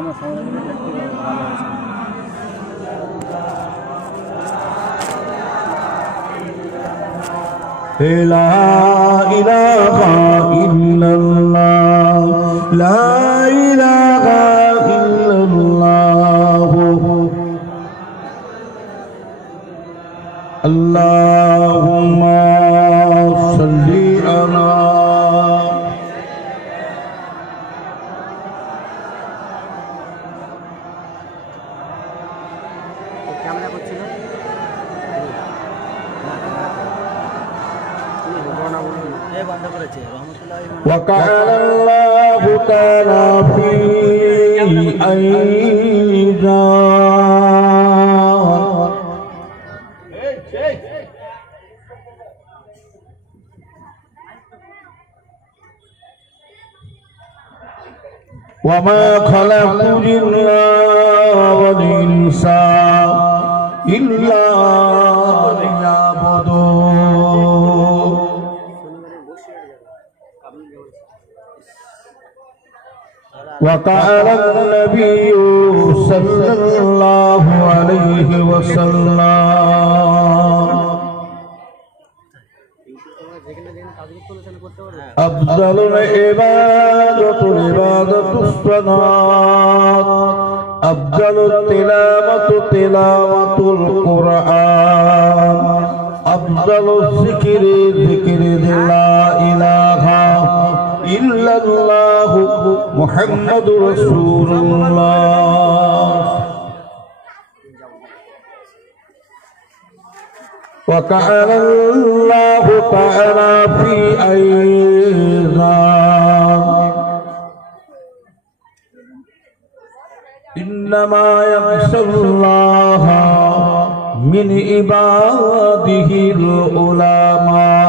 আমার সমালোচনা দেখতে ভালো হয়েছে। লা ইলাহা ইল্লাল্লাহ লা ইলাহা ইল্লাল্লাহ আল্লাহুম্মা সাল্লি আলা وقال الله تعالى في أيضا وما خلقت الجن والإنس إلا ليعبدون وقال النبي صلى الله عليه وسلم أفضل العبادة عبادة الصلاة أفضل التلاوة تلاوة القرآن أفضل الذكر ذكر لا إله إلا الله محمد رسول الله وقال الله تعالى في أيضا إنما يخشى الله من عباده العلماء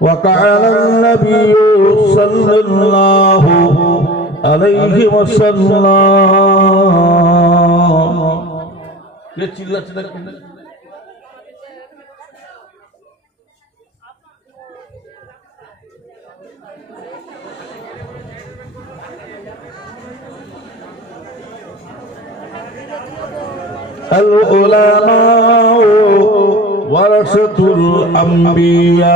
وقال النبي صلى الله عليه وسلم العلماء ورثة الأنبياء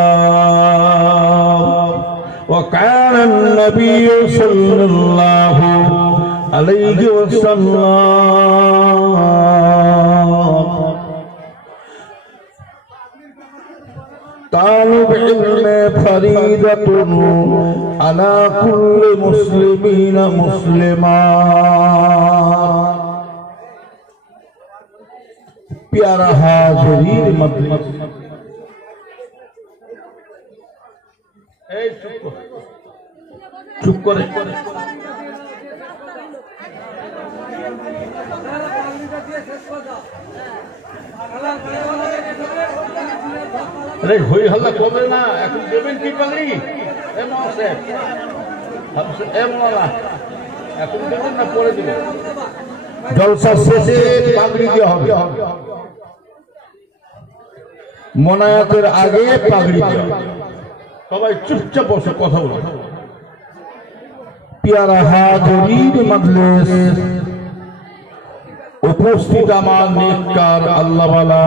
وكان النبي صلى الله عليه وسلم طالب علم فريضة على كل مسلمين مسلمات प्यारा हाज़रीन मजलिस चुप करे अरे हुई हल्ला कोबे ना এখন দেবেন কি পাগড়ি এ মহাশয় এ মোলা এখন দেবেন না পরে দিবেন জলসা শেষে পাগড়ি দেওয়া হবে মোনায়াতের আগে পাগড়ি দেওয়া সবাই চুপচাপ বসে কথা বলো প্যারা হাজরিন মজলিস উপস্থিত আমার নেককার আল্লাহওয়ালা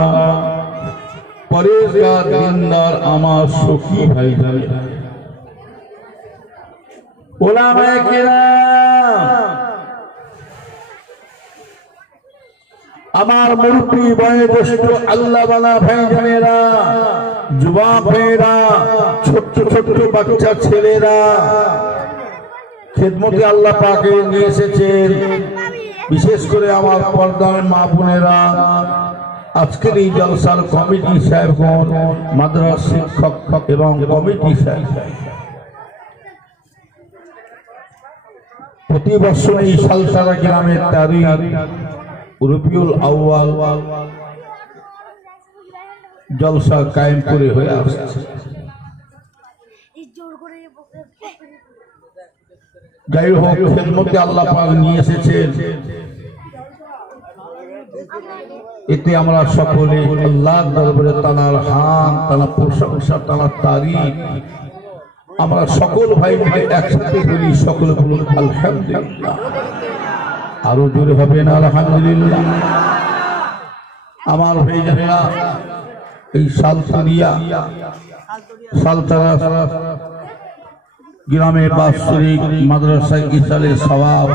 পরেজগার দিনদার আমার সখী ভাইরা উলামায়ে কেরাম আমার মুরব্বী বয়োজ্যেষ্ঠ আল্লাহওয়ালা ভাইজানেরা যুবক ভাইরা ছোট্ট ছোট্ট বাচ্চা ছেলেরা খেদমতে আল্লাহ পাকে নিয়ে এসেছেন বিশেষ করে আমার পর্দার মা বোনেরা আজকের এই জলসার কমিটি সাহেবগণ মাদ্রাসা শিক্ষক এবং কমিটি সাহেব প্রতি বছর এই সালসারা গ্রামের তারিখ রবিউল আউয়াল জলসা কায়েম করে হয়ে আসছে যাই হোক খেদমতে আল্লাহ পাক নিয়ে এসেছেন এতে আমরা সকলে আল্লাহর দরবারে তাআলার হামদ তাআলার প্রশংসা তাআলার তারিফ আমরা সকল ভাই মিলে একসাথে বলি, সকলে বলুন আলহামদুলিল্লাহ। আরো জোরে হবে না আলহামদুলিল্লাহ? আমার ভাইজানেরা, এই সালতারিয়া সালতারা গ্রামে বাৎসরিক মাদ্রাসা ইসালের সওয়াব,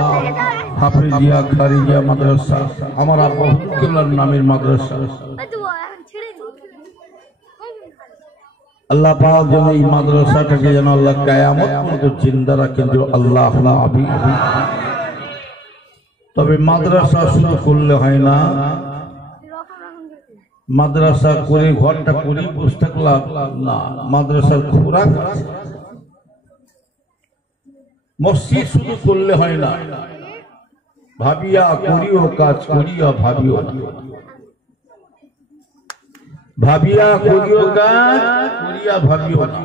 হাফিজিয়া খারিজিয়া মাদ্রাসা, আমার আব্বা হুজুর নামের মাদ্রাসা। আল্লাহ পাক যেন এই মাদ্রাসাটাকে যেন আল্লাহ কিয়ামত পর্যন্ত জিন্দা রাখেন, আল্লাহ আমিন। তবে মাদ্রাসা শুরু করলে হয় না, মাদ্রাসা করে ঘরটা করে বসে থাকলাম না, মাদ্রাসার খোরাক আছে। মসজিদ শুধু করলে হয় না, ভাবিয়া করিও কাজ করিয়া ভাবিও না, ভাবিয়া করিও কাজ করিয়া ভাবিও না।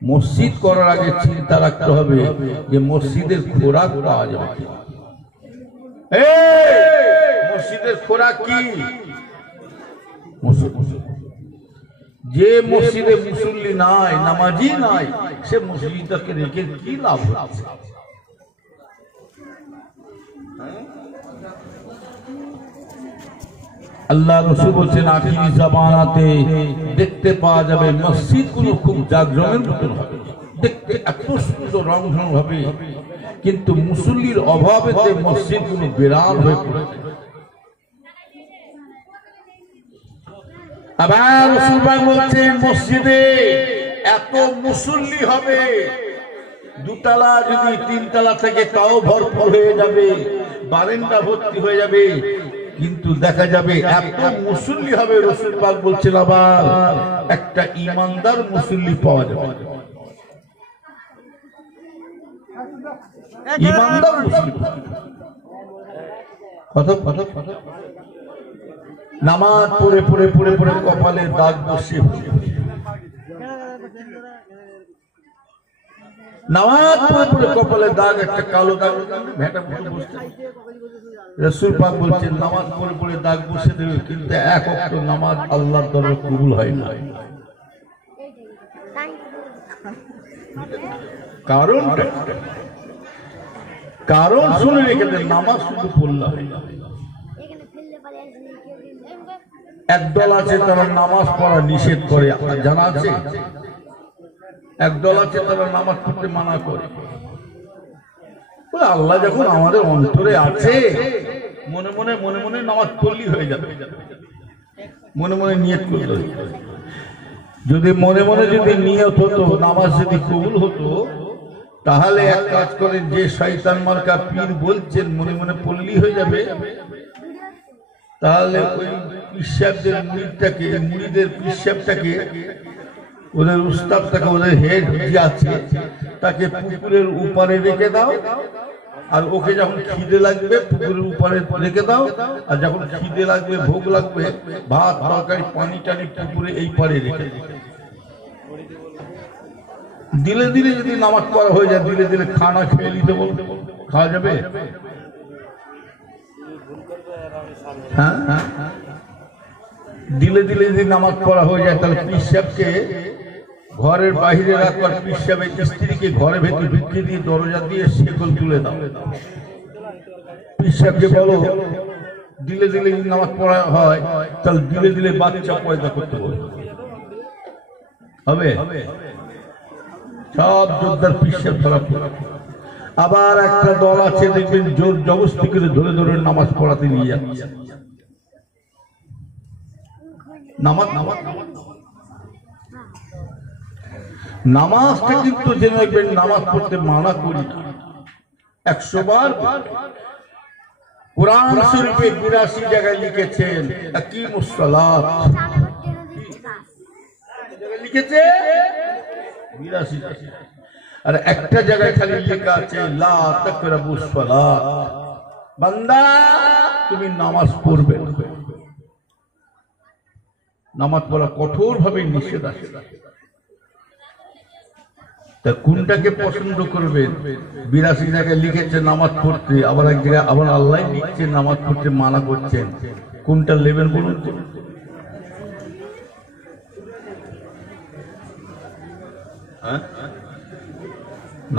মসজিদ করার আগে চিন্তা রাখতে হবে যে মসজিদের খোরাক পাওয়া যাবে। মসজিদের খোরাক কি? যে মসজিদে মুসল্লি নাই, নামাজি নাই, সে মসজিদটাকে রেখে কি লাভ হচ্ছে? আল্লাহ রাসূল বলেন আখিরি জামানাতে দেখতে পাওয়া যাবে মসজিদ গুলো খুব জাঁকজমকের মতো হবে, দেখতে এত সুন্দর রংধনু হবে, কিন্তু মুসল্লির অভাবেতে মসজিদ গুলো বিরান হয়ে পড়েছে। আবার রাসূল বলছেন মসজিদে এত মুসল্লি হবে, দুতলা যদি তিনতলা থেকে তাও ভরপুর হয়ে যাবে, বারান্দা ভর্তি হয়ে যাবে, কিন্তু দেখা যাবে এত মুসল্লি হবে, রাসূল পাক বলছেন আবার একটা ঈমানদার মুসল্লি পাওয়া যাবে। ঈমানদার মুসল্লি কত নামাজ পড়ে পড়ে পড়ে পড়ে কপালে দাগ বসে, নামাজ পড়ে পড়ে কপালে দাগ, একটা কালো দাগ ভেটা ভেটা বসে। রাসূল পাক বলছেন নামাজ পড়ে পড়ে দাগ বসে দেবে, কিন্তু এক ওয়াক্ত নামাজ আল্লাহর দরবারে কবুল হয় না। কারণ শুনে রেখে দেন, নামাজ শুধু পড়লে হয় না। একদল আছে তারা নামাজ পড়া নিষেধ করে, জানা আছে? একদল আছে তারা নামাজ পড়তে মানা করে। আল্লাহ যখন আমাদের অন্তরে আছে, মনে মনে মনে মনে নামাজ পড়লেই হয়ে যাবে, মনে মনে নিয়ত করতে। যদি মনে মনে যদি নিয়ত হতো, নামাজ যদি কবুল হতো, তাহলে এক কাজ করেন, যে শয়তান মার্কা পীর বলছেন মনে মনে পড়লেই হয়ে যাবে, তাহলে ওই পিসাবদের মুরিদটাকে, মুরিদের পিসাবটাকে, ওদের উস্তাদটাকে, ওদের হেড যে আছে তাকে পুকুরের উপারে রেখে দাও, আর ওকে যখন খিদে লাগবে পুকুরের উপারে রেখে দাও, আর যখন খিদে লাগবে, ভোগ লাগবে, ভাত তরকারি পানি টানি পুকুরে এই পারে রেখে দাও। দিলে দিলে যদি নামাজ পড়া হয়ে যায়, দিলে দিলে খানা খেয়ে নিতে বলতে খাওয়া যাবে? হ্যাঁ, দিলে দিলে যদি নামাজ পড়া হয়ে যায়, তাহলে পীর সাহেবকে ঘরের বাহিরে রাখবার, পীর সাহেবের স্ত্রীকে ঘরে ভেতরে ঢুকে দিয়ে দরজা দিয়ে শেকল তুলে দাও। পীর সাহেবকে বলো দিলে দিলে যদি নামাজ পড়া হয়, তাহলে দিলে দিলে বাচ্চা পয়দা করতে হবে। সব যোদ্ধার পীর সাহেব ধরা পড়ে। আবার একটা দল আছে দেখবেন জোর জবরদস্তি করে ধরে ধরে নামাজ পড়াতে নিয়ে যাচ্ছে। নামাজটা কিন্তু জেনে রাখবেন, নামাজ পড়তে মানা করি না। 100 বার কুরআন শরীফে 82 জায়গায় লিখেছেন আকিমুস সালাত, লিখেছে 82। আর একটা জায়গায় খালি লেখা আছে লা তাকরাবুস সালাত, বান্দা তুমি নামাজ পড়বে। নামাজ পড়া কঠোর ভাবে নিষেধ আছে। তা কোনটাকে পছন্দ করবেন? 82 জায়গায় লিখেছে নামাজ পড়তে, আবার এক জায়গায় আবার আল্লাহ লিখছে নামাজ পড়তে মানা করছেন। কোনটা নেবেন বলুন? হ্যাঁ,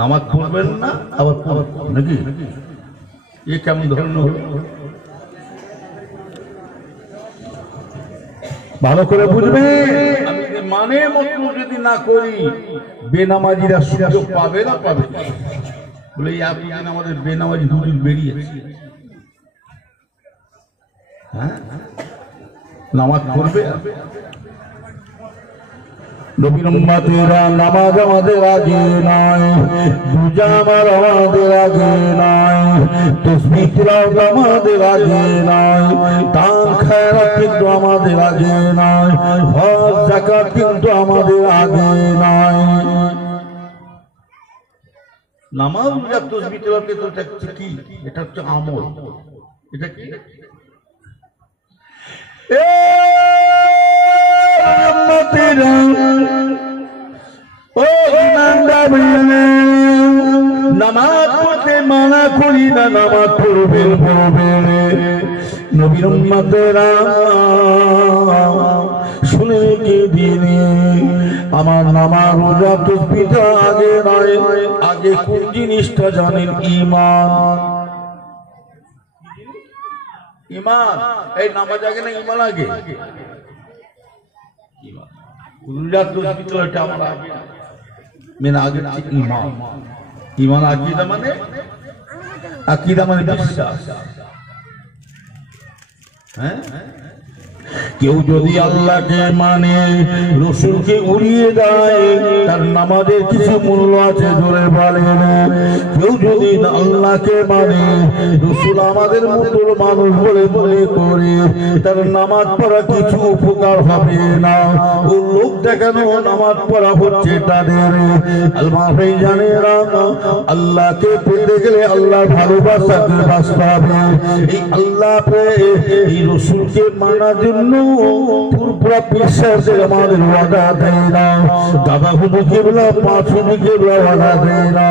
নামাজ পড়বেন না আবার পড়বেন নাকি? এ কেমন ধরনের হলো? ভালো করে বুঝবে। আমি মানে মতো যদি না করি বেনামাজিরা সুযোগ পাবে না পাবে বলে আপনি আমাদের বেনামাজি হুজুর বেরিয়েছে। হ্যাঁ, নামাজ পড়বে। নবীর উম্মতেরা নামাজ আমাদের আগে নাই, রোজা আমাদের আগে নাই, তাসবিহ তিলাওয়াত আমাদের আগে নাই, দান খায়রাত কিন্তু আমাদের আগে নাই, হজ যাকাত কিন্তু আমাদের আগে নাই। নামাজ রোজা তাসবিহ তিলাওয়াত এটা কি? এটা হচ্ছে আমল। এটা কি? নামাজ পড়তে মানা করি না, নামাজ পড়বেন পড়বেন। নবীর উম্মতেরা শুনে কি দিনে আমার নামাজ রোজা তাসবিহ আগে নয়, আগে কোন জিনিসটা জানেন? ঈমান। ঈমান। এই নামাজ আগে না ঈমান আগে? রোজা তাসবিহ এটা আমার আগে, মেন আগে ঈমান। ঈমান আকীদা মানে? আকীদা মানে বিশ্বাস। হ্যাঁ, কেউ যদি আল্লাহকে মানে রসুলকে উড়িয়ে দেয় তার নামাজের কিছু মূল্য আছে জোরে বলেন। কেউ যদি আল্লাহকে মানে রসুল আমাদের মতো মানুষ বলে মনে করে তার নামাজ পড়া কিছু উপকার হবে না। ও লোক দেখানো নামাজ পড়া হচ্ছে তাদের। আল্লাহ জানে আল্লাহকে পেতে গেলে আল্লাহর ভালোবাসাকে বাঁচতে হবে। এই আল্লাহ এই রসুলকে মানার জন্য পুরো বিশ্বাসের আমাদের ওয়াদা দেয় না। দাদা হুজুর কেবলা পাঁচ হুজুর কেবলা ওয়াদা দেয় না,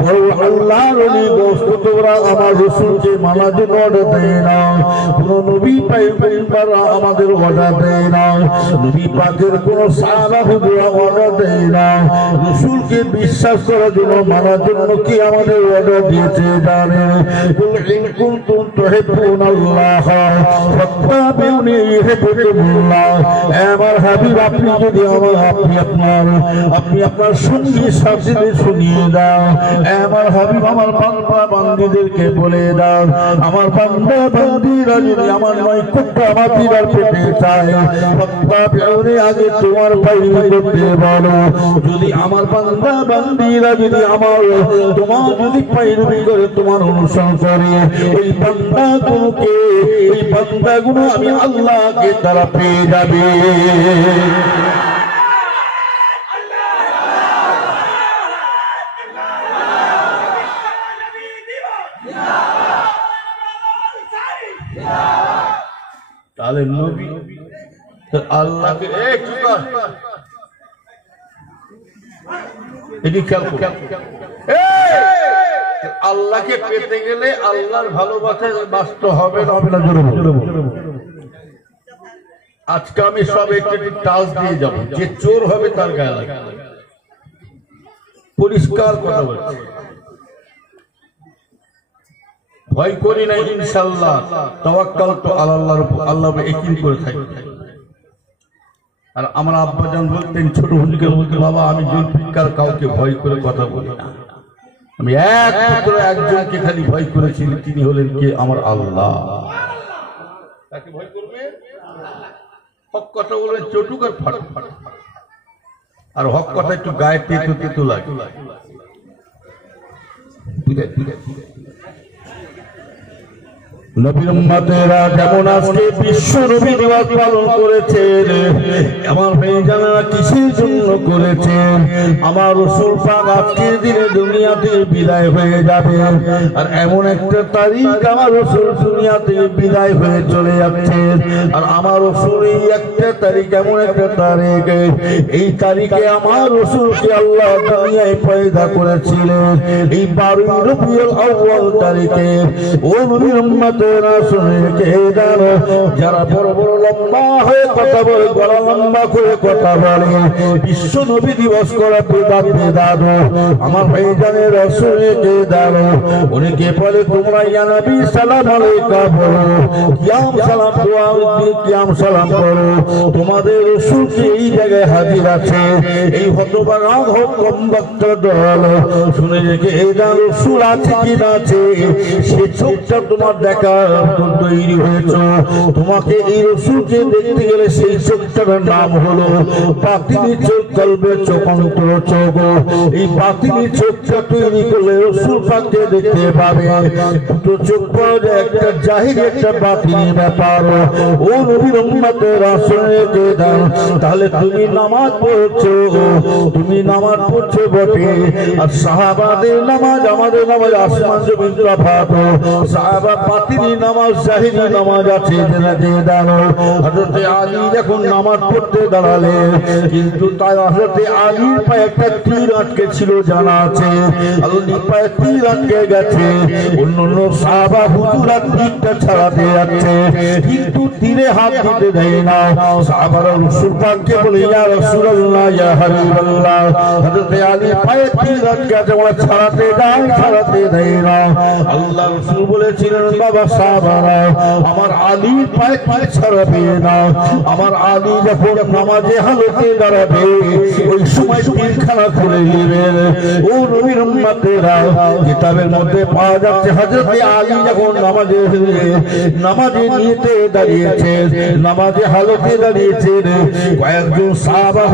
বড় আল্লাহর ওলি দোস্ত তোমরা আমার রসুলকে মানার জন্য ওয়াদা দেয় না। কোন নবী পাইগম্বররা আমাদের ওয়াদা দেয় না, নবী পাকের কোন সাহাবা হুজুররা ওয়াদা দেয় না। রসুলকে বিশ্বাস করার জন্য মানার জন্য কি আমাদের ওয়াদা দিয়েছে জানেন? কুল ইন কুনতুম তুহিব্বুনাল্লাহ ফাত্তাবিউনি ইউহিব্বুকুমুল্লাহ। আমার হাবিব আপনি যদি আপনি আপনার সঙ্গী সাথীদের শুনিয়ে দাও, আমার হাবিব আমার বান্দা বান্দীদেরকে বলে দাও, আমার বান্দা বান্দীরা যদি আমার নৈকট্য আমার দিদার পেতে চায় ফাত্তাবিউনি আগে তোমার পাইরবি করতে বলো। যদি আমার বান্দা বান্দীরা যদি আমার তোমার যদি পাইরবি করে তোমার অনুসরণ করে এই বান্দাগুলোকে এই বান্দাগুলো আমি আল্লাহকে তারা পেয়ে যাবে। তাহলে নবী আল্লাহকে আল্লাহকে পেতে গেলে আল্লাহর ভালোবাসা বাঁচতে হবে না হবে না? আজকে আমি সব একটু টাচ দিয়ে যাবো, যে চোর হবে তার গায়ে লাগে। পরিষ্কার কথা বলছি, ভয় করি না ইনশাআল্লাহ। তাওয়াক্কালতু আলাল্লাহর উপর, আল্লাহ একই করে থাকি। আর আমার আব্বাজান বলতেন ছোট হুজুরকে বলতে, বাবা আমি জুলফিকার কাউকে ভয় করে কথা বলি না, আমি একমাত্র একজনকে খালি ভয় করেছিলাম, তিনি হলেন কে? আমার আল্লাহ। তাকে ভয় করবে? হক কথা বলবেন চটুক আর ফাট ফাট, আর হক কথা একটু গায়ে তেতো তেতো লাগে। নবীর উম্মতেরা যেমন আজকে বিশ্ব নবী দিবস পালন করেছেন, আমার ভাইজানেরা কিসের জন্য করেছেন? আমার রাসূল পাক আজকের দিনে দুনিয়াতে বিদায় হয়ে যাবে, আর এমন একটা তারিখ আমার রাসূল দুনিয়াতে বিদায় হয়ে চলে যাচ্ছেন। আর আমার রাসূল এই একটা তারিখ এমন একটা তারিখ, এই তারিখে আমার রাসূলকে আল্লাহ দুনিয়ায় পয়দা করেছিলেন। এই 12 রবিউল আউয়াল তারিখে ও নবীর উম্মত উম্মতেরা শুনে কে জানো যারা বড় বড় লম্বা হয়ে কথা বলে গলা লম্বা করে কথা বলে বিশ্ব নবী দিবস করা বেদাত বেদাত আমার ভাইজানের শুনে কে জানো অনেকে বলে তোমরা ইয়া নবী সালাম আলাইকা বলো কিয়াম সালাম দোয়া কিয়াম সালাম করো তোমাদের রাসূল এই জায়গায় হাজির আছে এই হতভাগা হোক কম বক্তা দল শুনে রেখে এই রাসূল আছে কি না আছে সে চোখটা তোমার দেখার তৈরি হয়েছে তোমাকে এই রাসূলকে দেখতে গেলে সেই চোখটার নাম হলো বাতিনি চোখ কলবের চোখ অন্তর চোখ এই বাতিনি চোখটা তৈরি করলে রাসূল পাককে দেখতে পাবে দুটো চোখ পাওয়া যায় একটা জাহির একটা বাতিনি ব্যাপার ও নবীর উম্মতের রাসূলকে দাও তাহলে তুমি নামাজ পড়ছো বটে আর সাহাবাদের নামাজ আমাদের নামাজ আসমান জমিন তফাৎ সাহাবা বাতিনি নামাজ জাহিরি নামাজ আছে যেটাকে জানো হযরত আলী যখন নামাজ পড়তে দাঁড়ালেন কিন্তু তার হযরত আলীর পায়ে একটা তীর আটকে ছিল জানা আছে আলীর পায়ে তীর আটকে গেছে অন্যান্য সাহাবা হুজুরা তীরটা ছাড়াতে যাচ্ছে কিন্তু তীরে হাত দিতে দেয় না সাহাবারা রাসূল পাককে বলে ইয়া রাসূলুল্লাহ ইয়া হাবিবাল্লাহ হযরত আলী পায়ে তীর আটকে আছে ওরা ছাড়াতে দেয় না আল্লাহ রাসূল বলেছিলেন বাবা সাহাবারা আমার আলীর পায়ে তীর ছাড়াবে না আমার আলী যখন নামাজে হালতে দাঁড়াবে ওই সময় তীরখানা খুলে নেবেন ও নবীর উম্মতেরা কিতাবের মধ্যে পাওয়া যাচ্ছে হযরত আলী যখন নামাজে নিয়েতে দাঁড়িয়েছেন নামাজে হালতে দাঁড়িয়েছেন কয়েকজন সাহাবা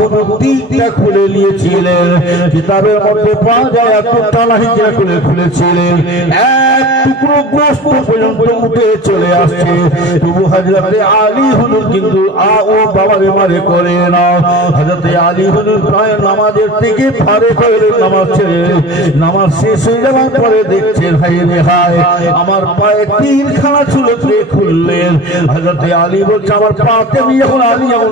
তীরটা খুলে নিয়েছিলেন কিতাবের মধ্যে পাওয়া যায় এত টানাহি খুলেছিলেন এক টুকরো গোশত পর্যন্ত উঠে চলে আসছে তবু হযরত আলী হুজুর কিন্তু ও বাবারে মারে করে না হযরত আলী হুজুর প্রায় নামাজের থেকে ফারে ফেলে নামাজ ছেড়ে নামাজ শেষ হয়ে যাওয়ার পরে দেখছেন হায় রে হায় আমার পায়ে তীরখানা খুললেন হযরত আলী বলছে আমার পাতে আমি যখন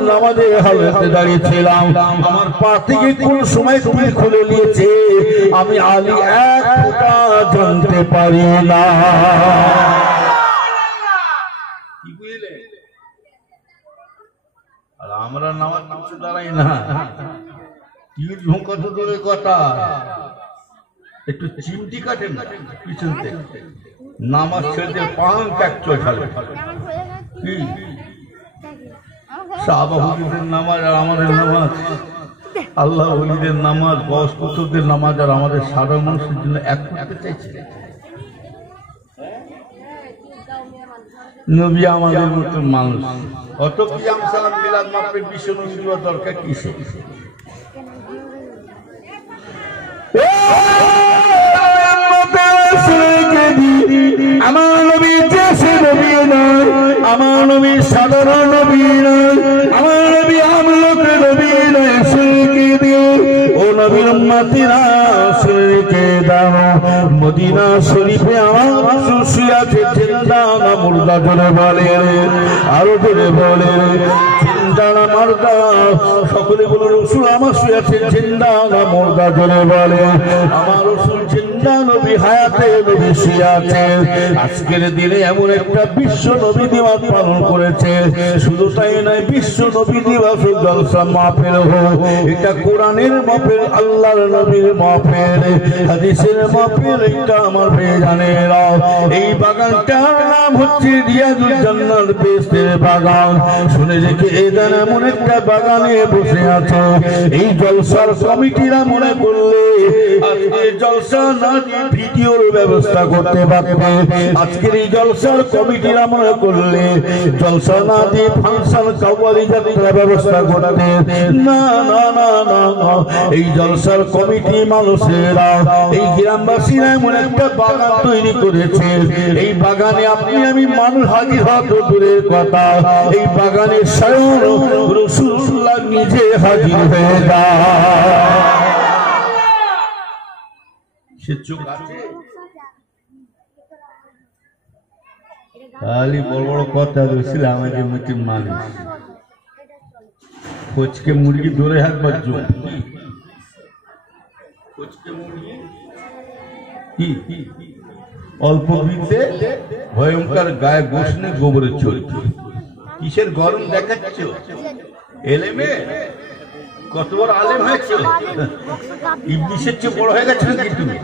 নামাজে হালতে দাঁড়িয়েছিলাম আমার পা থেকে কোন সময় তীর খুলে নিয়েছে আমি আলী এক ফোঁটা জানতে পারি না কি বুঝলে আর আমরা নামাজ কিছু দাঁড়াই না তীর ঝোঁকত দূরের কথা একটু চিমটি কাটেন না পিছন থেকে নামাজ ছেড়ে পান ত্যাগ চলে কি সাহাবা হুজুরদের নামাজ আর আমাদের নামাজ আল্লাহ ওলিদের নামাজ বয়স পুত্রদের নামাজ আর আমাদের সাধারণ মানুষের জন্য এক করতে চাইছে নবী আমাদের মতো মানুষ অত কিয়াম সালাম মিলাদ মাহফিল বিশ্ব নবী দেওয়ার দরকার কিসে আমার নবী দেশে নবী নয় আমার নবী সাধারণ নবী নয় আমার নবী আমলোক নবী নয় শুনকে দিও ও নবীর উম্মতিরা শুনকে দাও মদিনা শরীফে আমার রাসূল শুয়ে আছে জিন্দা না মুর্দা জোরে বলে আরো জোরে বলে জিন্দা না মুর্দা সকলে বলে রাসূল আমার শুয়ে আছে জিন্দা না মুর্দা জোরে বলে আমার রাসূল জিন্দা নবী হায়াতে নবী শুয়ে আছে আজকের দিনে এমন একটা বিশ্ব নবী দিবস পালন করেছে শুধু তাই নয় বিশ্ব নবী দিবস জলসা মাহফিল হোক এটা কোরআনের মাহফিল আল্লাহর নবীর মাহফিল হাদিসের মাহফিল এটা আমার ভাইজানেরা এই বাগানটার নাম হচ্ছে রিয়াজুল জান্নাত বেহেশতের বাগান শুনে রেখে এদান এমন একটা বাগানে বসে আছে এই জলসার কমিটিরা মনে করলে আজকে জলসা না ভিডিওর ব্যবস্থা করতে পারবে আজকের এই জলসার কমিটিরা মনে করলে জলসা না দিয়ে ফাংশন কাওয়ালি যাত্রা ব্যবস্থা করতে না না না না এই জলসার কমিটি মানুষেরা এই গ্রামবাসীরা এমন একটা বাগান তৈরি করেছে এই বাগানে আপনি আমি মানুষ হাজির হওয়া তো দূরের কথা এই বাগানে স্বয়ং রাসূলুল্লাহ নিজে হাজির হয়ে যায় সে চোখ আছে খালি বড় বড় কথা বলছিল আমাদের মতো মানুষ কোচকে মুরগি ধরে হাত বাজু কোচকে মুরগি কি অল্প ভিতে ভয়ঙ্কর গায়ে গোসনে গোবরের চলছে। কিসের গরম দেখাচ্ছ? এলেমে কত বড় আলেম হয়েছে? ইবলিসের চেয়ে বড় হয়ে গেছে নাকি তুমি?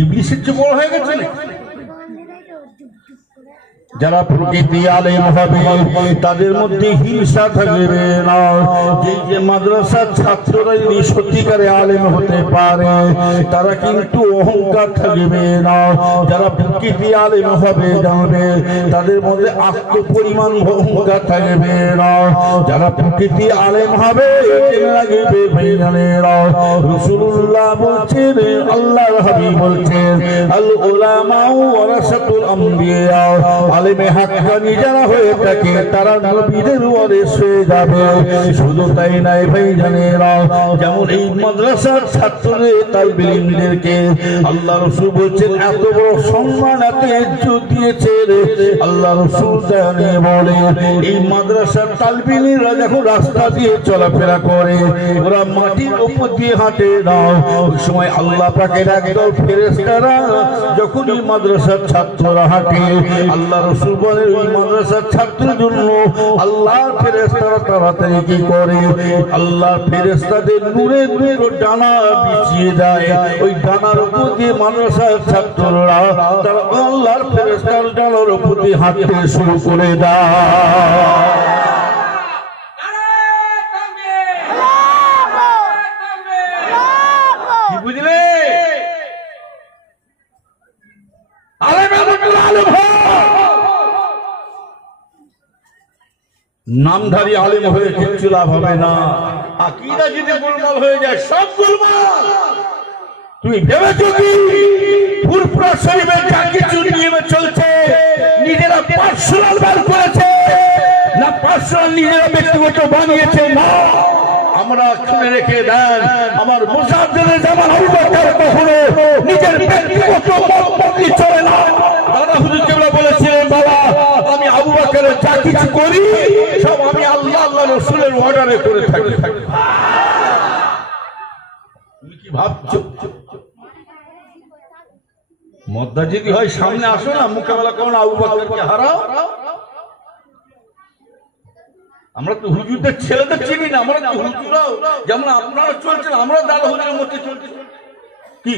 ইবলিসের চেয়ে বড় হয়ে গেছে নাকি? যারা প্রকৃতি আলেম হবে তাদের মধ্যে হিংসা থাকবে না। যে মাদ্রাসার ছাত্ররা যদি সত্যিকারে আলেম হতে পারে তারা কিন্তু অহংকার থাকবে না। যারা প্রকৃতি আলেম হবে জানবে তাদের মধ্যে আত্মপরিমাণ অহংকার থাকবে না। যারা প্রকৃতি আলেম হবে লাগবে ভাইজানেরা, রাসূলুল্লাহ বলছেন, আল্লাহর হাবিব বলছেন, আল উলামা ওয়ারাসাতুল আম্বিয়া, আলেমে হাক্কানি যারা হয়ে থাকে তারা নবীদের ওয়ারিস হয়ে যাবে। শুধু তাই নাই ভাইজানেরা, যেমন এই মাদ্রাসার ছাত্রদের তালিবে ইলমদেরকে আল্লাহ রাসূল বলছেন এত বড় সম্মান এত ইজ্জত দিয়েছেন। আল্লাহ রাসূল জানে বলে এই মাদ্রাসার তালিবে ইলমরা যখন রাস্তা দিয়ে চলাফেরা করে ওরা মাটির উপর দিয়ে হাঁটে না, ওই সময় আল্লাহ পাকের একদল ফেরেশতারা যখন এই মাদ্রাসার ছাত্ররা হাঁটে আল্লাহ রাসূল বলে ওই মাদ্রাসার ছাত্রদের জন্য আল্লাহর ফেরেশতারা তাড়াতাড়ি কি করে আল্লাহর ফেরেশতাদের নূরে নূরে ডানা বিছিয়ে দেয়। ওই ডানার উপর দিয়ে মাদ্রাসার ছাত্ররা তারা আল্লাহর ফেরেশতার ডানার উপর দিয়ে হাঁটতে শুরু করে দেয়। কি বুঝলে? নামধারী আলেম হয়ে কিচ্ছু লাভ হবে না। আকীদা যদি গোলমাল হয়ে যায় সব গোলমাল। তুমি ভেবেছো কি ফুরফুরা শরীফে যা কিছু নিয়মে চলছে নিজেরা পার্সোনাল বার করেছে না পার্সোনাল নিজেরা ব্যক্তিগত বানিয়েছে? না, আমরা শুনে রেখে দেন, আমার মুজাদ্দিদে জামান আবু বকর কখনো নিজের ব্যক্তিগত মত চলে না। দাদা হুজুর কেবলা বলেছিলেন, বাবা আমি আবু বকরের যা কিছু করি সব আমি আল্লাহ আল্লাহ রাসূলের অর্ডারে করে থাকি। তুমি কি ভাবছো? মদ্দা যদি হয় সামনে আসো না, মোকাবেলা করো না, আবু বকরকে হারাও। আমরা তো হুজুরদের ছেলেদের চিনি না, আমরা তো হুজুরাও যেমন আপনারা চলছেন আমরা দাদা হুজুরের মধ্যে চলছি। কি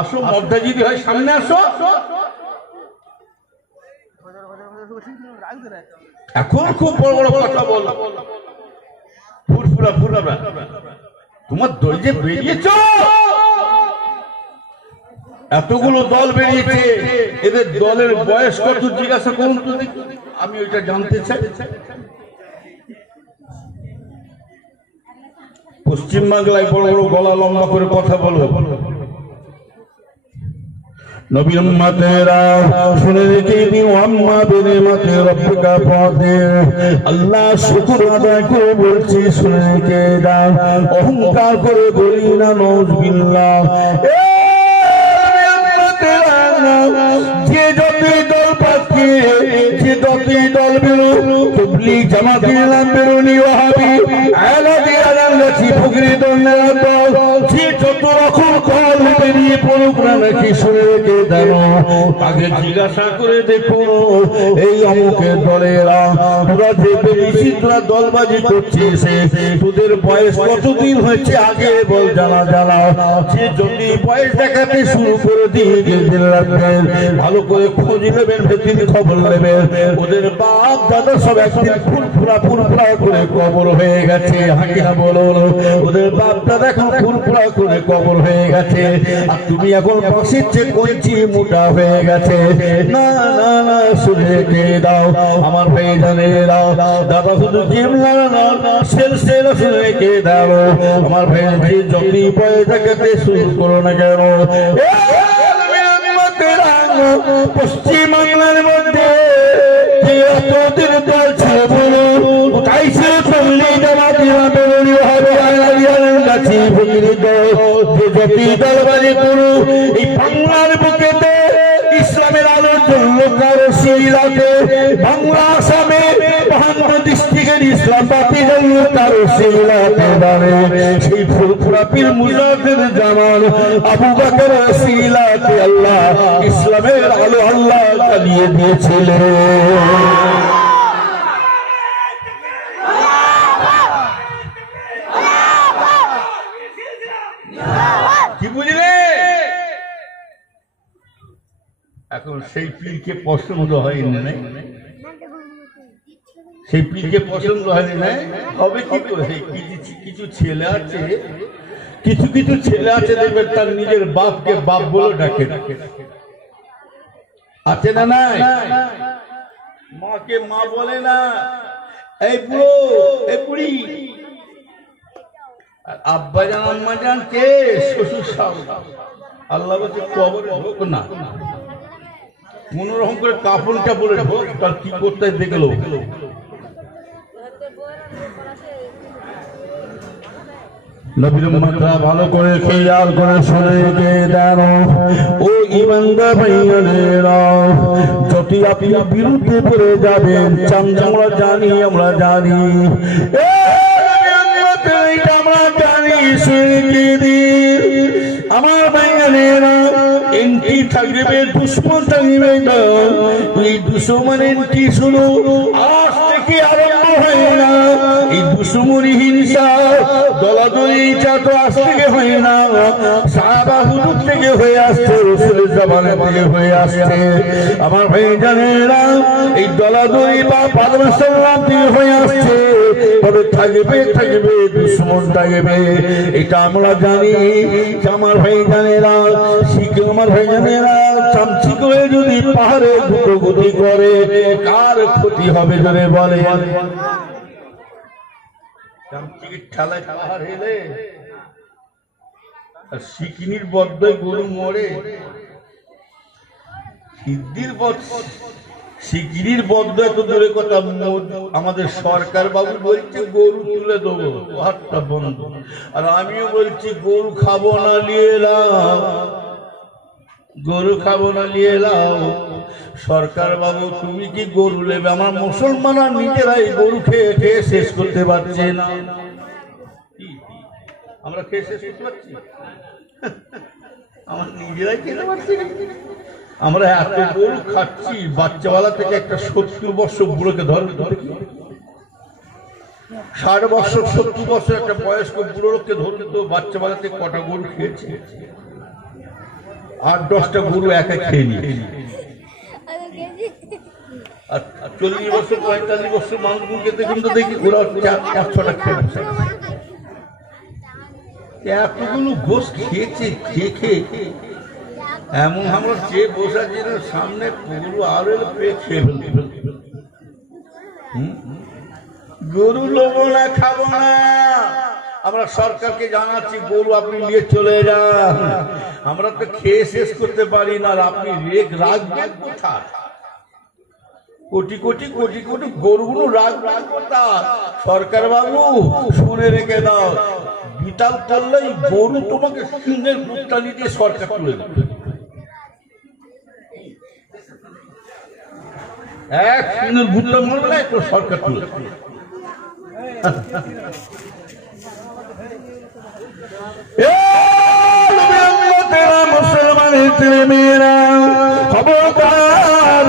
আসো, মদ্দা যদি হয় সামনে আসো। এখন খুব বড় বড় কথা বলো, ফুরফুরা ফুরফুরা তোমার দল যে বেরিয়েছ, এতগুলো দল বেরিয়েছে, এদের দলের বয়স কত জিজ্ঞাসা করুন তো, আমি ওইটা জানতে চাই। পশ্চিমবাংলায় বড় বড় গলা লম্বা করে কথা বলো। নবীর উম্মতেরা শুনে রেখে দিও, আম্মা বিনিমাতে রব্বিকা ফাদির, আল্লাহ শুকর আদায় করে বলছি শুনে রেখে দাও, অহংকার করে বলি না নাউযুবিল্লাহ। যে যতই দল পাচ্ছে, যে যতই দল বেরো, তবলিগ জামাতে ইসলাম বেরোনি, ওয়াহাবি আলাদি আলাঙ্গাছি ফকরি দলের দল, যে যত রকম দল বেরিয়ে পড়ুক না নাকি শুনে রেখে দাও, আগে জিজ্ঞাসা করে দেখো এই অমুকের দলেরা তোরা যে বেরিয়েছিস, তোরা দলবাজি করছিস, তোদের বয়স কতদিন হয়েছে আগে বল, জানা জানা। যে যদি বয়স দেখাতে শুরু করে দিয়ে রাখবেন, ভালো করে খোঁজ নেবেন, ভেতরে খবর নেবেন, ওদের বাপ দাদা সব একদিন ফুরফুরা ফুরফুরা করে কবর হয়ে গেছে। হাকিরা বলুন, ওদের বাপ দাদা এখন ফুরফুরা করে কবর হয়ে গেছে, আর তুমি এখন পাশের চেয়ে কঞ্চি মোটা হয়ে গেছে। না না না, শুনে রেখে দাও আমার ভাইজানেরা, দাদা শুধু জিমলা না সেল সেল শুনে রেখে দাও আমার ভাই, যদি বয়ে দেখাতে শুরু করো না কেন, পশ্চিমবাংলার মধ্যে যে এতদিন দল ছিল বলুন, তাই ছিল তবলিগ জামাত ইসলাম বেরোনি হবে আলাদা ফকিরি দল, যে যতই দলবাজি করু এই বাংলার বুকেতে ইসলামের আলো জ্বলল কারো শিরাতে। বাংলা আসামে 52 ডিস্ট্রিক্টে পীরের ইসলাম বাতি হল তার ওসিলাতে দাঁড়ে সেই ফুরফুরা পীর মুজাহিদের জামান আবু বকর ওসিলাতে আল্লাহ ইসলামের আলো আল্লাহ জ্বালিয়ে দিয়েছিলেন। কি বুঝলে? এখন সেই পীরকে পছন্দ হয়নি, নাই সেই পীরকে পছন্দ হয়নি, নাই হবে কি করে? কিছু ছেলে আছে, কিছু ছেলে আছে দেখবেন তার নিজের বাপকে বাপ বলে ডাকে, আছে না নাই? মাকে মা বলে না, এই বুড়ো এই বুড়ি। আব্বা জান আম্মা জান কে? শ্বশুর শাশুড়ি। আল্লাহ বলছে কবরে ঢোক না, কোন রকম করে কাপড়টা পরে ঢোক, তার কি করতে দেখলো। নবীর মাত্রা ভালো করে খেয়াল করে শুনে দেন ও ইমানদার ভাইয়েরা, যদি আপনি বিরুদ্ধে পড়ে যাবেন আমরা জানি আমরা জানি আমার ভাইয়েরা এন্টি থাকবে দুশ্মন থাকবে না। এই দুশ্মন এন্টি শুরু আজ থেকে আরম্ভ হয় না। এই দুশ্মনী হিংসা দলাদলিটা তো আজ থেকে হয় না, সাহাবা হুজুর থেকে হয়ে আসছে, রাসূলের জামানা থেকে হয়ে আসছে। আমার ভাইজানেরা এই দলাদলি বা পাদমা সাল্লাম থেকে হয়ে আসছে। তবে থাকবে থাকবে দুশ্মন থাকবে, এটা আমরা জানি। আমার ভাইজানেরা শিখে আমার ভাইজানেরা চামচি করে যদি পাহাড়ে দুটো গতি করে কার ক্ষতি হবে জোরে বলে? চামচিকে ঠেলায় পাহাড় হেলে আর সিকিনির বদ্ধই গরু মরে। সিদ্ধির সিকিনির বদ্ধ এত দূরে কথা, আমাদের সরকার বাবু বলছে গরু তুলে দেবো, হাতটা বন্ধ। আর আমিও বলছি গরু খাবো না, নিয়ে এলাম গরু খাবো না, নিয়ে এলাম। সরকার বাবু তুমি কি গরু নেবে? আমার মুসলমানরা নিজেরাই গরু খেয়ে খেয়ে শেষ করতে পারছে না। আমরা খেয়ে শেষ করতে পারছি? আমরা নিজেরাই খেতে পারছি না। আমরা এত গরু খাচ্ছি, বাচ্চাবেলা থেকে একটা 70 বছর বুড়োকে ধরবে, 60 বছর 70 বছর একটা বয়স্ক বুড়োকে ধরলে তো বাচ্চাবেলা থেকে কটা গরু খেয়েছে? 8-10টা গরু একা খেয়ে নিয়েছে। আর 40 বছর 45 বছর মানুষগুলোকে দেখুন তো, দেখি ওরা 4-6টা খেয়েছে। এতগুলো গোশ খেয়েছে, খেয়ে খেয়ে এমন আমরা চেয়ে বসা যে সামনে গরু আরো পেয়ে খেয়ে ফেলতে। গরু লোবো না, খাবো না। আমরা সরকারকে জানাচ্ছি গরু আপনি নিয়ে চলে যান, আমরা তো খেয়ে শেষ করতে পারি না। আর আপনি রেখ রাখবেন কোথায়? কোটি কোটি কোটি কোটি গরুগুলো রাখবেন কোথায়? সরকার বাবু শুনে রেখে দাও, বিতাল করলে গরু তোমাকে সিংহের মুক্তানি দিয়ে সরকার তুলে দেবে। এক সিংহের ভুট্টা মরবে না, তো সরকার তুলে দেবে। মুসলমানের ছেলে মেয়েরা খবরদার,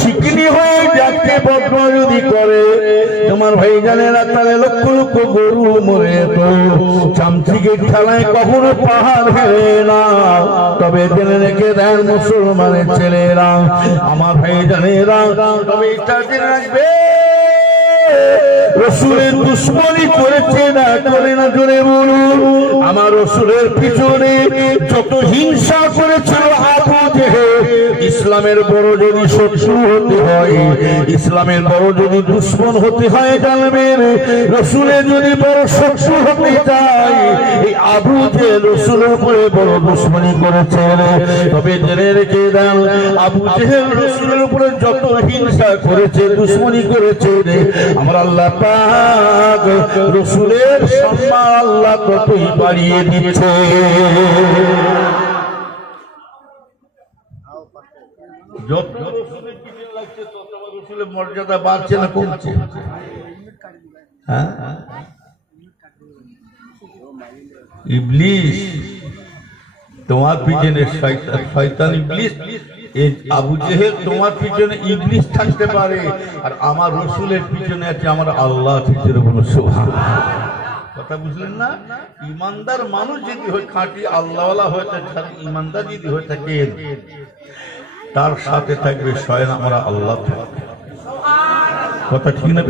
শিকনি হয়ে যাকে বদ্ধ যদি করে তোমার ভাই জানেরা, তাহলে লক্ষ লক্ষ গরু মরে তো চামচিকে ঠেলায় কখনো পাহাড় হেরে না। তবে জেনে রেখে দেন মুসলমানের ছেলেরা, আমার ভাই জানেরা, তবে এটা জেনে রাখবে রসুলের দুশ্মনী করেছে না করে না, জোরে বলুন। আমার রসুলের পিছনে যত হিংসা করেছিল আবু জেহেল, ইসলামের বড় যদি শত্রু হতে হয়, ইসলামের বড় যদি দুশ্মন হতে হয়, জানবেন রসুলের যদি বড় শত্রু হতে চায়, এই আবু জেহেল রসুলের উপরে বড় দুশ্মনী করেছে। তবে জেনে রেখে দেন আবু জেহেল রসুলের উপরে যত হিংসা করেছে, দুশ্মনী করেছে, আমার আল্লাহ পাক রসুলের সম্মান আল্লাহ কতই বাড়িয়ে দিচ্ছে। যত রসুলের পিছনে লাগছে তত রসুলের মর্যাদা বাড়ছে না কমছে? হ্যাঁ, ইবলিস তোমার পিছনে শয়তান ইবলিস, এই আবু জেহেল তোমার পিছনে ইবলিস থাকতে পারে, আর আমার রসুলের পিছনে আছে আমার আল্লাহ। কথা বুঝলেন না? ইমানদার মানুষ যদি হয়, খাঁটি আল্লাহওয়ালা হয়ে থাকে, ইমানদার যদি হয়ে থাকে, তার সাথে থাকবে স্বয়ং আমরা আল্লাহ থাকবে। কথা ঠিক না?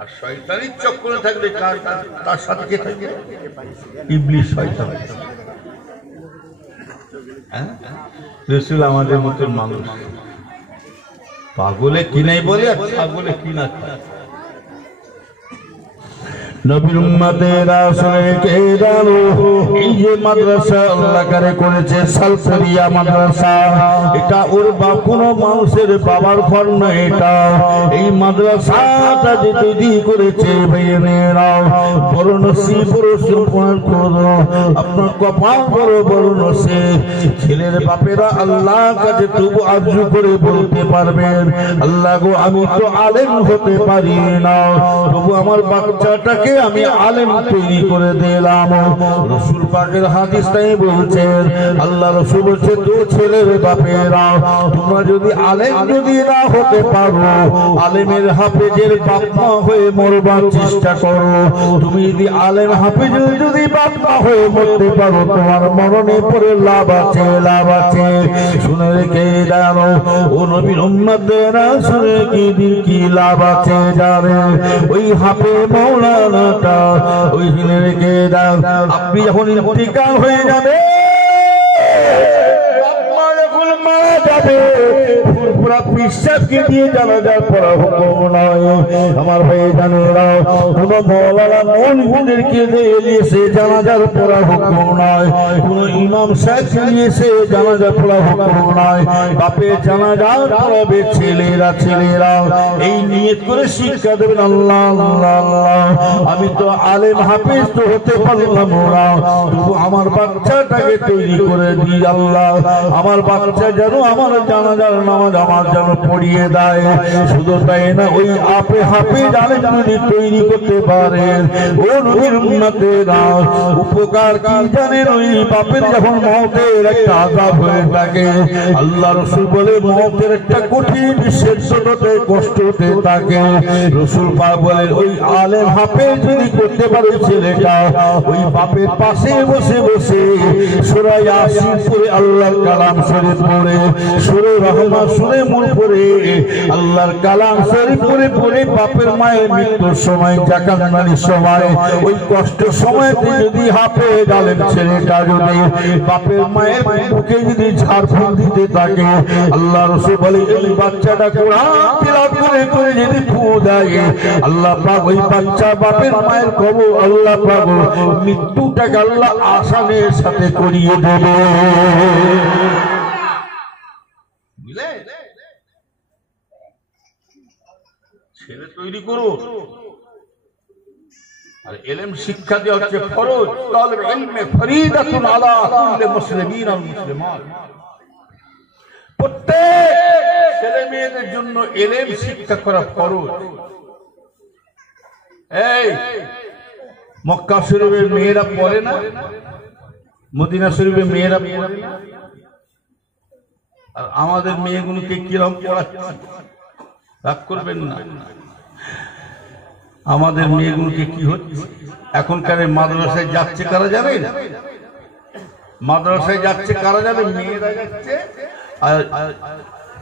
আর শয়তানির চক্করে থাকলে তার সাথে কে থাকে? ইবলিস, শয়তান। রসুল আমাদের মতন মানুষ, পাগলে কি নাই বলে আর ছাগলে কি না। নবীর উম্মতেরা শুনে কে জানো, এই যে মাদ্রাসা আল্লাহ করে করেছে সালসারিয়া মাদ্রাসা, এটা ওর বা কোনো মানুষের বাবার ঘর না। এটা এই মাদ্রাসাটা যে তৈরি করেছে ভাইয়েরা, বড় নসিব, বড় সুপার করো, আপনার কপাল বড় বড় নসিব। ছেলের বাপেরা আল্লাহ কাছে তবু আরজু করে বলতে পারবেন, আল্লাহ গো আমি তো আলেম হতে পারি না, তবু আমার বাচ্চাটাকে আমি আলেম তৈরি করে দিলাম। রসুল পাকের হাদিসটাই বলছেন, আল্লাহ রসুল বলছে, তো ছেলের বাপেরা তোমরা যদি আলেম যদি না হতে পারো, আলেমের হাফেজের বাপ মা হয়ে মরবার চেষ্টা করো। তুমি যদি আলেম হাফেজের যদি বাপ মা হয়ে মরতে পারো, তোমার মরণে পরে লাভ আছে, লাভ আছে। শুনে রেখে জানো ও নবীর উম্মতেরা, শুনে কি লাভ আছে জানে? ওই হাফে মৌলানা ওই দিনে রেখে দাও, আপনি যখন ইন্তিকাল হয়ে যাবে, যখন মারা যাবে, পুরা বিশ্বাসকে দিয়ে জানাজার পড়া হুকুম নয়। আমার ভাই জানেরা, কোন মৌলানা মৌলভীদেরকে দিয়েছে জানাজার পড়া হুকুম নয়, কোন ইমাম সাহেবকে দিয়েছে জানাজার পড়া হুকুম নয়। বাপে জানাজা পড়াবে ছেলেরা, ছেলেরা এই নিয়ত করে শিক্ষা দেবেন, আল্লাহ আল্লাহ আল্লাহ, আমি তো আলেম হাফেজ তো হতে পারলাম না, তবু আমার বাচ্চাটাকে তৈরি করে দিই আল্লাহ, আমার বাচ্চা যেন আমার জানাজার নামাজ আমার যেন পড়িয়ে দেয়। শুধু তাই না, ওই আপে হাফেজ আলেম যদি তৈরি করতে পারেন, ও নবীর উম্মতেরা উপকার কি জানেন? ওই বাপের যখন মওতের একটা আযাব হয়ে থাকে, আল্লাহ রসুল বলে মওতের একটা কঠিন শেষতে কষ্টতে থাকে, রসুল পাক বলেন ওই আলেম হাফেজ যদি করতে পারে ছেলেটা, ওই বাপের পাশে বসে বসে সূরা ইয়াসিন পড়ে, আল্লাহর কালাম শরীফ পড়ে, সূরা রহমান শুনে মন পড়ে, আল্লাহর কালাম শরীফ পড়ে পড়ে বাপের মায়ের মৃত্যুর সময়, জাকান্নানির সময়, ওই কষ্ট সময়তে যদি হাফেজ আলেম ছেলেটা যদি বাপের মায়ের মুখে যদি ঝাড়ফুঁক দিতে থাকে, আল্লাহ রাসূল বলে এই বাচ্চাটা কোরআন তিলাওয়াত করে করে যদি ফু দেয়, আল্লাহ পাক ওই বাচ্চা বাপের মায়ের কবর আল্লাহ পাক মৃত্যুটাকে আল্লাহ আসানের সাথে করিয়ে দেবে। ছেলে তৈরি করুন, আর ইলম শিক্ষা দেওয়া হচ্ছে ফরজ। তালিব ইলমে ফরিদাতুন আলা কুল্লি মুসলিমিন ওয়াল মুসলিমাত। প্রত্যেক ছেলে মেয়েদের জন্য ইলম শিক্ষা করা ফরজ। এই মক্কা শরীফের মেয়েরা পড়ে না, মদিনা শরীফের মেয়েরা পড়ে না, আর আমাদের মেয়েগুলোকে কিরকম পড়াচ্ছে? রাগ করবেন না, আমাদের মেয়েগুলোকে কি হচ্ছে এখনকার মাদ্রাসায় যাচ্ছে কারা জানে? মাদ্রাসায় যাচ্ছে কারা জানে? মেয়েরা যাচ্ছে, আর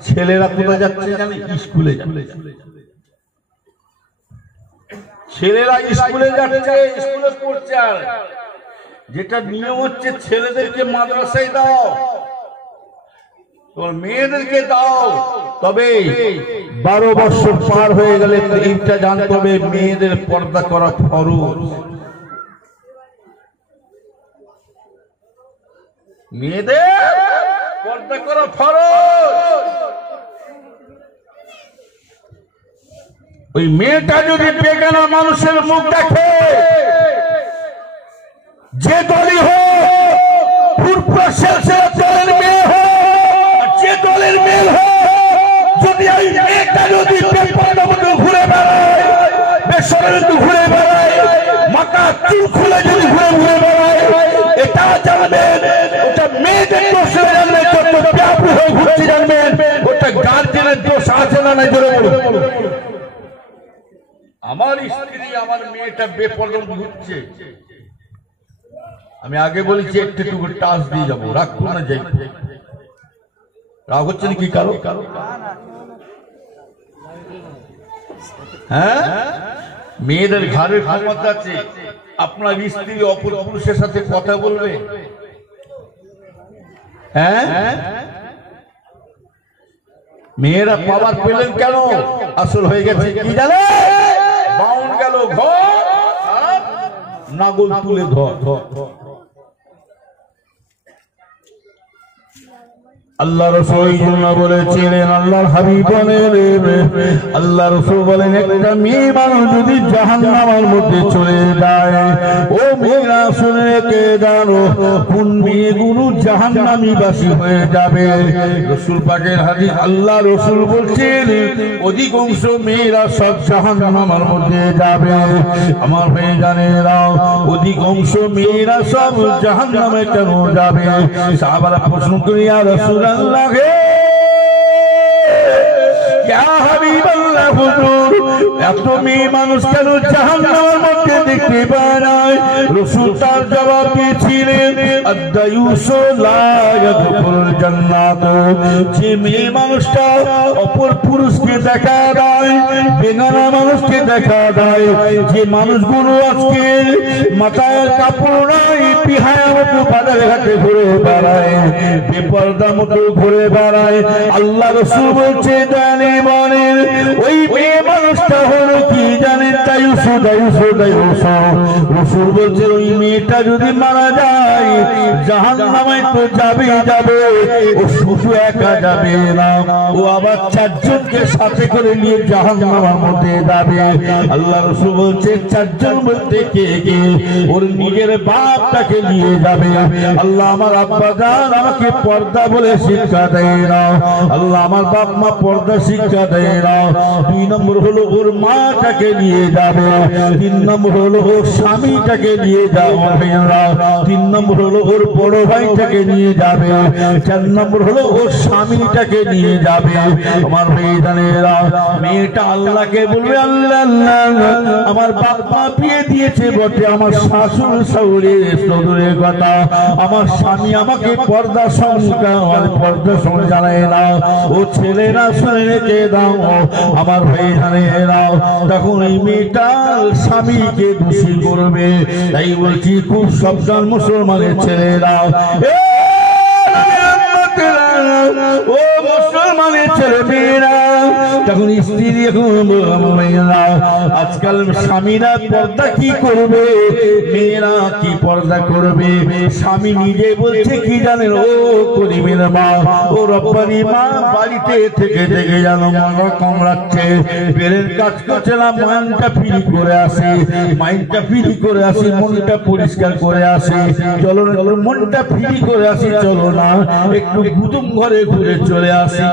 ছেলেরা কোথায় যাচ্ছে জানে? স্কুলে যাচ্ছে। ছেলেরা স্কুলে যাচ্ছে, স্কুলে পড়ছে, আর যেটা নিয়ম হচ্ছে ছেলেদেরকে মাদ্রাসায় দাও, তোমার মেয়েদেরকে দাও। তবে 12 বছর পার হয়ে গেলে এইটা জানতে হবে মেয়েদের পর্দা করা ফরজ। মেয়েদের পর্দা করা ফরজ। ওই মেয়েটা যদি বেগানা মানুষের মুখ দেখে, যে দলই হোক, দলের মেয়ে হোক, যে দলের মেয়ে হোক, যদি ওই মেয়েটা যদি বেপর্দা মতো ঘুরে বেড়ায়, সকালে তো ঘুরে বেড়ায়, মাথা চুল খুলে যদি ঘুরে ঘুরে বেড়ায়, এটা জানবেন ওটা মেয়েদের দোষ হয়ে জানবেন, যত ব্যাপু হয়ে ঘুরতে জানবেন ওটা গার্জেনের দোষ আছে না নাই জোরে বলুন। আমার স্ত্রী আমার মেয়েটা বেপরদা ঘুরছে, আমি আগে বলেছি একটু টাচ দিয়ে যাবো, রাগ করো না, যাই রাগ হচ্ছে নাকি কারো? হ্যাঁ, মেয়েদের ঘরের ক্ষমতা আছে, আপনার স্ত্রী অপর পুরুষের সাথে কথা বলবে? হ্যাঁ, মেয়েরা পাওয়ার পেলেন কেন? আসল হয়ে গেছে কি জানে, বাউন গেল ঘর, নাগল তুলে ধর। আল্লাহ রাসূল বলেছিলেন, আল্লাহর হাবিব বলেন, আল্লাহ রাসূল বলেন, একটা মেয়ে মানুষ যদি জাহান্নামের মধ্যে চলে যায়, ও মেয়েরা শুনে রেখে জানো, কোন মেয়েগুলো জাহান্নামী বাসী হয়ে যাবে। রাসূল পাকের হাদিস, আল্লাহ রাসূল বলছেন, অধিকাংশ মেয়েরা সব জাহান্নামের মধ্যে যাবে। আমার ভাই জানেরা, অধিকাংশ মেয়েরা সব জাহান্নামে কেন যাবে? সাহাবারা প্রশ্ন করি, ইয়া রাসূল আল্লাহ, ইয়া হাবিবাল্লাহ, হুজুর এত মেয়ে মানুষ কেন জাহান্নামের মধ্যে দেখতে পায় না? রাসূল তার জবাব দিয়েছিলেন, আদ-দায়ুসু লা ইয়াদখুলুল জান্নাত, যে মেয়ে মানুষটা অপর পুরুষকে দেখা দেয়, বেগানা মানুষকে দেখা দেয়, যে মানুষগুলো আজকে মাথায় কাপড় নাই, পিহায়া মতো বাজারে ঘাটে ঘুরে বেড়ায়, বেপরদা মতো ঘুরে বেড়ায়, আল্লাহ রাসূল বলছে, জানি বলেন ওই মেয়ে মানুষটা হলো কি জানেন? দায়ুসু, দায়ুসু, দায়ুসু। রাসূল বলছে, ওই মেয়েটা যদি মারা যায় জাহান্নামে তো যাবে, ও শুধু একা যাবে না, ও আবার চারজনকে সাথে করে নিয়ে জাহান্নামের মধ্যে যাবে। আল্লাহ রাসূল বলছে, চারজন বলতে কে কে? ওর নিজের বাপটাকে নিয়ে যাবে। আল্লাহ আমার আব্বা জান আমাকে পর্দা বলে শিক্ষা দেয় না, আল্লাহ আমার বাপ মা পর্দা শিক্ষা দেয় না। 2 নম্বর হলো ওর মাটাকে নিয়ে যাবে, 3 নম্বর হলো ওর স্বামীটাকে নিয়ে যাবে, 3 নম্বর হলো ওর বড় ভাইটাকে নিয়ে যাবে, 4 নম্বর হলো ওর স্বামীটাকে নিয়ে যাবে। আমার ভাইজানেরা, মেয়েটা আল্লাহকে বলবে, আল্লাহ আল্লাহ, আমার বাপ মা বিয়ে দিয়েছে বটে, আমার শাশুড় শাশুড়ির সদরের কথা, আমার স্বামী আমাকে পর্দা সঙ্গে জানায় না, ও ছেলেরা শুনে রেখে দাও। আমার ভাইজানেরা, তখন এই মেয়েটা স্বামীকে দোষী করবে। তাই বলছি, খুব সাবধান মুসলমানের ছেলেরা, ও মুসলমানের ছেলে মেয়েরা, তখন স্ত্রী এখন আজকাল স্বামীরা পর্দা কি করবে, মেয়েরা কি পর্দা করবে? স্বামী নিজে বলছে কি জানেন, ও করিমের মা, ও রব্বানি মা, বাড়িতে থেকে থেকে যেন মনটা কামড়াচ্ছে, বেরের কাজ করছে না, মাইন্ডটা ফ্রি করে আসে, মাইন্ডটা ফ্রি করে আসি, মনটা পরিষ্কার করে আসে, চলো মনটা ফ্রি করে আসি, চলো না একটু গুদুম ঘরে ঘুরে চলে আসি।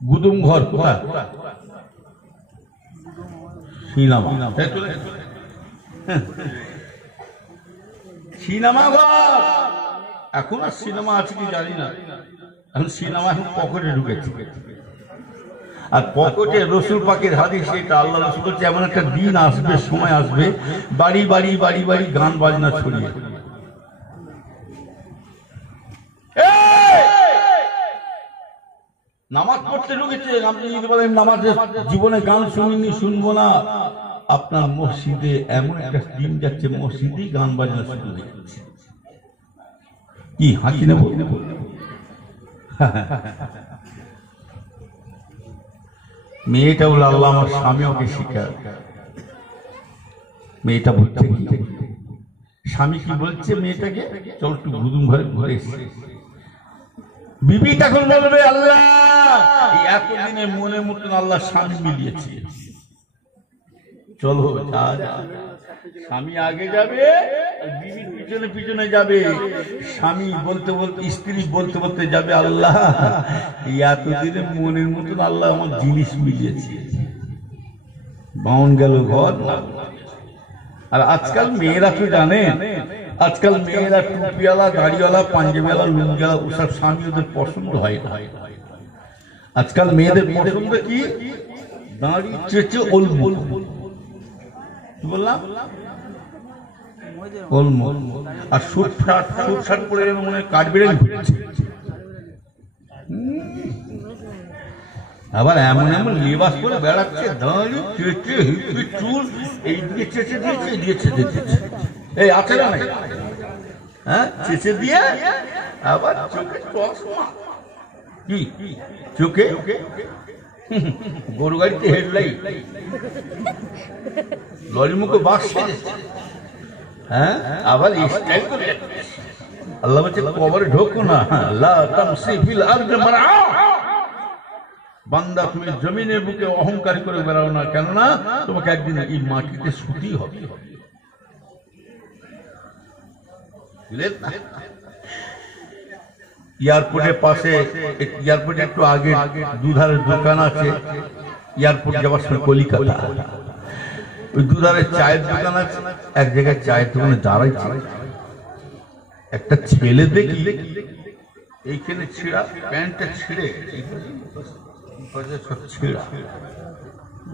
গুদুম ঘর কোথায়? সিনেমা, সিনেমা ঘর। এখন আর সিনেমা আছে কি জানি না, এখন সিনেমা এখন পকেটে ঢুকেছে। আর পকেটে রাসূল পাকের হাদিস, এটা আল্লাহ রাসূল বলছে, এমন একটা দিন আসবে, সময় আসবে, বাড়ি বাড়ি বাড়ি বাড়ি গান বাজনা ছড়িয়ে। নামাজ পড়তে ঢুকেছে, আপনি যদি বলেন নামাজের জীবনে গান শুনিনি, শুনবো না, আপনার মসজিদে এমন একটা দিন যাচ্ছে, মসজিদেই গান বাজনা শুরু হয়ে যাচ্ছে। কি হাসি নেব? মেয়েটা বলে, আল্লাহ আমার স্বামী ওকে শিক্ষা। মেয়েটা বলছে কি, স্বামী কি বলছে মেয়েটাকে, চল একটু গুদুম ঘরে ঘুরে এসে। বিবি তখন বলবে, আল্লাহ এতদিনে মনে মতন আল্লাহ স্বামী মিলিয়েছে, চলো যা যা। স্বামী আগে যাবে আর বিবির পিছনে পিছনে যাবে। স্বামী বলতে বলতে, স্ত্রী বলতে বলতে যাবে, আল্লাহ এতদিনে মনের মতন আল্লাহ আমার জিনিস মিলিয়েছে, বাউন গেল ঘর। আর আজকাল মেয়েরা তো জানেন, আজকাল মেয়েরা টুপিওয়ালা, দাড়িওয়ালা, পাঞ্জাবিওয়ালা, লুঙ্গিওয়ালা, ওসব স্বামী ওদের পছন্দ হয় না। আজকাল মেয়েদের পছন্দ কি? দাড়ি চেঁচে ওলমোল, কি বললাম, ওলমোল। আর সুট শার্ট পরে মনে হয় কাঠবিড়ালি ঘুরছে। আবার এমন এমন লেবাস করে বেড়াচ্ছে, দাঁড়ি চেঁচে, হিপি চুল, এইদিকে চেঁচে দিয়েছে, এদিকে চেঁচে দিয়েছে। এই আছে না, হ্যাঁ, চেঁচে দিয়ে আবার চোখে চশমা, কি চোখে গরু গাড়িতে হেডলাইট, লরির মুখে বাস, হ্যাঁ, আবার স্টাইল করে। আল্লাহ বলছে কবরে ঢোকো না, লা তামসি ফিল আরদি মারআ, বান্দা তুমি জমিনের বুকে অহংকার করে বেড়াও না, কেননা তোমাকে একদিন এই মাটিতে শুতেই হবে। এয়ারপোর্টের পাশে, এয়ারপোর্টে একটু আগে দুধারের দোকান আছে, এয়ারপোর্ট যাওয়ার সময় কলিকাতা, ওই দুধারে চায়ের দোকান আছে। এক জায়গায় চায়ের দোকানে দাঁড়াইছে একটা ছেলে, দেখি এইখানে ছিঁড়া প্যান্টটা ছিঁড়ে, সব ছিঁড়া।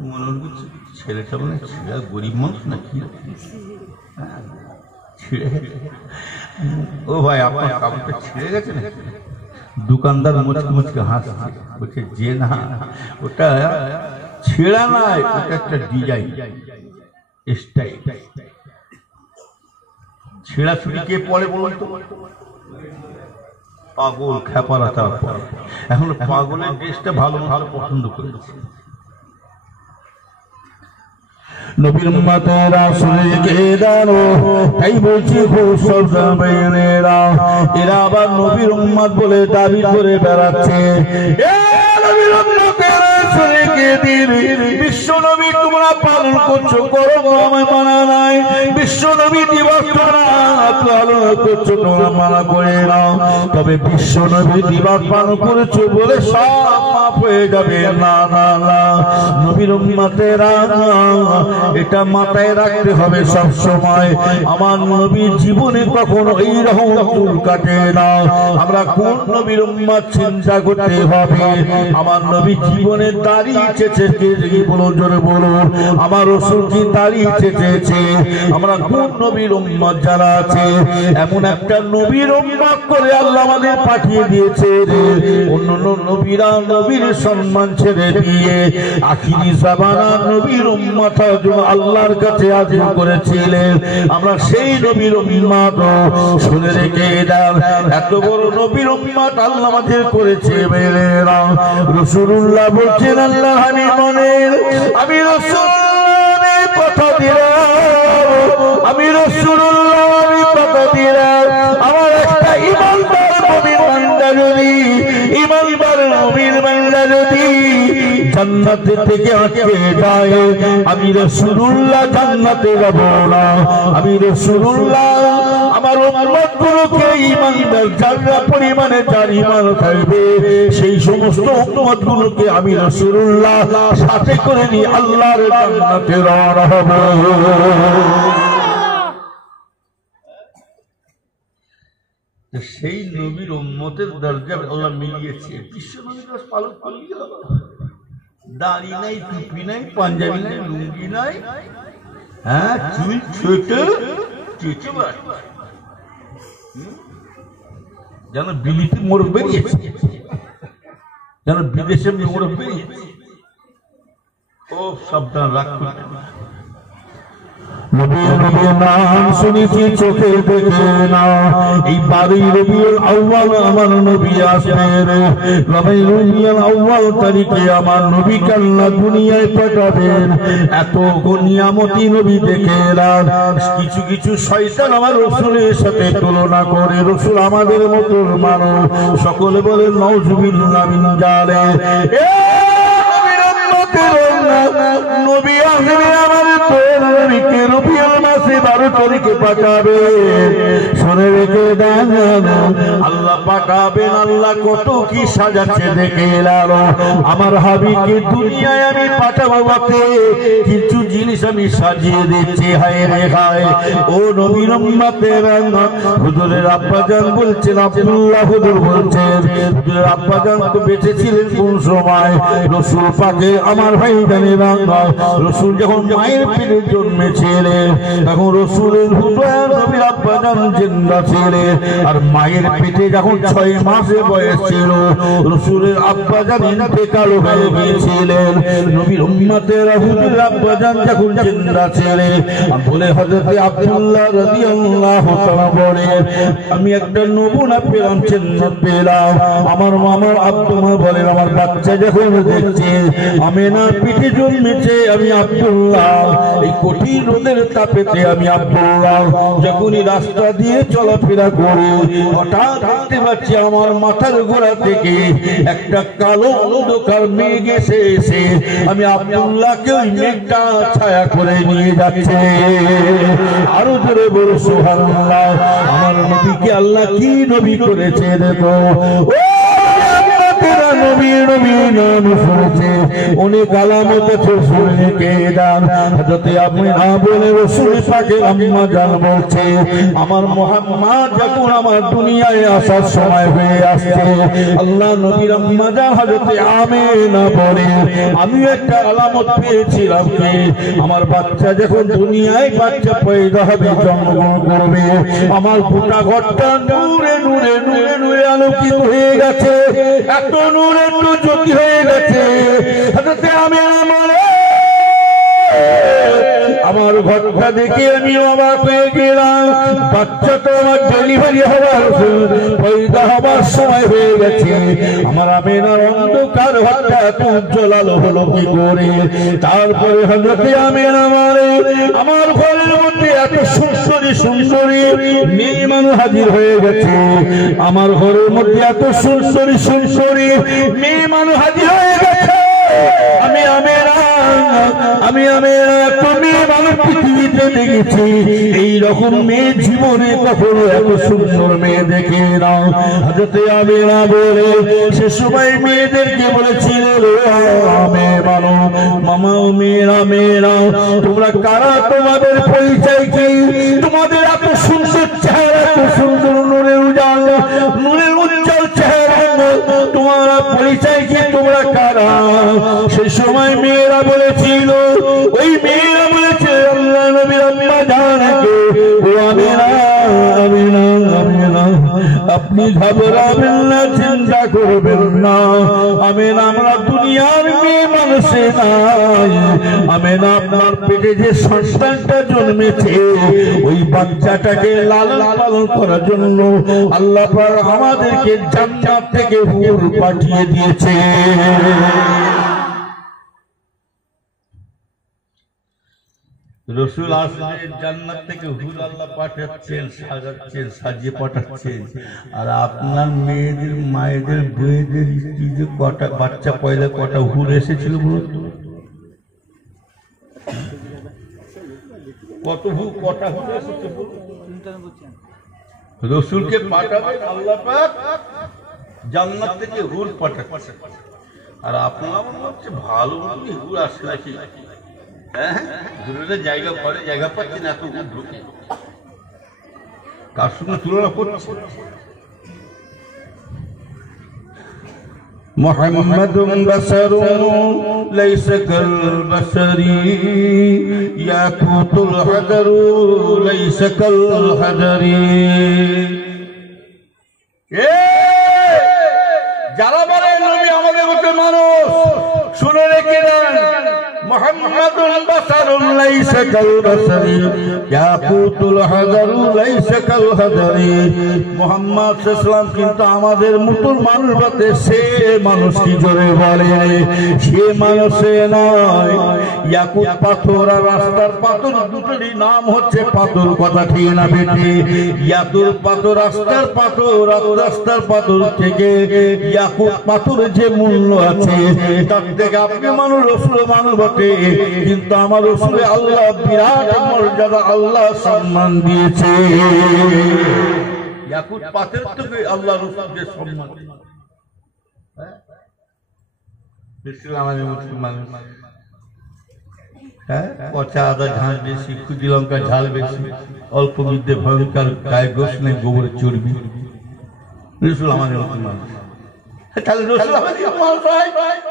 মনে হচ্ছে ছেলেটা মানে ছিঁড়া গরিব মানুষ নাকি, ছিঁড়ে। ও ভাই, আপনার কাপড়টা ছিঁড়ে গেছে না? দোকানদার মুচকে মুচকে হাসছে, বলছে যে না, ওটা ছেঁড়া নয়, ওটা একটা ডিজাইন স্টাইল। ছেঁড়া ছুটি কে পরে বলুন তো? পাগল, খেপারা। তারপর এখন পাগলের ড্রেসটা ভালো ভালো পছন্দ করেছে। নবীর উম্মতেরা শুনে গিয়ে দাঁড়ো, তাই বলছি খুব সবরা, এরা আবার নবীর উম্মত বলে দাবি করে বেড়াচ্ছে। বিশ্ব নবী তোমরা পালন করছো, করো, আমায় মানা নাই। বিশ্ব নবী দিবস তোমরা পালন করছো, তোমরা মানা করে নাও। তবে বিশ্ব নবী দিবস পালন করেছো বলে সব মাফ হয়ে যাবে না, না, না। নবীর উম্মতেরা এটা মাথায় রাখতে হবে সব সময়। আমার নবীর জীবনে কখনো এইরকম চুল কাটে না। আমরা কোন নবীর উম্মত চিন্তা করতে হবে। আমার নবী জীবনে দাড়ি চেঁচেছে, বলো জোরে বলো, আমার রাসূল কি দাড়ি চেঁচেছে? আমরা কোন নবীর উম্মত যারা আছে, এমন একটা নবীর উম্মত করে আল্লাহ আমাদের পাঠিয়ে দিয়েছে। অন্যান্য নবীরা নবীর সম্মান ছেড়ে দিয়ে আখিরি জামানা নবীর উম্মত আল্লাহর কাছে হাজির করেছিলেন। আমরা সেই নবীর উম্মত, শুনে রেখে দাও, এত বড় নবীর উম্মত আল্লাহ আমাদের করেছে। রাসূলুল্লাহ বলছেন, আল্লাহ আমি মনের, আমি রাসূলের কথা দিলাম, আমি রাসূলুল্লাহ আমি কথা দিলাম, আমার একটা ঈমানদার নবীর বান্দা যদি, ঈমানদার নবীর বান্দা যদি জান্নাত থেকে আটকে যায়, আমি রাসূলুল্লাহ জান্নাতে যাব না। আমি রাসূলুল্লাহ আমার উম্মতগুলোকে ঈমানদার যারা পরিমাণে যার ঈমান থাকবে, সেই সমস্ত উম্মতগুলোকে আমি রাসূলুল্লাহ সাথে করে নিয়ে আল্লাহর জান্নাতে রওনা হব। সেই নবীর উম্মতের দরজা আল্লাহ মিলিয়েছে। বিশ্ব নবীর পালন করলে হবে। দাড়ি নাই, টুপি নাই, পাঞ্জাবি নাই, লুঙ্গি নাই, হ্যাঁ, চুল ছোট, যেন বিলিতি মোড় বেরিয়েছে, যেন বিদেশে মোড় বেরিয়েছে। ও সাবধান রাখবে। নবীর নবীর নাম শুনেছি চোখে দেখে না, এই 12 রবিউল আউয়াল আমার নবী আসবেন। রবিউল আউয়াল তারিখে আমার নবীকে আল্লাহ দুনিয়ায় পাঠাবেন। এত নিয়ামতি নবী দেখে এলাম। কিছু কিছু শয়তান আমার রাসূলের সাথে তুলনা করে, রাসূল আমাদের মতো মানুষ, সকলে বলে নাউযুবিল্লাহ মিন জালিক। নবী আসবে আমার তোর নবীকে রবিউল মাসে 12 তারিখে পাঠাবে শুনে রেখে দেন আল্লাহ পাঠাবেন আল্লাহ কত কি সাজাচ্ছে দেখে এলাম আমার হাবিবকে দুনিয়ায় আমি পাঠাবো বলতে কিছু জিনিস আমি সাজিয়ে দিচ্ছি হায় রে হায় ও নবীর উম্মতের হুজুরের আব্বাজান বলছেন আব্দুল্লাহ হুজুর বলছেন হুজুরের আব্বাজান তো বেঁচে ছিলেন কোন সময় রাসূল পাকে আমার ভাই জানেন রাসূল যখন মায়ের পেটে জন্মেছিলেন তখন রাসূলের হুজুর নবীর আব্বাজান জিন্দা ছিলেন আর মায়ের পেটে যখন 6 মাসের বয়স ছিল রাসূলের আব্বাজান ইন্তেকাল হয়ে গিয়েছিলেন নবীর উম্মতের হুজুরের আব্বাজান যখন জিন্দা ছিলেন বলে হযরত আব্দুল্লাহ রাদিয়াল্লাহু তাআলা বলে আমি একটা নমুনা পেলাম জান্নাত পেলাম আমার মামা আব্দুল্লাহ বলেন আমার বাচ্চা যখন দেখছে আমিনার পিঠে জন্মেছে আমি আব্দুল্লাহ এই কঠিন রোদের তাপেতে আমি আব্দুল্লাহ যখনই রাস্তা দিয়ে চলাফেরা করি হঠাৎ দেখতে পাচ্ছি আমার মাথার গোড়া থেকে একটা কালো অন্ধকার মেঘ এসে আমি আব্দুল্লাহকে ওই মেঘটা ছায়া করে নিয়ে যাচ্ছে আরো জোরে বলো সুবহানাল্লাহ আমার নবীকে আল্লাহ কি নবী করেছে দেখো অনেক আলামত আছে শুনে কে দান হযরত আমিনা বলে রাসূল পাকে আম্মা জান বলছে আমার মুহাম্মদ যখন আমার দুনিয়ায় আসার সময় হয়ে আসছে আল্লাহ নবীর আম্মা জান হযরত আমিনা বলে আমি একটা আলামত পেয়েছিলাম কি আমার বাচ্চা যখন দুনিয়ায় বাচ্চা পয়দা হবে জন্মগ্রহণ করবে আমার গোটা ঘরটা নূরে নূরে নূরে নূরে আলোকিত হয়ে গেছে এত নূরে জ্যোতি হয়ে গেছে আমার ঘরটা দেখে আমি অবাক হয়ে গেলাম বাচ্চা তো আমার ডেলিভারি হবার সময় হয়ে গেছে আমার আমিনার অন্ধকার ঘরটা এত উজ্জ্বল আলো হলো কি করে তারপরে হযরতে আমিনা আমার ঘরের মধ্যে এত সুন্দরী সুন্দরী মেয়ে মানুষ হাজির হয়ে গেছে আমার ঘরের মধ্যে এত সুন্দরী সুন্দরী মেয়ে মানুষ হাজির হয়ে গেছে আমি এত মেয়ে মানুষ পৃথিবীতে দেখেছি এইরকম মেয়ে জীবনে কখনো এত সুন্দর মেয়ে দেখে না হযরতে আমিনা বলে সে সময় মেয়েদেরকে বলেছিল মামা মেয়েরা তোমরা কারা তোমাদের পরিচয় কি তোমাদের এত সুন্দর চেহারা এত সুন্দর নূরের উজ্জ্বল চেহারা তোমার পরিচয় কি তোমরা কারা সেই সময় মেয়েরা বলেছিল ওই মেয়েরা বলেছে আল্লাহ নবীর আম্মা জানকে ও আমিনা আপনি ঘাবড়াবেন না চিন্তা করবেন না আমিনা আমরা দুনিয়ার মেয়ে মানুষে নাই আমিনা আপনার পেটে যে সন্তানটা জন্মেছে ওই বাচ্চাটাকে লালন পালন করার জন্য আল্লাহ পাক আমাদেরকে জান্নাত থেকে হুর পাঠিয়ে দিয়েছে রসুল আসলেন জান্নাত থেকে হুর আল্লাহ পাঠাচ্ছেন সাজাচ্ছেন সাজিয়ে পাঠাচ্ছেন আর আপনার মেয়েদের মায়েদের বইয়েদের স্ত্রী যে কটা বাচ্চা পয়দা কটা হুর এসেছিল বলতো কত হুর কটা হুর এসেছে রসুলকে পাঠাবেন আল্লাহ পাক জান্নাত থেকে হুর পাঠাচ্ছে আর আপনার হচ্ছে ভালো মতো হুর আসে নাকি জায়গা ঘরে জায়গা পাচ্ছি না এত ঢুকে কার সঙ্গে তুলনা করছে মুহাম্মাদুন বাশারুন লাইসা কাল বাশারি ইয়াকুতুল হাজারু লাইসা কাল হাজারি যারা বলে নবী আমাদের মতো মানুষ শুনে রেখে দেন মুহাম্মাদুন বাশারুন লাইসা কাল বাশারি ইয়াকুতুল হাজারু লাইসা কাল হাজারি মুহাম্মদ সাল্লাল্লাহু কিন্তু আমাদের মতো মানুষ বলতে সে মানুষ কি জোরে বলে সে মানুষে নয় ইয়াকুত পাথর আর রাস্তার পাথর দুটোরই নাম হচ্ছে পাথর কথা ঠিক না বেটি ইয়াকুত পাথর রাস্তার পাথর থেকে ইয়াকুত পাথরের যে মূল্য আছে তার থেকে আপনি মানুষ রসুল মানুষ বটে হবে, কিন্তু আমার রসুলে আল্লাহ বিরাট মর্যাদা, আল্লাহ সম্মান দিয়েছে। ইয়াকুত পাথর থেকে আল্লাহ রসুলকে সম্মান। পচা আদা ঝাল বেশি, খুদি লঙ্কা ঝাল বেশি, অল্প বিদ্যে ভয়ঙ্কর, গায়ে গোস নেই, গোবরে চর্বি। রসুল আমাদের মতো মানুষ। তাহলে রসুল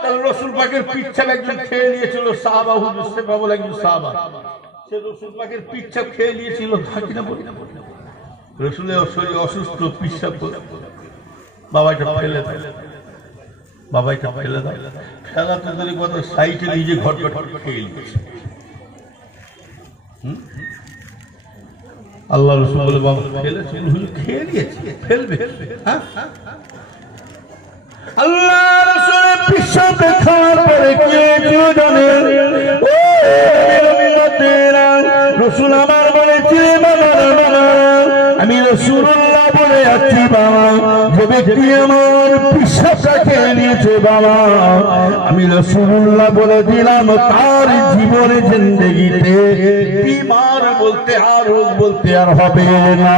তাহলে রসুল পাকের পিচ্ছাপ একজন খেয়ে নিয়েছিল, সাহাবা হুজুর সেবা বলে একজন সাহাবা, সে রসুল পাকের পিচ্ছাপ খেয়ে নিয়েছিল। রসুলের শরীর অসুস্থ, পিচ্ছাপ বাবাইটা ফেলে দেয়, বাবাইটা ফেলে দেয়, ফেলা তো ধরে কত সাইটে নিজে ঘট ঘট খেয়ে নিয়েছে। আল্লাহ রসুল বলে বাবা ফেলেছে, হুজুর খেয়ে নিয়েছে, ফেলবে। আল্লাহ রসুলের পিছনে খাওয়ার পরে কে জানে, রসুল আমার বলেছিলেন আমি রসুল্লাহ বলে যাচ্ছি বাবা, যে ব্যক্তি আমার পিসাবটা খেয়ে নিয়েছে বাবা, আমি রসুল্লাহ বলে দিলাম তার জীবনে জিন্দেগিতে বিমার বলতে আর রোগ বলতে আর হবে না।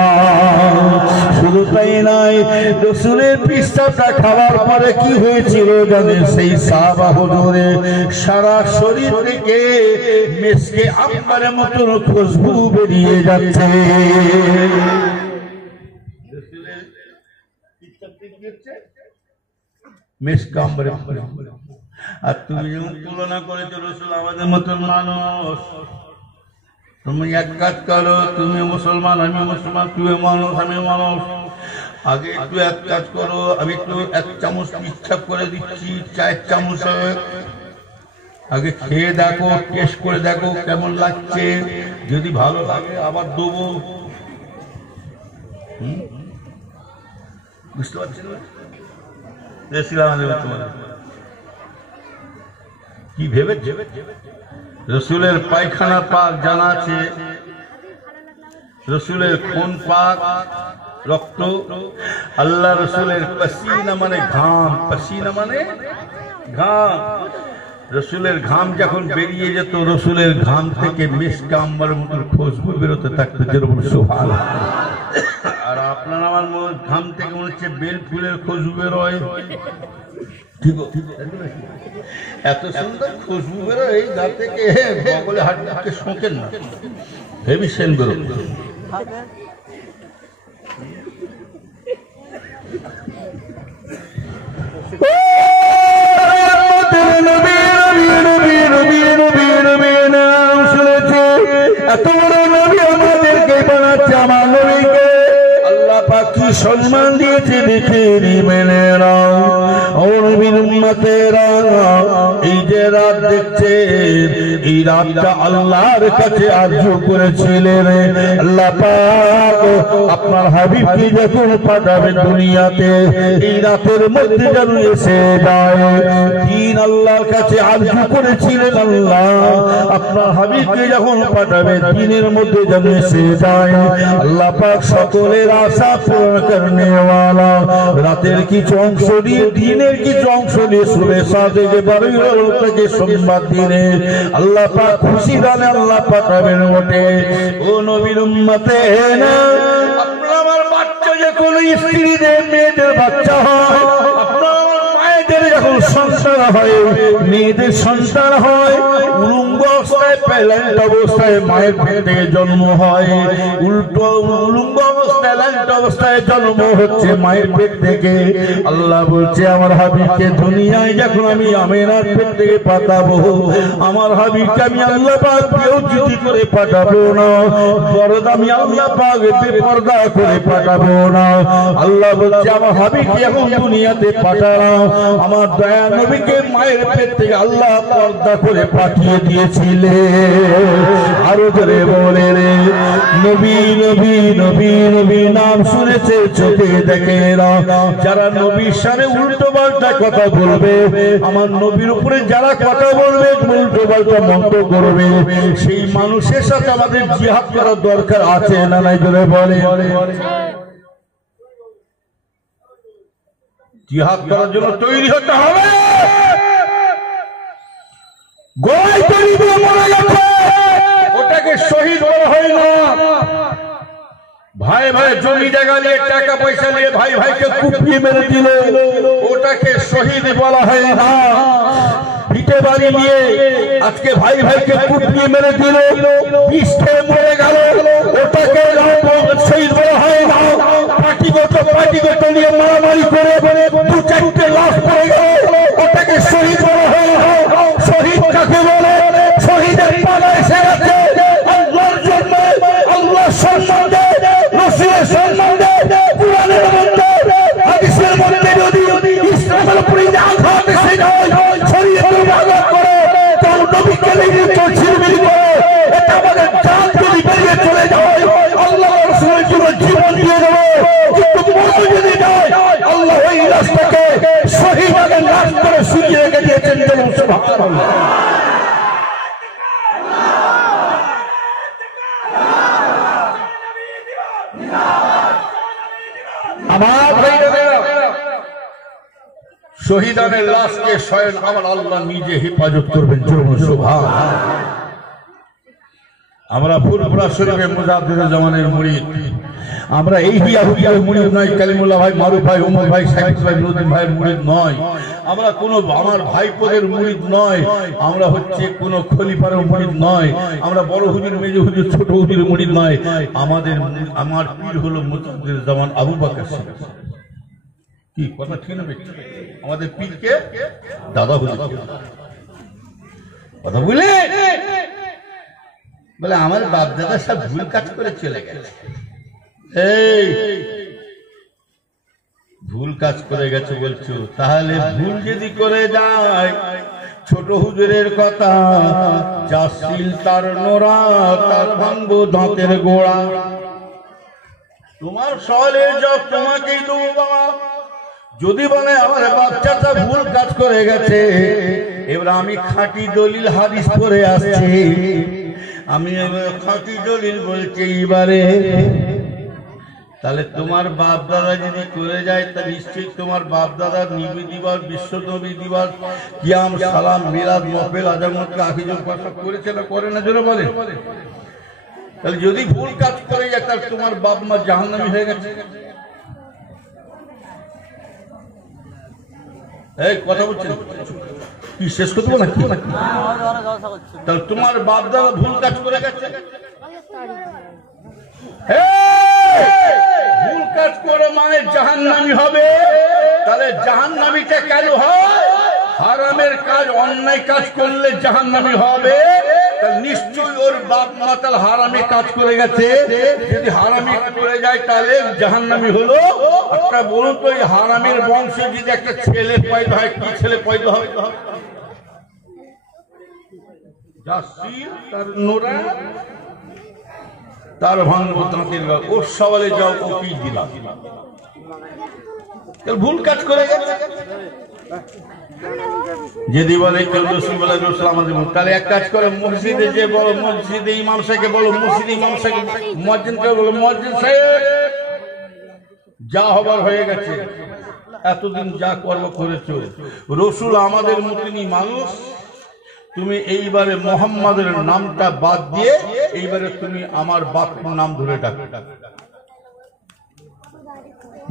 শুধু তাই নয়, রসুলের পিসাবটা খাওয়ার পরে কি হয়েছিল জানেন, সেই সাহাবা হুজুরে সারা শরীর থেকে মেসকে আম্বারের মতন খুশবু বেরিয়ে যাচ্ছে। আর তুমি যেমন তুলনা করেছো রসুল আমাদের মতন মানুষ, তুমি এক কাজ করো, তুমি মুসলমান আমি মুসলমান, তুই মানুষ আমি মানুষ, আগে একটু এক কাজ করো, আমি একটু 1 চামচ পিচ্ছাপ করে দিচ্ছি, 4 চামচ আগে খেয়ে দেখো, টেস্ট করে দেখো কেমন লাগছে, যদি ভালো লাগে আবার দেবো। বুঝতে পারছি কি ভেবে রসুলের পায়খানা পাক জানা আছে, রসুলের খুন পাক রক্ত, আল্লাহ রসুলের পসিনা মানে ঘাম, পসিনা মানে ঘাম, রসুলের ঘাম যখন বেরিয়ে যেত, রসুলের ঘাম থেকে মিশক আম্বার মতো খুশবু বেরোতে থাকতো, যেরকম সুবহানাল্লাহ। আর আপনার আমার ঘাম থেকে মনে হচ্ছে বেল ফুলের খুশবু বেরোয়, এত সুন্দর খুশবু বেরোয় এই গা থেকে, বগলে হাত থেকে শোকেন না, হেভি সেন বেরোয়। এত বড় নবী আমাদেরকে বানাচ্ছে, আমার নবীকে আল্লাহ পাক কি সম্মান দিয়েছে দেখে মেনে নাও। ও নবীর উম্মতেরা, এই যে রাত দেখছেন, এই রাতটা আল্লাহর কাছে আরজু করেছিলেন, আল্লাহ পাক আপনার হাবিবকে যখন পাঠাবে দুনিয়াতে, এই রাতের মধ্যে যেন এসে যায়। দিন আল্লাহর কাছে আরজু করেছিলেন আল্লাহ, আপনার হাবিবকে যখন পাঠাবে দিনের মধ্যে যেন এসে যায়। আল্লাহ পাক সকলের আশা পূরণ করনে ওয়ালা, রাতের কিছু অংশ দিয়ে দিনের কিছু অংশ দিয়ে সুরে সাথে যে বারোটাকে সংবাদ দিনে আল্লাহ পাক খুশি দানে আল্লাহ পাঠাবেন ওঠে। ও নবীর উম্মতেরা, আপনার আমার বাচ্চা যখন স্ত্রীদের মেয়েদের বাচ্চা হয়, আপনার মায়েদের যখন সন্তান হয়, মেয়েদের সন্তান হয়, উলঙ্গ অবস্থায় প্যালেন্ট অবস্থায় মায়ের পেট থেকে জন্ম হয়, উল্টো উলঙ্গ অবস্থায় ল্যান্ড অবস্থায় জন্ম হচ্ছে মায়ের পেট থেকে। আল্লাহ বলছে আমার হাবিবকে দুনিয়ায় যখন আমি আমেনার পেট থেকে পাঠাবো, আমার হাবিবকে আমি আল্লাহ পাক বেউজ্জতি করে পাঠাবো না, পর্দা আমি আল্লাহ পাক বেপর্দা করে পাঠাবো না। আল্লাহ বলছে আমার হাবিবকে এখন দুনিয়াতে পাঠালাম, আমার দয়া নবীকে মায়ের পেট থেকে আল্লাহ পর্দা করে পাঠিয়ে দিয়েছিলে। আরো ধরে বলে রে, নবী নবী নবী নবী নাম শুনেছে চোখে দেখে না, যারা নবীর সামনে উল্টো পাল্টা কথা বলবে, আমার নবীর উপরে যারা কথা বলবে উল্টো পাল্টা মন্তব্য করবে, সেই মানুষের সাথে আমাদের জিহাদ করার দরকার আছে না নাই? ধরে বলে জিহাদ করার জন্য তৈরি হতে হবে। গোড়ায় তৈরি দিয়ে মারা গেছে, ওটাকে শহীদ বলা হয় না। ভাই ভাই জমি জায়গা নিয়ে টাকা পয়সা নিয়ে ভাই ভাইকে কুপিয়ে মেরে দিল, ওটাকে শহীদ বলা হয় না। পিঠে বাড়ি নিয়ে আজকে ভাই ভাইকে কুপিয়ে মেরে দিল, পিষ্টে মরে গেল, ওটাকে শহীদ বলা হয় না। পার্টিগত নিয়ে মারামারি করে 2-4টে লাশ পড়ে গেল, ওটাকে শহীদ বলা হয় না। শহীদ কাকে বলে? শহীদের পালা এসে গেছে। আল্লাহর জন্য, আল্লাহর সম্মানে, রসুলের সম্মানে, কুরআনের মধ্যে, হাদিসের মধ্যে যদি ইসলামের উপরে আঘাত এসে যায়, শরীয়তের আঘাত করে, তার নবীকে নিয়ে তোর ছিলমিল করে, এটা আমাদের জান যদি বেরিয়ে চলে যায়, আল্লাহ রসুলের জন্য জীবন দিয়ে দেবে। কিন্তু মরে যদি যায়, আল্লাহ ওই লাশটাকে শহীদের লাশ করে শুকিয়ে রেখে দিয়েছেন। বলুন সুবহানাল্লাহ। আমার ভাইরা, শহীদানের লাশকে স্বয়ং আমার আল্লাহ নিজে হেফাজত করবেন। সুবহানাল্লাহ। আমরা ফুরফুরা শরীফে মুজাদ্দিদুল জামানের মুরিদ, আমরা এই হিয়াহুদিয়ার মুরিদ নয়, কালিমুল্লাহ ভাই, মারুফ ভাই, ওমর ভাই, সাইফুল ভাই, নুরুদ্দিন ভাইয়ের মুরিদ নয়, আমরা কোন আমার ভাইপোদের মুরিদ নয়, আমরা হচ্ছে কোন খলিফার মুরিদ নয়, আমরা বড় হুজুর, মেজো হুজুর, ছোট হুজুর মুরিদ নয়। আমার পীর হলো মুজাদ্দিদুল জামান আবু বকর সিদ্দিক। কি কথা ঠিক না? আমাদের পীরকে দাদা হুজুর কথা বলে বলে আমার বাপ দাদা সব ভুল কাজ করে চলে গেছে। এই ভুল কাজ করে গেছে বলছো, তাহলে ভুল যদি করে যায়, ছোট হুজুরের কথা, যা শিল তার নোরা, তার ভাঙবো দাঁতের গোড়া। তোমার সওয়ালে জব তোমাকেই দেবো বাবা। যদি বলে আমার বাচ্চাটা ভুল কাজ করে গেছে, এবার আমি খাঁটি দলিল হাদিস পড়ে আসছি, আমি খাঁটি দলিল বলছি এবারে, তাহলে তোমার বাপ দাদা যদি করে যায়, তা নিশ্চয়ই তোমার বাপ দাদা নিবি দিবার, বিশ্ব নবী দিবার, কিয়াম, সালাম, মিলাদ, মহফিল, আজামতকে আখিজুল পাশা করেছে না করে না? জোরে বলে। তাহলে যদি ভুল কাজ করে যায়, তাহলে তোমার বাপ মা জাহান্নামী হয়ে গেছে। এই কথা বলছেন কি শেষ করতে না কি? তাহলে তোমার বাপ দাদা ভুল কাজ করে গেছে, ভুল কাজ করে মানে জাহান্নামী হবে। তাহলে জাহান্নামীটা কেন হয়? হারামের কাজ, অন্যায় কাজ করলে জাহান্নামী হবে। নিশ্চয়ই ওর বাপ মা তাহলে হারামে কাজ করে গেছে। যদি হারামে করে যায় তাহলে জাহান্নামী হলো। একটা বলুন তো, এই হারামের বংশে যদি একটা ছেলে পয়দা হয়, কি ছেলে পয়দা হবে? তার নোরা, তার ভাঙবো দাঁতের গাল। ওর সওয়ালে যাও, ও কি দিলাম? ভুল কাজ করে গেছে। যদি বলে কেউ রসুল বলে রসুল আমাদের, তাহলে এক কাজ করে, মসজিদে যে বলো, মসজিদে ইমাম সাহেবকে বলো, মসজিদে ইমাম সাহেব, মুয়াজ্জিনকে বলো, মুয়াজ্জিন সাহেব যা হবার হয়ে গেছে, এতদিন যা করবো করেছো, রসুল আমাদের মতনই মানুষ, তুমি এইবারে মোহাম্মদের নামটা বাদ দিয়ে এইবারে তুমি আমার বাপের নাম ধরে ডাকো।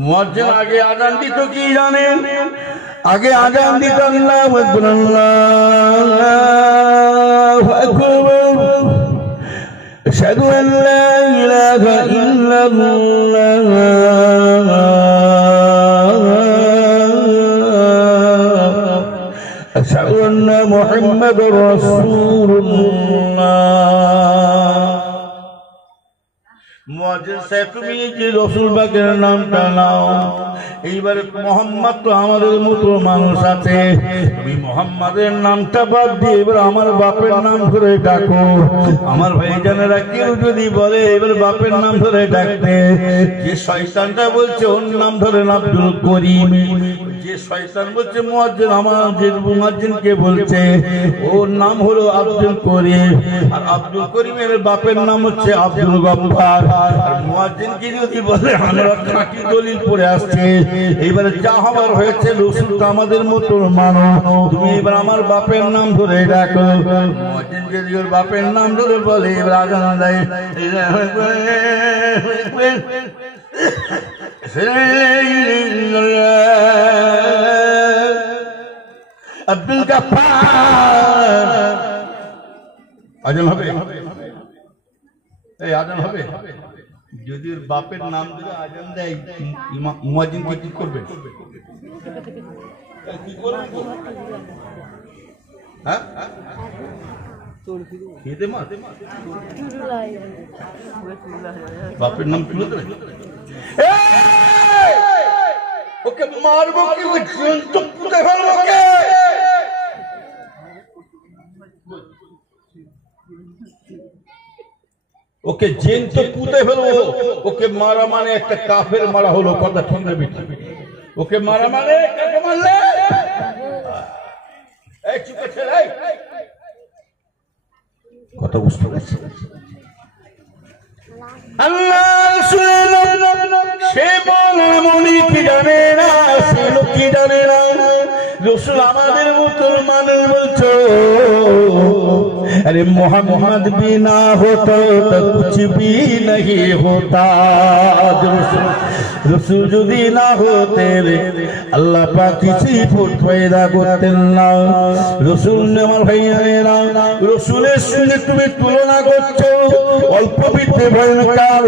মুয়াজ্জিন আগে আযান দিত কি জানেন? আগে আযান দিত আল্লাহু আকবার, আল্লাহু আকবার, আশহাদু আন লা ইলাহা ইল্লাল্লাহ, আশহাদু আন্না মুহাম্মাদুর রাসূলুল্লাহ। মুয়াজ্জিন সাহেব, তুমি যে রসুল পাকের নামটা নাও, এইবারে মোহাম্মদ তো আমাদের মতো মানুষ আছে, তুমি মোহাম্মদের নামটা বাদ দিয়ে এবার আমার বাপের নাম ধরে ডাকো। আমার ভাইজানেরা কেউ যদি বলে এবার বাপের নাম ধরে ডাকতে, যে শয়তানটা বলছে ওর নাম ধরে আব্দুল করিম, যে শয়তান বলছে মুয়াজ্জিন, আমার যে মুয়াজ্জিনকে বলছে ওর নাম হলো আব্দুল করিম, আর আব্দুল করিমের বাপের নাম হচ্ছে আব্দুল গফফার। মুয়াজ্জিনকে যদি বলে আমরা খাঁটি দলিল পড়ে আসছে, এইবারে যা হবার হয়েছে, রসুল তো আমাদের মতো মানো, তুমি এবার আমার বাপের নাম ধরে ডাকো। মুয়াজ্জিনকে যদি ওর বাপের নাম ধরে বলে, এবার আজান দেয়, আব্দুল গাফফার আজান হবে, এই আজান হবে। যদি ওর বাপের নাম ধরে আজান দেয়, মুয়াজ্জিনকে কি করবে? কি করবে? হ্যাঁ, বাপের নাম তুলে দেবে, ওকে মারবো কি পুঁতে ফেলবো কে? ওকে জেন তো পুঁতে ফেলবো, ওকে মারা মানে একটা কাফের মারা হলো, কথা ঠিক না বেশি? ওকে মারা মানে কাকে মারলে? এই চুপে ছেলে, কথা বুঝতে পারছি? আল্লাহ সে মনে কি জানে না, সে লোক কি জানে না, রসুল আমাদের মুসলমানের বলছো, अरे मोहम्मद भी ना होता तो कुछ भी नहीं होता। रसूल যদি না হতেন আল্লাহ পাক কিছুই পয়দা করতেন না। রসুল আমার ভাইয়েরা, রসুলের সঙ্গে তুমি তুলনা করছো, অল্প বিদ্যে ভয়ঙ্কর।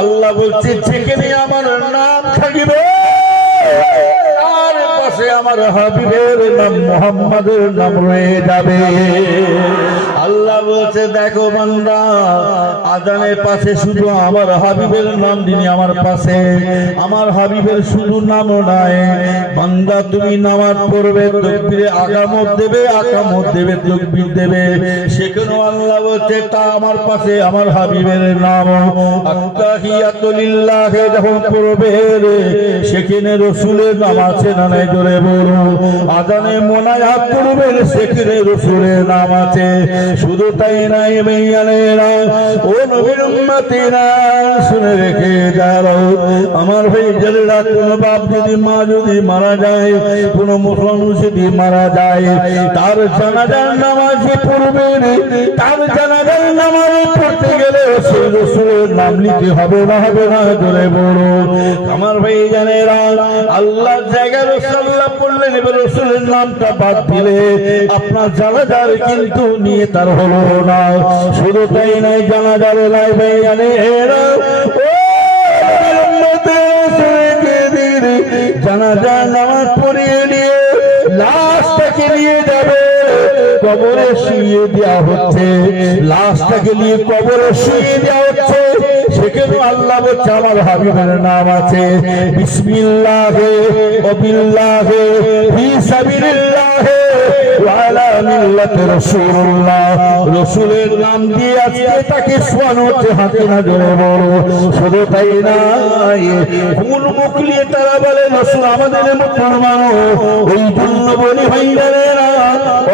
আল্লাহ বলছে যেখানে আমার নাম থাকবে, তার পাশে আমার হাবিবের নাম মুহাম্মাদের নাম রয়ে যাবে। আল্লাহ বলছে দেখো বান্দা, আজানের পাশে শুধু আমার হাবিবের নাম দিনি, আমার পাশে আমার হাবিবের শুধু নামও নাই। বান্দা তুমি নামাজ পড়বে, তাকবীরে আকামত দেবে, আকামত দেবে, তাকবীর দেবে, সেখানে আল্লাহ বলছে তা আমার পাশে আমার হাবিবের নাম। আত্তাহিয়াতু লিল্লাহ যখন পড়বে, সেখানে রসুলের নাম আছে না নাই জোরে বলো। আজানে মোনাজাত করবে, সেখানে রসুলের নাম আছে। শুধু তাই নাই ভাইয়ানেরা, ও নবীর উম্মতেরা শুনে রেখে যাও, আমার ভাই যারা কোন বাপ যদি মা যদি মারা যায়, কোন মুসলমান যদি মারা যায়, তার জানাজার নামাজ পড়বে, তার জানাজার নামাজ পড়তে গেলে সেই রসুলের নাম নিতে হবে না, হবে না জোরে বলো। আমার ভাই জানেরা, আল্লাহর জায়গায় রাসূলুল্লাহ পড়লেন, এবার রসুলের নামটা বাদ দিলে আপনার জানাজার কিন্তু নিয়ে তার হলো না। শুধু তাই নাই, জানাজার লাই ভাই জানেরা, জানাজার নামাজ পড়িয়ে নিয়ে লাশটাকে নিয়ে যাবে, কবরে শুইয়ে দেওয়া হচ্ছে, লাশটাকে নিয়ে কবরে শুইয়ে দেওয়া হচ্ছে। সেখানে আল্লাহ বলছে আমার হাবিবের নাম আছে, বিসমিল্লাহে ওয়া বিল্লাহে ফি সাবিলিল্লাহে ওয়া আলা মিল্লাতি রাসূলুল্লাহ। রাসূলের নাম দিয়ে আজকে তাকে শোয়ানো হচ্ছে, হাতে না জোরে বলো। শুধু তাই নাই, কোন মুখলিয়ে তারা বলে রাসূল আমাদের মুসলমান, ওই জন্য বলি ভাইরা,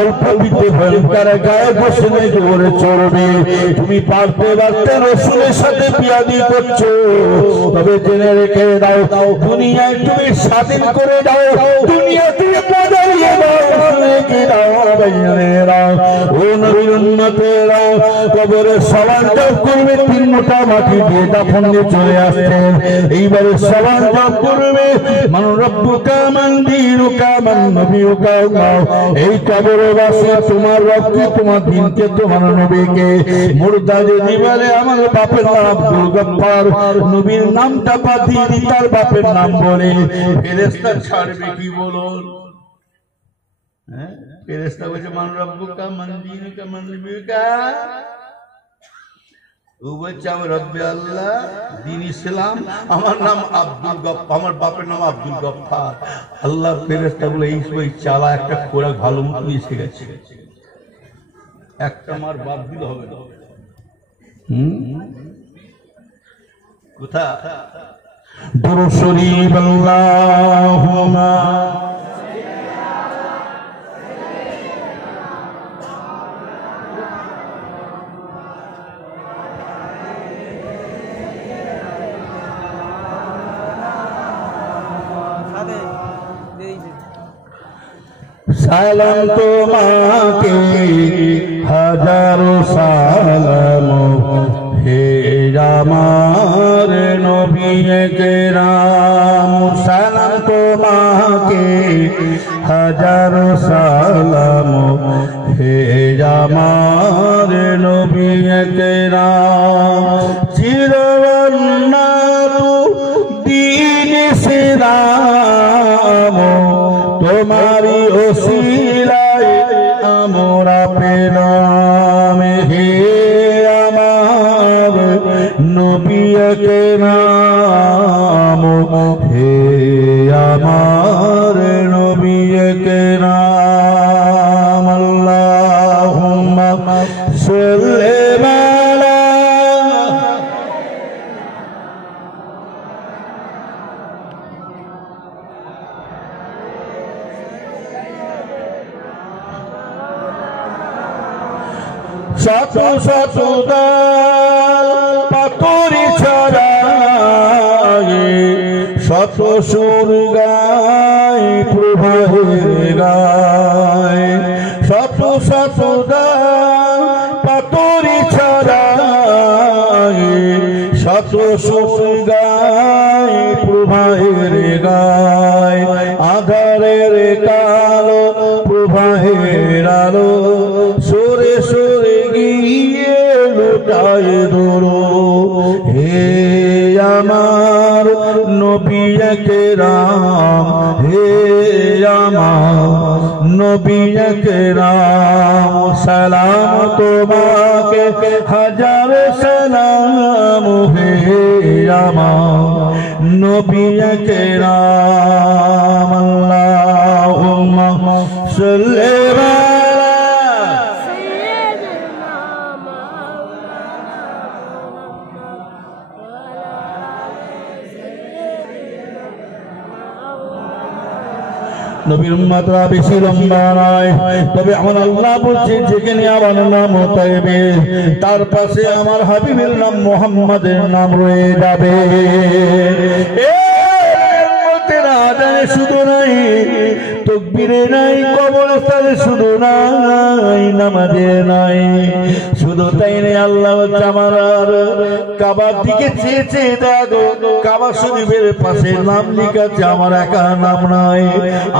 অল্প বিদ্যে ভয়ঙ্কর গায়ে বসে নেই জোরে চড়বে। তুমি পারতে পারতে রসুলের সাথে বিয়াদি করছো, তবে জেনে রেখে দাও, দুনিয়ায় তুমি স্বাধীন করে দাও, দুনিয়া তুমি বদলিয়ে দাও, রেখে দাও ভাইয়েরা। ও নবীর উম্মতেরা, কবরে সওয়াল জব করবে, 3 মুঠা মাটি দিয়ে দাফন দিয়ে চলে আসছেন। এইবারে সওয়াল জব করবে, মান রব্বুকা মান দীনুকা মান নবিয়ুকা। এই কবরে বাসে তোমার রব কি, তোমার দিনকে, তোমার নবীকে। মুর্দা যদি বলে আমার বাপের নাম আব্দুল গফফার, নবীর নামটা বাদ দিয়ে তার বাপের নাম বলে, ফেরেশতা ছাড়বে কি বলুন? হ্যাঁ, ফেরেশতা বলছে মান রব্বুকা মান দীনুকা মান নবিয়ুকা। ও বলছে আমার রব্বে আল্লাহ, দ্বীন ইসলাম, আমার নাম আব্দুল গফফার, আমার বাপের নাম আব্দুল গফফার। আল্লাহ ফেরেশতা বলে এই সময় চালা একটা খোরাক ভালো মতো এসে গেছে, একটা মার বাপ দিলে হবে না। কোথা দুরূদ শরীফ আল্লাহুম্মা সালাম তোমাকে হাজারো সালাম হে আমার নবী কেরাম সালাম তোমাকে হাজারো সালাম হে আমার নবী কেরাম চিরবর্ণাত দিন ইসলাম তোমারি ওসিলায় আমরা পেলাম হে আমার নবী কেরাম হে আমার নবী কেরাম আল্লাহুম্মা সাল্লি আলা শত শত দাল পাথরি ছড়ায় শত সুর গায় প্রভাবের গায় শত শত দাল পাথরি ছড়ায় শত সুর গায় প্রভাবের গায় আধারের কালো প্রভাবের আলো সুরে সুরে গিয়ে লুটায় দোলো হে আমার নবী কেরাম হে আমার নবী কেরাম সালাম তোমাকে হাজার সালাম হে আমার নবী কেরাম আল্লাহুম্মা সাল্লি আলা নবীর উম্মতরা বেশি লম্বা নয় তবে আমার আল্লাহ বলছে যেখানে আমার নাম তাইবে তার পাশে আমার হাবিবের নাম মুহাম্মাদের নাম রয়ে যাবে শুধু নাই তকবীরে নাই কবরস্থানে শুধু নাই নামাজে নাই শুধু তাই নেই আল্লাহ আমার কাবার দিকে চেয়ে চেয়ে দেখো কাবা শরীফের পাশে নাম লেখা আছে আমার একা নাম নাই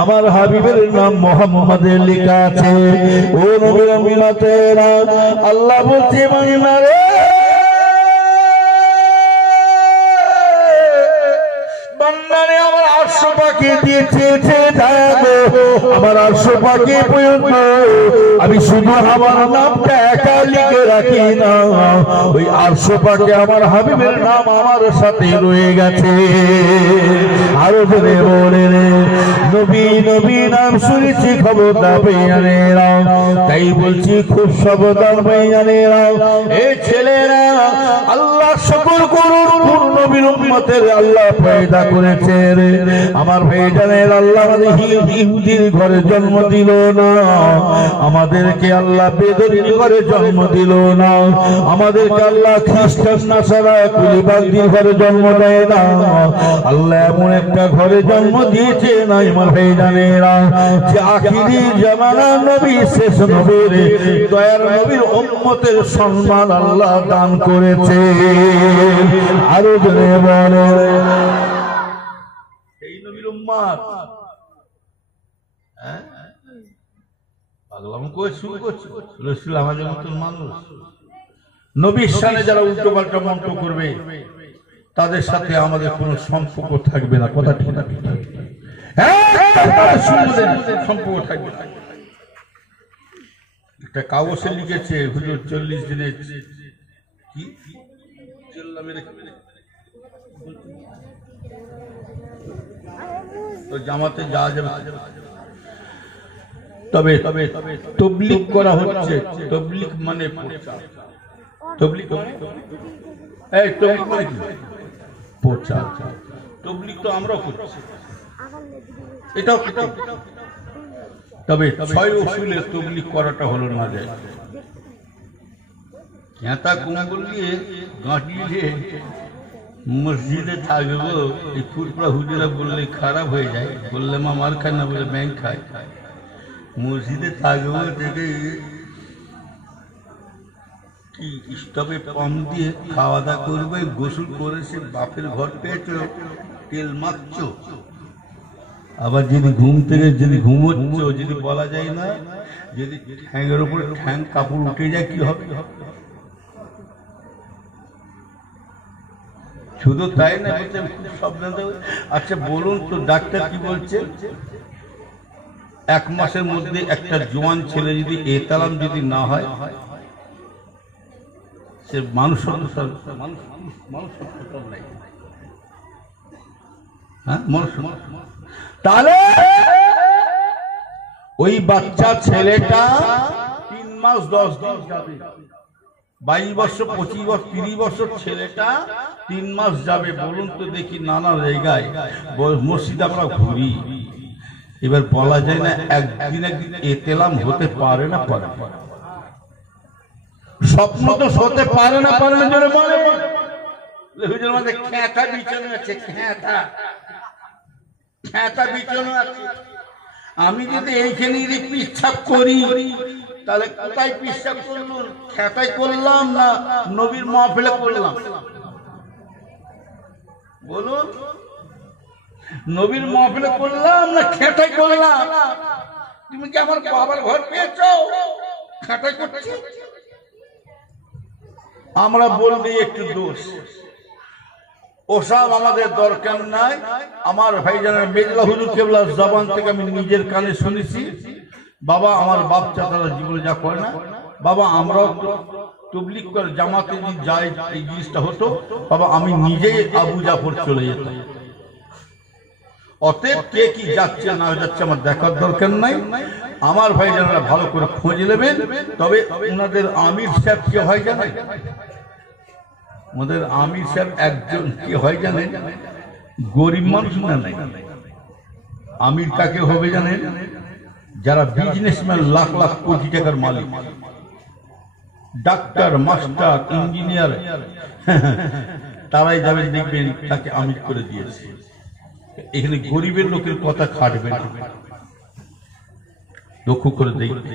আমার হাবিবের নাম মুহাম্মাদের লেখা আছে ও নবীর উম্মতেরা আল্লাহ বলছে মাইনা রে বান্দারে আমার 800 পাখি দিয়েছে আমার 800 পাখি পর্যন্ত আমি শুধু আমার নামটা একা লিখে রাখি না ওই 800 পাখি আমার হাবিবের নাম আমার সাথে রয়ে গেছে আরো জোরে বলে রে নবী নবী নাম শুনেছি খবরদার বেয়ানেরা তাই বলছি খুব সাবধান বেয়ানেরা এই ছেলেরা আল্লাহ শুকর করুন নবীর উম্মতের আল্লাহ পয়দা করেছে রে আমার ভাইজানের আল্লাহ আমাদের ইহুদির ঘরে জন্ম দিল না আমাদেরকে আল্লাহ বেদরির ঘরে জন্ম দিল না আমাদেরকে আল্লাহ খ্রিস্টান নাসারা কুলিবাগদির ঘরে জন্ম দেয় না আল্লাহ এমন একটা ঘরে জন্ম দিয়েছে না আমার ভাইজানেরা যে আখিরি জামানা নবী শেষ নবীর দয়ার নবীর উম্মতের সম্মান আল্লাহ দান করেছে আরো জনে বলে এই নবীর উম্মত পাগলামো করে শুরু করছে রসুল আমাদের মতন মানুষ নবীর সামনে যারা উল্টো পাল্টা মন্ত্র করবে তাদের সাথে আমাদের কোনো সম্পর্ক থাকবে না কথা ঠিক না সম্পর্ক থাকবে না একটা কাগজে লিখেছে হুজুর 40 দিনের কি তো জামাতে যাওয়া যাবে তবে তবলিগ করা হচ্ছে তবলিগ মানে প্রচার তবলিগ এই তবলিগ মানে কি প্রচার তবলিগ তো আমরাও করছি এটাও তবে 6 উসুলে তবলিগ করাটা হলো না যায় কেঁতা কুমা করলিয়ে গাঁটিয়ে মসজিদে থাকবো এই ফুরপুরা হুজুরা বললে খারাপ হয়ে যায় বললে মা মার খায় না বলে ব্যাংক খায় মসজিদে থাকবো থেকে কি স্টোভে পাম্প দিয়ে খাওয়া দাওয়া করবে, গোসল করে সে বাপের ঘর পেয়েছ, তেল মাখছ, আবার যদি ঘুম থেকে যদি ঘুমোচ্ছ, যদি বলা যায় না, যদি ঠ্যাংয়ের উপরে ঠ্যাং কাপড় উঠে যায় কি হবে? শুধু তাই না, সব জানতে হবে। আচ্ছা বলুন তো, ডাক্তার কি বলছে? 1 মাসের মধ্যে একটা জোয়ান ছেলে যদি এতালাম যদি না হয়, সে মানুষ তাহলে ওই বাচ্চা ছেলেটা 3 মাস 10 দিন যাবে। 22 বছর 25 বছর 30 বছর ছেলেটা 3 মাস যাবে। বলুন তো দেখি, নানা জায়গায় মসজিদ আমরা ঘুরি, এবার বলা যায় না একদিন এতেলাম হতে পারে না? পারে। স্বপ্ন তো হতে পারে না, পারে না জোরে বলে। হুজুর আমাদের খ্যাঁটা বিছানো আছে, খ্যাঁটা বিছানো আছে। আমি যদি এইখানে যদি পিচ্ছাপ করি, তাহলে কোথায় পিচ্ছাপ করলাম? খ্যাঁটাই করলাম না নবীর মাহফিলে করলাম? বলুন, নবীর মাহফিলে করলাম না খ্যাঁটাই করলাম? তুমি কি আমার বাবার ঘর পেয়েছ? খ্যাঁটাই করছি। আমরা বলবি একটু দোষ, ওসব আমাদের দরকার নাই। আমার ভাইজানের মেজলা হুজুর কেবলার জবান থেকে আমি নিজের কানে শুনেছি, বাবা আমার বাপ চাচারা জীবনে যা করে না, বাবা আমরাও তবলিগ করে জামাতে যদি যাই এই জিনিসটা হতো, বাবা আমি নিজেই আবু জাফর চলে যেতাম। অতএব কে কি যাচ্ছে না যাচ্ছে আমার দেখার দরকার নাই। আমার ভাইজানরা ভালো করে খোঁজ নেবেন। তবে ওনাদের আমির সাহেব কে হয় জানেন? আমাদের আমির সাহেব একজন কি হয় জানেন? গরিব মানুষ না নাই। আমির কাকে হবে জানেন? যারা বিজনেসম্যান, লাখ লাখ কোটি টাকার মালিক, ডাক্তার, মাস্টার, ইঞ্জিনিয়ার, তারাই যাবেন, দেখবেন তাকে আমির করে দিয়েছে। এখানে গরিবের লোকের কথা খাটবে না, লক্ষ্য করে দেখবে।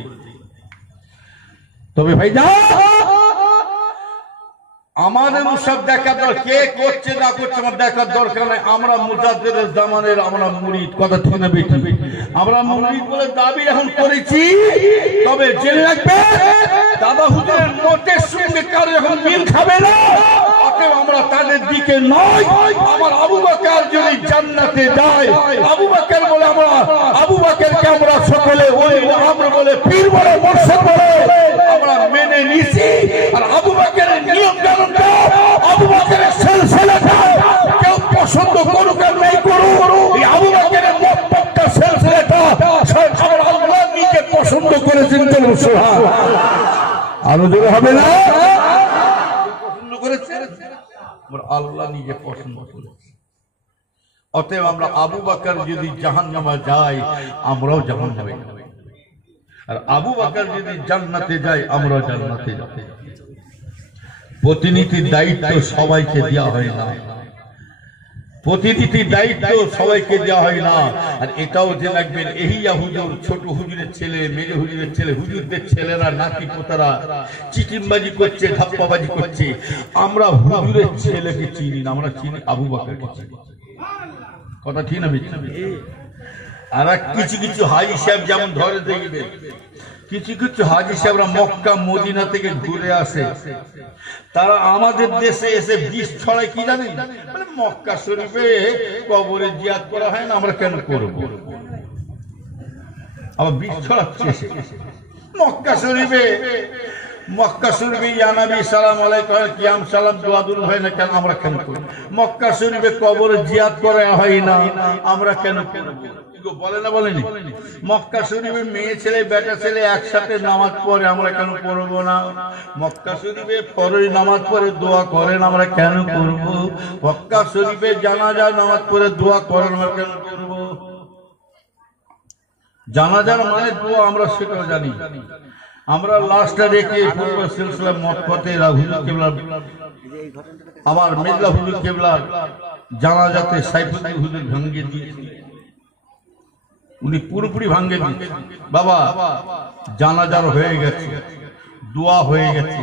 তবে ভাই যা আমাদের সব দেখার দরকার, কে করছে না করছে আমার দেখার দরকার নাই। আমরা মুজাদ্দিদের জামানের আমরা মুরিদ, কথা ঠিক না বেটি? আমরা মুরিদ বলে দাবি এখন করেছি। তবে জেনে রাখবে, দাদা হুজুরের নোটের সঙ্গে কারো এখন মিল খাবে না। অতএব আমরা তাদের দিকে নয়। আমার আবু বকর যদি জান্নাতে যায়, আবু বকর বলে আমরা আবু বকরকে আমরা সকলে ওই আমরা বলে পীর বলে মুর্শিদ বলে আমরা মেনে নিছি। আর আবু বকরের নিয়ম জানুন তো, আবু বকরের সিলসিলাটা কেউ পছন্দ করুক আর নাই করুক, এই আবু বকরের মক্কা সিলসিলাটা আমার আল্লাহ নিজে পছন্দ করেছেন। সুবহানাল্লাহ, আরো জোরে হবে না? পছন্দ করেছেন, আল্লাহ নিজে পছন্দ করেছে। অতএব আমরা আবু বকর যদি জাহান্নামে যায়, আমরাও জাহান্নামে যাব। আর আবু বকর যদি জান্নাতে যায়, আমরাও জান্নাতে যাব। প্রতিনিধির দায়িত্ব সবাইকে দেওয়া হয় না, প্রতিনিধির দায়িত্ব সবাইকে দেওয়া হয় না। আর এটাও যে রাখবেন, এহিয়া হুজুর, ছোট হুজুরের ছেলে, মেজো হুজুরের ছেলে, হুজুরদের ছেলেরা, নাতি পোতারা চিটিমবাজি করছে, ধাপ্পাবাজি করছে। আমরা হুজুরের ছেলেকে চিনি না, আমরা চিনি আবু বকরকে চিনি। কথা ঠিক না? আর কিছু কিছু হাজি সাহেব যেমন ধরে দেখবেন, কিছু কিছু হাজি সাহেবরা মক্কা মদিনা থেকে ঘুরে আসে, তারা আমাদের দেশে এসে বিষ ছড়ায়। কি জানেন? মানে মক্কা শরীফে কবরে জিয়ারত করা হয় না, আমরা কেন করব? আবার বিষ ছড়াচ্ছে মক্কা শরীফে। মক্কা শরীফে ইয়া নবী সালাম আলাইকুম কিয়াম সালাম দোয়া দুরূদ হয় না, কেন আমরা কেন করব? মক্কা শরীফে কবরে জিয়ারত করা হয় না, আমরা কেন করব? বলে না, বলেনি? মক্কা শরীফে মেয়ে ছেলে বেটা ছেলে একসাথে নামাজ পড়ে, আমরা কেন পড়বো না? মক্কা শরীফে ফরজ নামাজ পড়ে দোয়া করেন, আমরা কেন করব? মক্কা শরীফে জানাজা নামাজ পড়ে দোয়া করেন, আমরা কেন করব? জানাজার মানে দোয়া, আমরা সেটাও জানি। আমরা লাস্টে রেখে পূর্ব সিলসিলা মতপথে হুজুর কেবলা, আমার মেজলা হুজুর কেবলা জানাজাতে সাইফুদ্দিন হুজুর ভাঙ্গিয়ে দিয়েছি। উনি পুরোপুরি ভাঙ্গে দিয়েছে। বাবা জানাজার হয়ে গেছে, দোয়া হয়ে গেছে,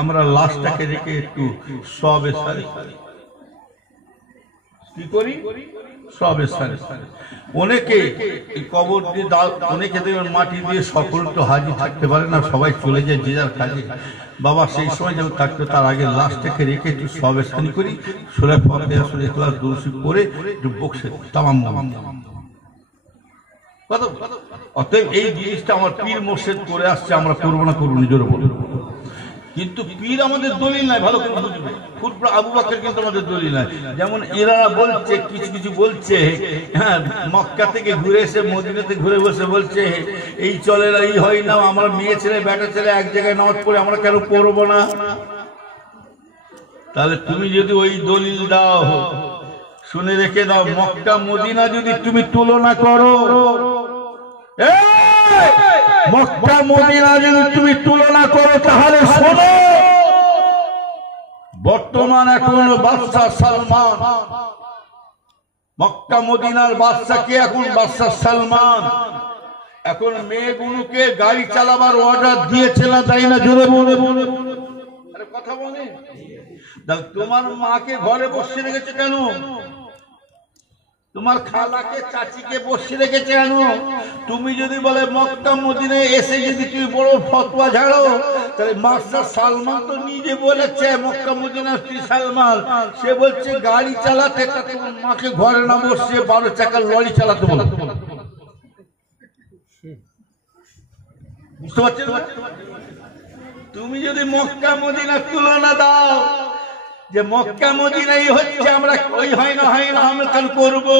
আমরা লাশটাকে রেখে একটু সবে সারি কি করি, সবে সারি। অনেকে এই কবর দিয়ে অনেকে দেখবেন মাটি দিয়ে সকল তো হাজির থাকতে পারে না, সবাই চলে যায় যে যার কাজে। বাবা সেই সময় যখন থাকতো তার আগে লাশটাকে রেখে একটু সবে সারি করি, সূরা ফাতিহা সূরা ইখলাস দরুদ শরীফ পড়ে একটু বক্সে তামাম। অতএব এই জিনিসটা আমার পীর মোর্শেদ করে আসছে, আমরা করবো না, করবো নিজের বলবো। কিন্তু পীর আমাদের দলিল নাই, ভালো করে বুঝবে। ফুরফুরা আবু বকর কিন্তু আমাদের দলিল নাই। যেমন এরা বলছে, কিছু কিছু বলছে, হ্যাঁ মক্কা থেকে ঘুরে এসে মদিনাতে ঘুরে বসে বলছে এই চলে না, এই হয় না, আমরা মেয়ে ছেলে বেটা ছেলে এক জায়গায় নামাজ পড়ে আমরা কেন পড়বো না? তাহলে তুমি যদি ওই দলিল দাও, শুনে রেখে দাও, মক্কা মদিনা যদি তুমি তুলনা করো, মক্কা মদিনা যদি তুমি তুলনা করো, তাহলে শোনো, বর্তমান এখন বাদশা সালমান, মক্কা মদিনার বাদশা কে? এখন বাদশা সালমান। এখন মেয়েগুলোকে গাড়ি চালাবার অর্ডার দিয়েছে না, তাই না? জোরে বলে বলে কথা বলে। তোমার মাকে ঘরে বসে রেখেছে কেন? তোমার খালাকে চাচিকে বসে রেখেছে কেন? তুমি যদি বলে মক্কা মদিনায় এসে যদি তুমি বড় ফতোয়া ঝাড়ো, তাহলে মাস্টার সালমান তো নিজে বলেছে মক্কা মদিনার স্ত্রী সালমান, সে বলছে গাড়ি চালাতে, তোমার মাকে ঘরে না বসে 12 চাকার লরি চালাতে বলো। বুঝতে পারছো? তুমি যদি মক্কা মদিনার তুলনা দাও যে মক্কা মদিনাই হচ্ছে, আমরা ওই হয় না আমরা কেন করবো?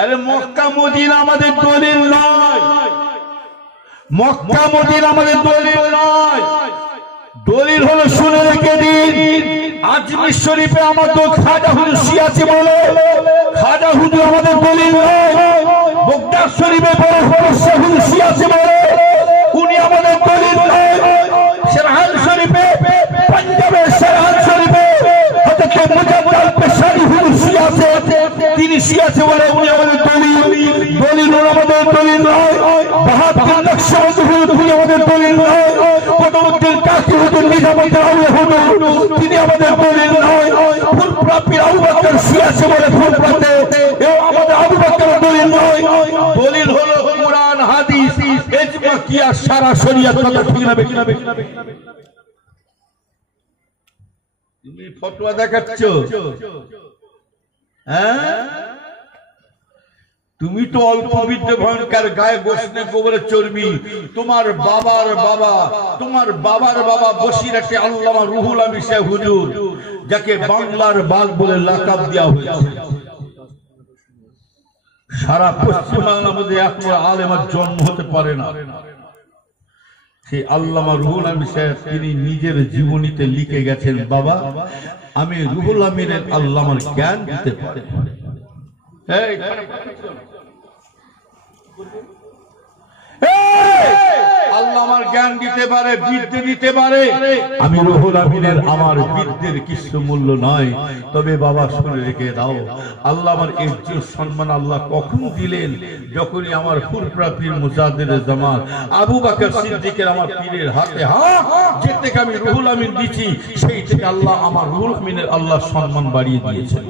আরে মক্কা মদিনা আমাদের দলিল নয়, মক্কা মদিনা আমাদের দলিল নয়। দলিল হলো, শুনে রেখে দিন, আজমির শরীফে আমাদের খাজা হুজুর শিয়াছে বলে খাজা হুজুর আমাদের দলিল নয়। বগদাদ শরীফে বড় হুজুর শিয়াছে বলে উনি আমাদের দলিল নয়। সেরহান শরীফে, পাঞ্জাবের সেরহান শরীফে তিনি শিয়াছে বলে উনি আমাদের দলিল। দলিল আমাদের দলিল নয়। বাহাদুর নকশবন্দি হুজুর আমাদের দলিল নয়। কতমুদ্দিন কাকি হুজুর নিজামুদ্দিন আউলিয়া হুজুর তিনি আমাদের দলিল নয়। ফুরফুরা পীর আবু বকর শিয়াছে বলে ফুরফুরাতে এও আমাদের আবু বকরের দলিল নয়। দলিল হলো কুরআন, হাদিস, ইজমা, কিয়াস, সারা শরীয়ত। কথা ঠিক না বেঠিক? তুমি ফতোয়া দেখাচ্ছ, হ্যাঁ? তুমি তো অল্প বিদ্যে ভয়ঙ্কর, গায়ে গোসনে গোবরে চর্বি। তোমার বাবার বাবা বসিরহাটে আল্লামা রুহুল আমিন সাহেব হুজুর, যাকে বাংলার বাঘ বলে লাকাব দেওয়া হয়েছে, সারা পশ্চিমবাংলার মধ্যে এখনো আলেমার জন্ম হতে পারে না। সেই আল্লামা রুহুল আমিন সাহেব তিনি নিজের জীবনীতে লিখে গেছেন, বাবা আমি রুহুল আমিনের আল্লামার জ্ঞান দিতে পারি। আল্লাহ আমার জ্ঞান দিতে পারে, বিদ্যে দিতে পারে। আমি রুহুল আমিনের আমার বিদ্যের কিছু মূল্য নয়। তবে বাবা শুনে রেখে দাও, আল্লাহ আমার ইজ্জত সম্মান আল্লাহ কখন দিলেন? যখনই আমার ফুরফুরা পীর মুজাদ্দিদ জামান আবু বকর সিদ্দিকের আমার পীরের হাতে হাত, যে থেকে আমি রুহুল আমিন দিছি, সেই থেকে আল্লাহ আমার রুহুল আমিনের আল্লাহ সম্মান বাড়িয়ে দিয়েছেন।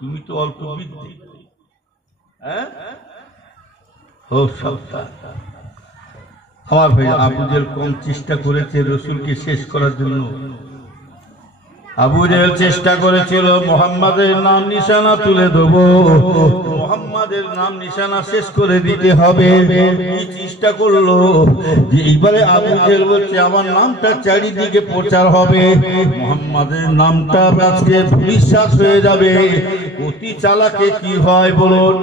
তুমি তো অল্প বিদ্যে, হ্যাঁ? আমার ভাই আবু জেহেল কম চেষ্টা করেছে রসুলকে শেষ করার জন্য। আবু জেহেল চেষ্টা করেছিল মুহাম্মাদের নাম নিশানা তুলে দেব, মুহাম্মাদের নাম নিশানা শেষ করে দিতে হবে। কি চেষ্টা করলো যে এইবারে আবু জেহেল বলছে আমার নামটা চারিদিকে প্রচার হবে, মুহাম্মাদের নামটা আজকে বিশ্বাস হয়ে যাবে। অতি চালাকে কি হয় বলুন?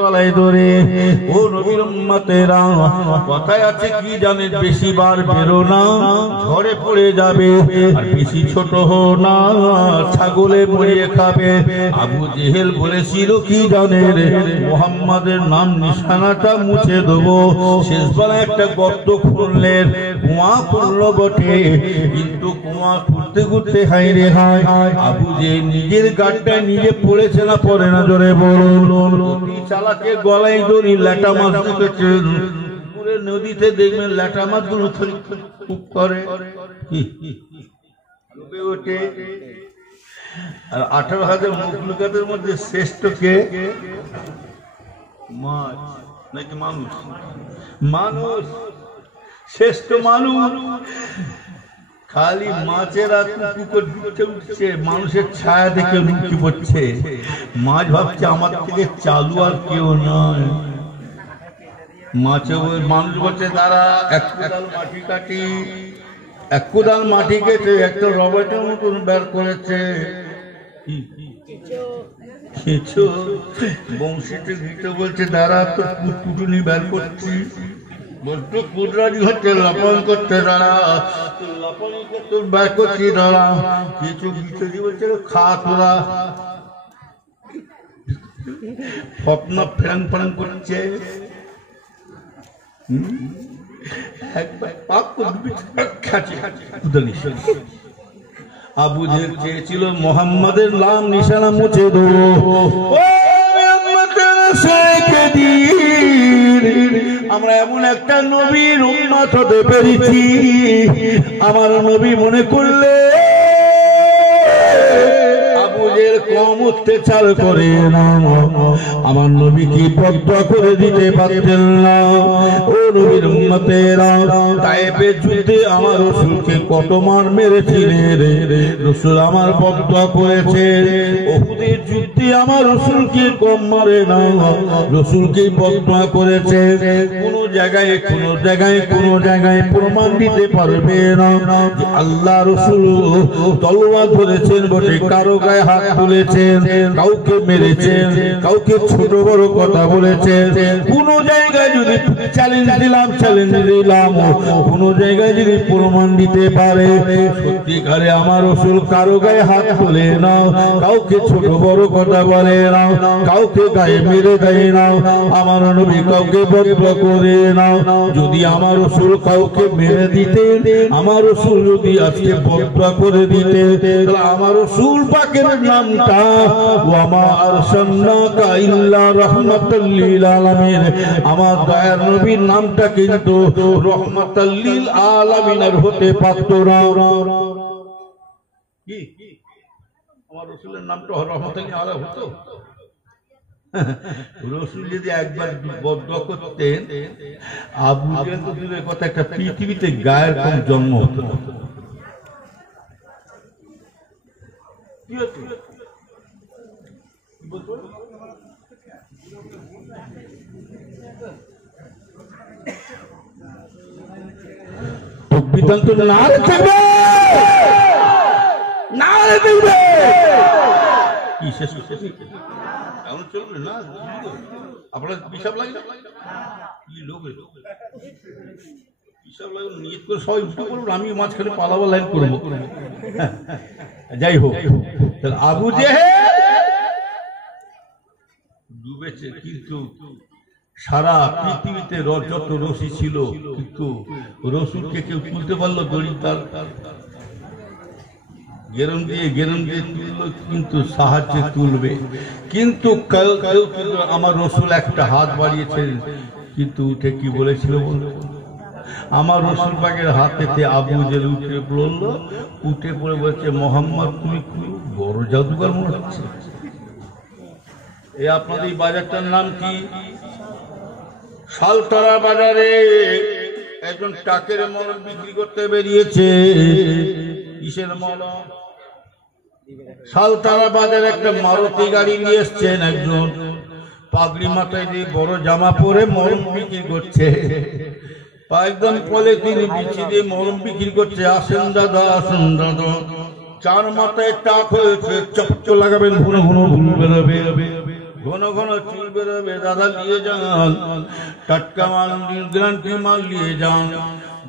গলায় ধরে, ও নবীর উম্মতেরা, কথায় আছে কি জানেন, বেশি বার বেরো না, ঝড়ে পড়ে যাবে, আর বেশি ছোট হো না, ছাগলে মরিয়ে খাবে। আবু জেহেল বলেছিল কি জানেন, মুহাম্মাদের নাম নিশানাটা মুছে দেবো। শেষবেলা একটা গর্ত খুললেন, কুয়া খুললো বটে, কিন্তু কুয়া খুঁড়তে খুঁড়তে হায় রে হায়, আবু জেহেল নিজের গাড়টা নিজে পড়েছে না পড়ে না? জোরে জোরে বলুন। চালাকে গলায় দড়ি ল্যাটা মাছ দেখেছেন, পুরো নদীতে দেখবেন ল্যাটা মাছগুলো খুব করে ওঠে। আর 18,000 মুখলুকাতের মধ্যে শ্রেষ্ঠ কে? মাছ নাকি মানুষ? মানুষ শ্রেষ্ঠ মানুষ। খালি মাছেরা পুকুর ডুবতে উঠছে, মানুষের ছায়া দেখে রুচি পড়ছে। মাছ ভাবছে আমার থেকে চালু আর কেউ নয়। মাছে মানুষ বলছে তারা এক কোদাল মাটি কাটি, এক কোদাল মাটি কেটে একটা রবারের মতন বের করেছে। বংশীতে ঘিটে বলছে দাঁড়া তোর কুটুনি বের করছি। বলতো কুটরানি হচ্ছে লাপন করতে দাঁড়া, লাপন তোর বের করছি দাঁড়া। কিছু গিটে বলছে খা তোরা। স্বপ্ন ফ্যাং ফ্যাং করছে। আবু জেহেল চেয়েছিল মোহাম্মদের নাম নিশানা মুছে দেবো। আমরা এমন একটা নবীর উম্মত হতে পেরেছি, আমার নবী মনে করলে কম অত্যাচার করে না, আমার নবীকে বদয়া করে দিতে পারতেন না। ও নবীর উম্মতেরা, তায়েফের যুদ্ধে আমার রাসূলকে কত মার মেরেছিলেন, রাসূল আমার বদয়া করেছে। উহুদের যুদ্ধে আমার রাসূলকে কম মারে না, রাসূলকে বদয়া করেছে। কোন জায়গায় প্রমাণ দিতে পারবে না যে আল্লাহ রাসূল তলোয়ার ধরেছেন বটে, কারো গায়ে হাত তুলেছেন, কাউকে মেরেছেন, কাউকে ছোট বড় কথা বলেছেন। কোন জায়গায় যদি চ্যালেঞ্জ দিলাম, কোন জায়গায় যদি প্রমাণ দিতে পারে সত্যিকারে আমার রাসূল কারো গায়ে হাত তোলে না, কাউকে ছোট বড় কথা বলে না, কাউকে গায়ে মেরে দেয় না, আমার নবী কাউকে বদয়া করে না। যদি আমার রাসূল কাউকে মেরে দিতে, আমার রাসূল যদি আজকে বদয়া করে দিতে, তাহলে আমার রাসূল পাকের নামটা ওয়ামা আরসালনাকা ইল্লা রাহমাতাল লিল আলামিন, আমার দয়ার নবীর নামটা কিন্তু রাহমাতাল লিল আলামিন আর হতে পারত না। কি আমার রাসূলের নামটা রাহমাতাল লিল আলামিন হতো? রাসূল যদি একবার বদয়া করতেন, আবু জেহেল তো দূরের কথা, একটা পৃথিবীতে গায়ের কম জন্ম হতো না। কি হতো? বিধান্ত না থাকবে, না থাকবে কি শেষ এমন চলবে না? আপনার পিসাব লাগে কি লোক পিসাব লাগে, নিয়ত করে সবাই উঠে করবো, আমি মাঝখানে পালাবার লাইন করবো। যাই হোক, তাহলে আবু জেহেল ডুবেছে, কিন্তু সারা পৃথিবীতে যত রশি ছিল, কিন্তু রসুলকে কেউ তুলতে পারলো? দড়ি তার গেরম দিয়ে তুললো, কিন্তু সাহায্যে তুলবে, কিন্তু আমার রসুল একটা হাত বাড়িয়েছেন, কিন্তু উঠে কি বলেছিল বলবো? আমার রসুল পাকের হাতেতে আবু জেহেল উঠে পড়লো, উঠে পড়ে বলছে মোহাম্মদ তুমি খুব বড় জাদুকর মনে হচ্ছে। এই আপনাদের এই বাজারটার নাম কি? শালতরা বাজারে একজন টাকের মলম বিক্রি করতে বেরিয়েছে। কিসের মলম? শালতরা বাজারে একটা মারুতি গাড়ি নিয়ে এসছেন একজন, পাগড়ি মাথায় দিয়ে বড় জামা পরে মলম বিক্রি করছে, একদম পলিথিন বিছিয়ে দিয়ে মলম বিক্রি করছে। আসেন দাদা, আসেন দাদা, চার মাথায় টাক হয়েছে, চপচ লাগাবেন, ঘন ঘন ভুল বেরোবে, ঘন ঘন চুল বেরোবে, দাদা নিয়ে যান, টাটকা মাল, গ্যারান্টি মাল নিয়ে যান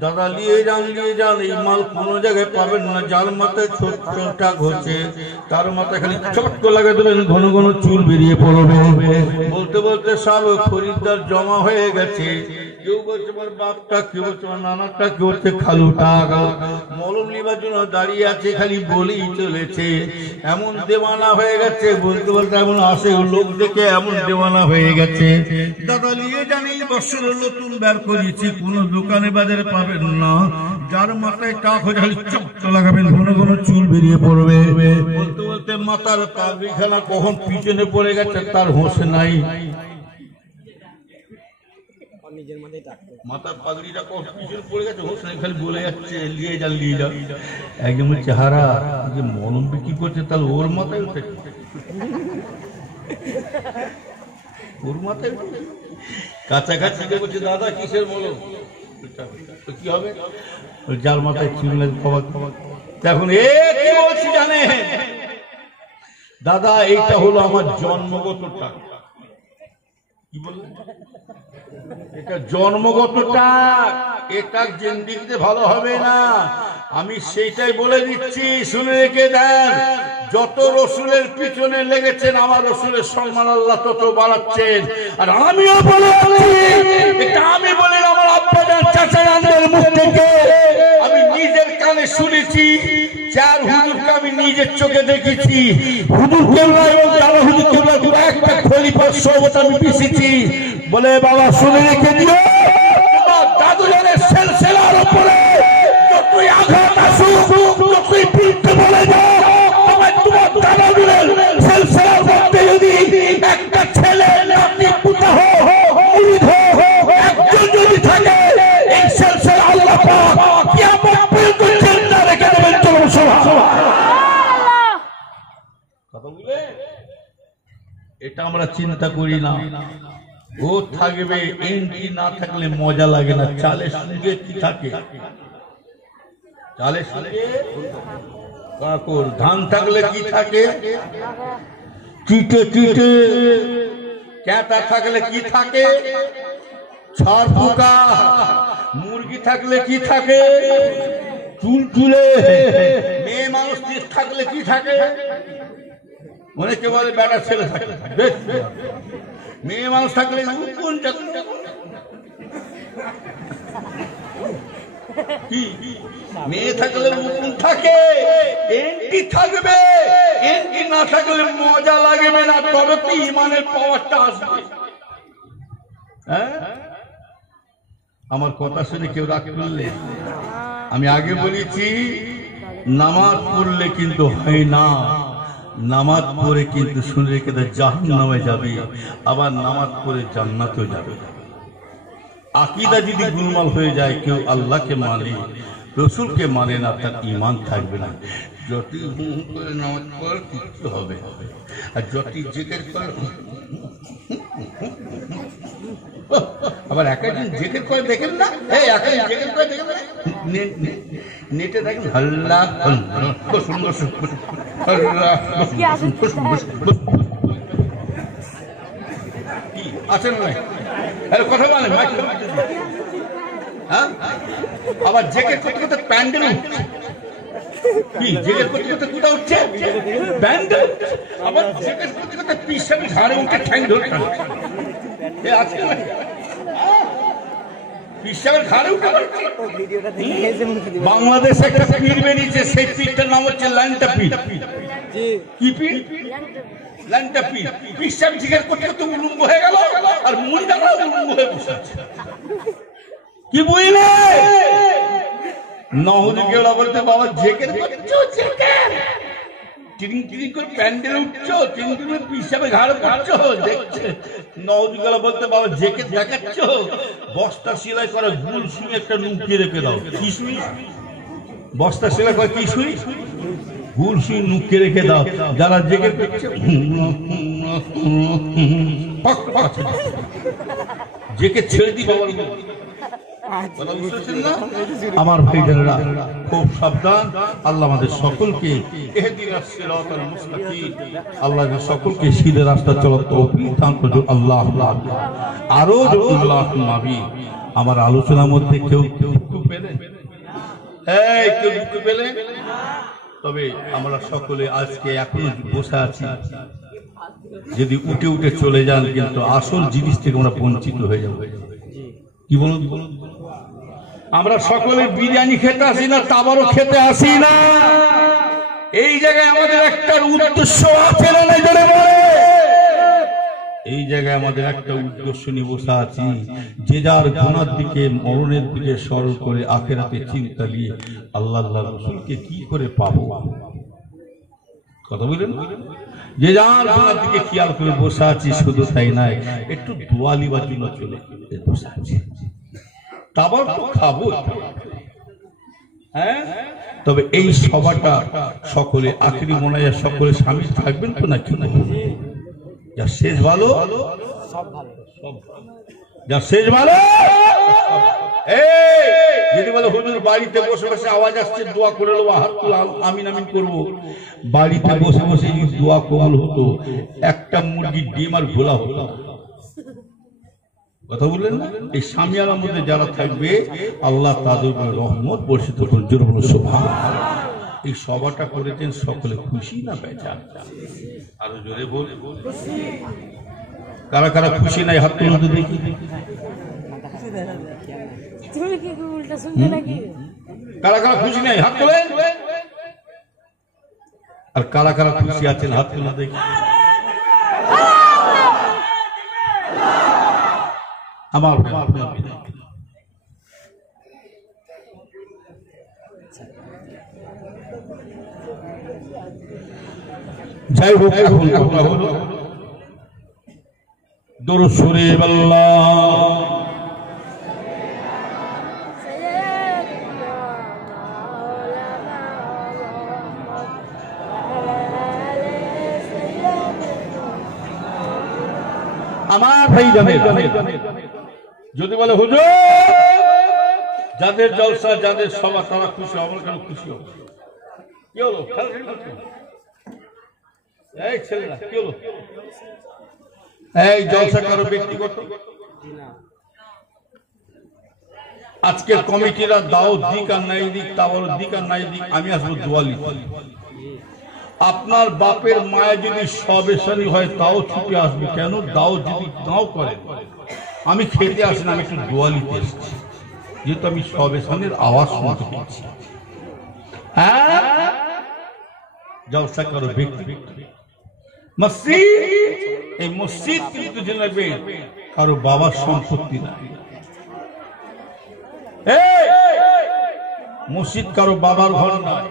দাদা, নিয়ে যান। এই মাল কোন জায়গায় পাবেন না, যার মাথায় ছোট টাক হচ্ছে তার মাথায় খালি চপচ লাগাই দেবেন, ঘন ঘন চুল বেরিয়ে পড়বে। বলতে বলতে সব খরিদ্দার জমা হয়ে গেছে, কেউ বলছে আমার বাপটা, কেউ বলছে আমার নানাটা, কেউ বলছে খালুটা। মলম নিবার জন্য দাঁড়িয়ে আছে, খালি বলেই চলেছে। এমন দেওয়ানা হয়ে গেছে, বলতে বলতে এমন আসে লোক দেখে এমন দেওয়ানা হয়ে গেছে। দাদা নিয়ে জানি বছর নতুন বের করেছি, কোন দোকানে বাজারে পাবেন না। যার মাথায় টাক হয়ে খালি চপটা লাগাবেন, ঘন ঘন চুল বেরিয়ে পড়বে। বলতে বলতে মাথার পাগড়িখানা কখন পিছনে পড়ে গেছে তার হোশ নাই। মাথার পাগড়িটা কখন পিছনে পড়ে গেছে হোশ নাই, খালি বলে যাচ্ছে নিয়ে যান নিয়ে যান। একজন চেহারা যে মলম বিক্রি করছে, তাহলে ওর মাথায় উঠে, ওর মাথায় উঠে কাছাকাছি বলছে দাদা কিসের মলম, তো কি হবে? যার মাথায় চুল লাগে খবর খবর। এখন এ কি বলছি জানে দাদা, এইটা হলো আমার জন্মগত টাক। কি বললেন? এটা জন্মগত টাক, এটা জিন্দিগিতে ভালো হবে না। আমি সেইটাই বলে দিচ্ছি, শুনে রেখে দেন। যত রসুলের পিছনে লেগেছেন, আমার রসুলের সম্মান আল্লাহ তত বাড়াচ্ছেন। আর আমিও বলে এটা আমি বলি, আমার আব্বাজান চাচাদের মুখ থেকে আমি নিজের কানে শুনেছি। চার হুজুরকে আমি নিজের চোখে দেখেছি। হুজুর কেবলা এবং চার হুজুর কেবলা একটা খলিফার সোহবত আমি পিছেছি। বলে বাবা শুনে রেখে দিও, তোমার দাদুজানের সিলসিলার উপরে যতই আঘাত আসুক, যতই পিঠে বলে যাও, তোমার দাদুজানের সিলসিলার মধ্যে যদি একটা ছেলে নাতি পুতা মুরিদ একজন যদি থাকে, এই সিলসিলা আল্লাহ পাক কিয়ামত পর্যন্ত জিন্দা রেখে দেবেন। চলো সুবহানাল্লাহ। কথা বলে এটা আমরা চিন্তা করি না। ও থাকবে, এন্ট্রি না থাকলে মজা লাগে না। চালের সঙ্গে কি থাকে? চালের সঙ্গে কাকর। ধান থাকলে কি থাকে? চিটে চিটে। ক্যাটা থাকলে কি থাকে? ছাড় পোকা। মুরগি থাকলে কি থাকে? চুলচুলে। মেয়ে মানুষ থাকলে কি থাকে? অনেকে বলে বেটা ছেলে থাকে। মেয়ে মানুষ থাকলে কি? মেয়ে থাকলে উকুন থাকে, এন্টি থাকবে। এন্টি না থাকলে মজা লাগবে না, তবে কি ইমানের পাওয়ারটা আসবে। হ্যাঁ, আমার কথা শুনে কেউ রাগ করলে? আমি আগে বলেছি, নামাজ পড়লে কিন্তু হয় না। নামাজ পড়ে কিন্তু শুনে রেখে জাহান্নামে যাবে, আবার নামাজ পড়ে জান্নাতেও যাবে। আকীদা যদি গোলমাল হয়ে যায়, কেউ আল্লাহকে মানে রসুলকে মানে না, তার ঈমান থাকবে না। যতই হু হু করে নামাজ পড় কিচ্ছু হবে, আর যতই জিকির করে, আবার একদিন জিকির করে দেখেন না, এই একদিন জিকির করে দেখেন না, নেটে দেখেন আল্লাহ সুন্দর আছেন নাই কথা বলেন। হ্যাঁ, আবার জেকেট করতে করতে প্যান্ডেল উঠছে। কি জেকেট করতে করতে কোথা উঠছে? প্যান্ডেল। আবার জেকেট করতে করতে পিছনে ঘাড়ে উঠে ঠ্যাং ধরে আছে পিসাবের ঘাড়ে উঠে। বাংলাদেশে একটা পীর বেরিয়েছে, সেই পীরটার নাম হচ্ছে ল্যান্টা পীর। কি পীর? ল্যান্টা পীর। পিসাব জিজ্ঞেস করতে করতে উলঙ্গ হয়ে গেল, আর মুন্ডাটা উলঙ্গ হয়ে বসে আছে। কি বুঝলে? নহরি কেউলা বলতে বাবা জেকের করছো, জেকের টিরিং টিরিং করে প্যান্ডেল উঠছো, টিরিং টিরিং করে পিসাবে ঘাড়ে পড়ছো, দেখছে। নহরি কেউলা বলতে বাবা জেকের দেখাচ্ছ, বস্তা সেলাই করে গুল সুই একটা নুকিয়ে রেখে দাও। কি সুই? বস্তা সেলাই করে কি সুই? গুল সুই নুকিয়ে রেখে দাও। যারা জেকের করছে জেকে ছেড়ে দি বাবার। আমার ভাইজানেরা খুব সাবধান। আল্লাহ আমাদের সকলকে আল্লাহ সকলকে সিধে রাস্তা চলার তৌফিক দান করুন। আল্লাহ আরো আল্লাহ নাবি। আমার আলোচনার মধ্যে কেউ দুঃখ পেলেন? কেউ দুঃখ পেলেন? তবে আমরা সকলে আজকে এখনো বসে আছি। যদি উঠে উঠে চলে যান, কিন্তু আসল জিনিস থেকে আমরা বঞ্চিত হয়ে যাবো। কি বলুন, আমরা সকলে বিরিয়ানি খেতে আসি না, তাবারও খেতে আসি না। এই জায়গায় আমাদের একটা উদ্দেশ্য আছে না, নাই ধরে বলে এই জায়গায় আমাদের একটা উদ্দেশ্য নিয়ে বসে আছি, যে যার গুনার দিকে মরণের দিকে স্মরণ করে আখিরাতে চিন্তা নিয়ে আল্লাহ রাসূলকে কি করে পাবো, কথা বলেন। যে যার গুনার দিকে খেয়াল করে বসে আছি, শুধু তাই নয়, একটু দোয়া লিবার জন্য চলে বসে আছি, তারপর তো খাবো। হ্যাঁ, তবে এই সভাটা সকলে আখিরি মোনাজাত সকলে শামিল থাকবেন তো নাকি? যা শেষ ভালো, যা শেষ ভালো। যদি বলে হুজুর বাড়িতে বসে বসে আওয়াজ আসছে, দোয়া করে নেবো, হাত তুলে আমিন আমিন করবো। বাড়িতে বসে বসে যদি দোয়া কবুল হতো, একটা মুরগির ডিম আর ঘোলা হতো, কথা বললেন না? এই সামিয়ানার মধ্যে যারা থাকবে আল্লাহ তাদের রহমত বর্ষিত করুন, জোরে বলুন সুবহানাল্লাহ। এই সভাটা করেছেন সকলে খুশি না বেজার? আরো জোরে বল, কারা কারা খুশি নাই হাত তুলে তো দেখি। কারা কারা খুশি নাই হাত তোলেন, আর কারা কারা খুশি আছেন হাত তুলে দেখি। আমার যাই হোক, এখন কথা হলো দরুদ শরীফ আল্লাহ আমার ভাই জানেন। যদি বলে হুজুর যাদের জলসা যাদের সভা তারা খুশি, আমরা কেন খুশি হব? কি হলো? এই ছেলেরা কি হলো? এই জলসা কারো ব্যক্তিগত? আজকের কমিটিরা দাও দিক আর নাই দিক, তাও দিক আর নাই দিক, আমি আসবো দোয়ালি। আপনার বাপের মায়ের যদি সবেশানি হয় তাও ছুটে আসবে, কেন? দাও যদি নাও করেন, আমি খেতে আসি না, আমি একটু দোয়ালিতে এসেছি, যেহেতু আমি সবেশানির আওয়াজ শুনতে পাচ্ছি। হ্যাঁ, জলসা করো ব্যক্তি। মসজিদ, এই মসজিদ কিন্তু জানবে কারো বাবার সম্পত্তি না। মসজিদ কারো বাবার ঘর নয়।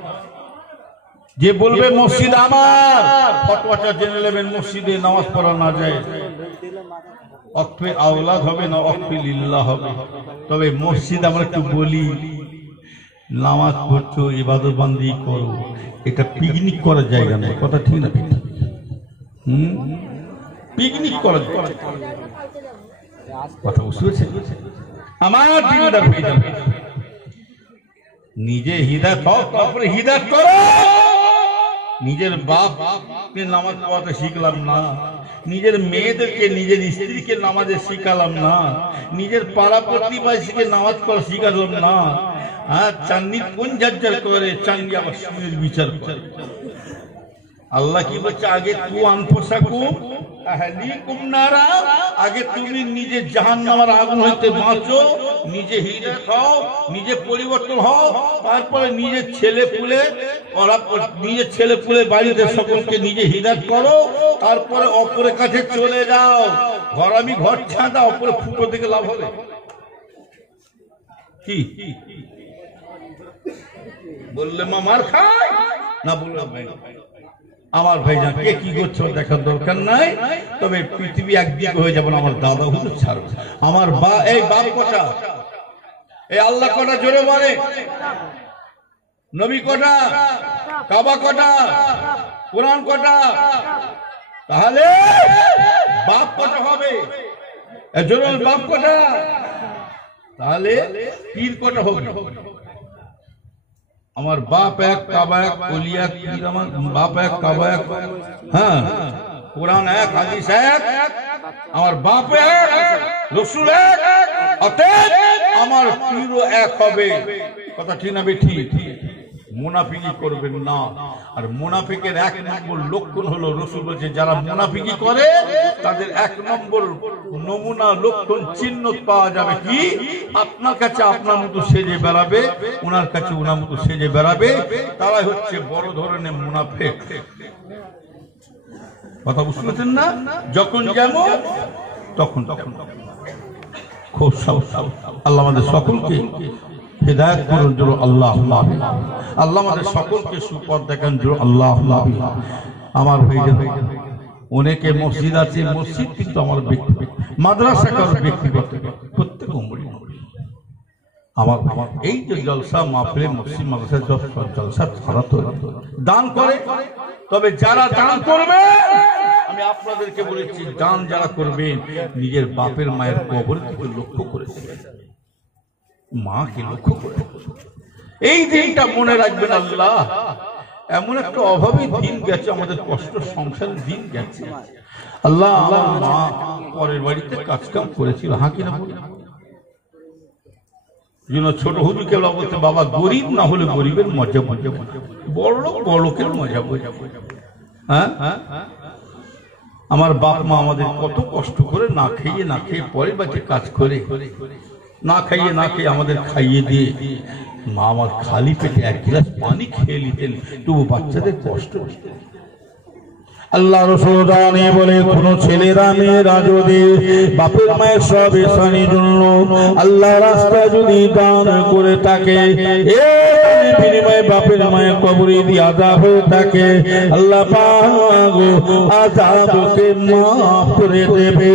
যে বলবে মসজিদ আমার, ফতোয়াটা জেনে নেবেন, মসজিদে নামাজ পড়া না যায়, ওয়াকফে আওলাদ হবে না, ওয়াকফে লিল্লাহ হবে। তবে মসজিদ আমরা একটু বলি, নামাজ পড়ছো, ইবাদত বান্দি করো, এটা পিকনিক করার জায়গা নয়, কথা ঠিক না? পিকনিক করার কথা বুঝতে পেরেছেন? আমার দিনদার হয়ে যাবে, নিজে হিদায়াত হও, তারপরে হিদায়াত করো। নিজের বাপকে নামাজ পড়াতে শিখলাম না, নিজের মেয়েদেরকে নিজের স্ত্রীকে নামাজে শিখালাম না, নিজের পাড়া প্রতিবেশীকে নামাজ পড়া শিখালাম না। হ্যাঁ, চান্দি কোন ঝাড় করে, চান্দি আবার সুরের বিচার করে। আল্লাহ কি বলছে? আগে তু আনফুসাকুম আহলিকুম নারা, আগে তুমি নিজে জাহান্নামের আগুন হইতে বাঁচো, নিজে হিদায়াত হও, নিজে পরিবর্তন হও, তারপরে নিজের ছেলে পুলে বাড়িতে সকলকে নিজে হিদায়াত করো, তারপরে অপরের কাছে চলে যাও। ঘর আমি ঘর ছাদা, অপরে ফুটো থেকে লাভ হবে কি? বললে মামার খায় না, বললে ভাই আমার ভাইজান কে কি করছে দেখার দরকার নাই। তবে পৃথিবী একদিকে হয়ে যাবে না, আমার দাদা হুজুর ছাড়ো, আমার এই বাপ কটা, এই আল্লাহ কটা, জোরে বলে নবী কটা, কাবা কটা, কোরআন কটা, তাহলে বাপ কটা হবে? জোরে বাপ কটা, তাহলে পীর কটা হবে? আমার বাপ এক, কাবা এক, ওলি এক, আমার বাপ এক, কাবা এক, হ্যাঁ, কোরআন এক, হাদিস এক, আমার বাপ এক, রসুল এক, অতএব আমার পীরও এক হবে। কথা ঠিক না বেঠি? মুনাফিকি করবেন না। আর মুনাফিকের এক নম্বর লক্ষণ হলো, রাসূল বলেছে যারা মুনাফিকি করে তাদের এক নম্বর নমুনা লক্ষণ চিহ্ন পাওয়া যাবে কি, আপনার কাছে আপনার মতো সেজে বেড়াবে, ওনার কাছে ওনার মতো সেজে বেড়াবে, তারাই হচ্ছে বড় ধরনের মুনাফিক। কথা বুঝতে পারছেন না? যখন যেমন তখন তখন খুব সাবধান। আল্লাহ আমাদের সকলকে হিদায়াত করুন জোর আল্লাহ, আল্লাহ আমাদের সকলকে সুপথ দেখান জোর আল্লাহ। আমার ভাইদের অনেকে মসজিদ আছে, মসজিদ কিন্তু আমার ব্যক্তিগত, মাদ্রাসা কারোর ব্যক্তিগত, প্রত্যেক উম্মতি আমার এই যে জলসা মাহফিলে মসজিদ মাদ্রাসা জলসা ছাড়া তো দান করে, তবে যারা দান করবে আমি আপনাদেরকে বলেছি, দান যারা করবেন নিজের বাপের মায়ের কবর থেকে লক্ষ্য করে দেবেন, মাকে লক্ষ্য করে। এই দিনটা মনে রাখবেন, আল্লাহ এমন একটা অভাবী দিন গেছে, আমাদের কষ্ট সংসারের দিন গেছে। আল্লাহ আমার মা পরের বাড়িতে কাজকাম করেছিল, হাঁকি না ছোট হুজুর কেবল বলতে, বাবা গরিব না হলে গরিবের মজা মজা, বড় লোক বড় লোকের মজা বোঝা। হ্যাঁ, আমার বাপ মা আমাদের কত কষ্ট করে না খেয়ে পরের বাড়িতে কাজ করে, না খেয়ে আমাদের খাইয়ে দিয়ে, মা আমার খালি পেটে এক গ্লাস পানি খেয়ে নিতেন, তবু বাচ্চাদের কষ্ট দিতেন। আল্লাহ রাসূল জানে বলে, কোন ছেলেরা মেয়েরা যদি বাপের মায়ের সব ইহসানের জন্য আল্লাহ রাস্তায় যদি দান করে থাকে, এর বিনিময়ে বাপের মায়ের কবরে দিয়ে আযাব হয়ে থাকে, আল্লাহ পাক আযাবকে মাফ করে দেবে।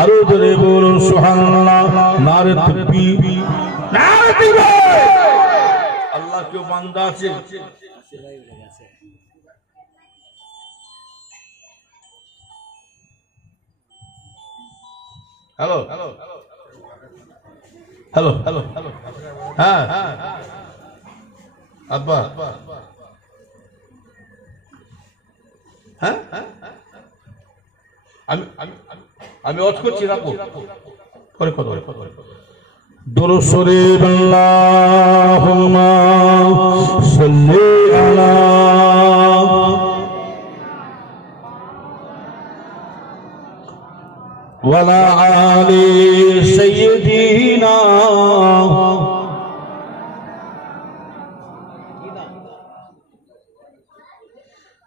আরো জোরে বলুন সুবহানাল্লাহ, নারে তাকবীর, নারে তাকবীর। আল্লাহ কেউ বান্দা আছে হ্যালো হ্যালো হ্যালো হ্যাঁ আব্বা, হ্যাঁ আমি অজ করছি, রাখো পরে কথা। দুরূদ শরীফ আল্লাহুম্মা সাল্লি আলা ওয়ালা আলি সাইয়্যিদিনা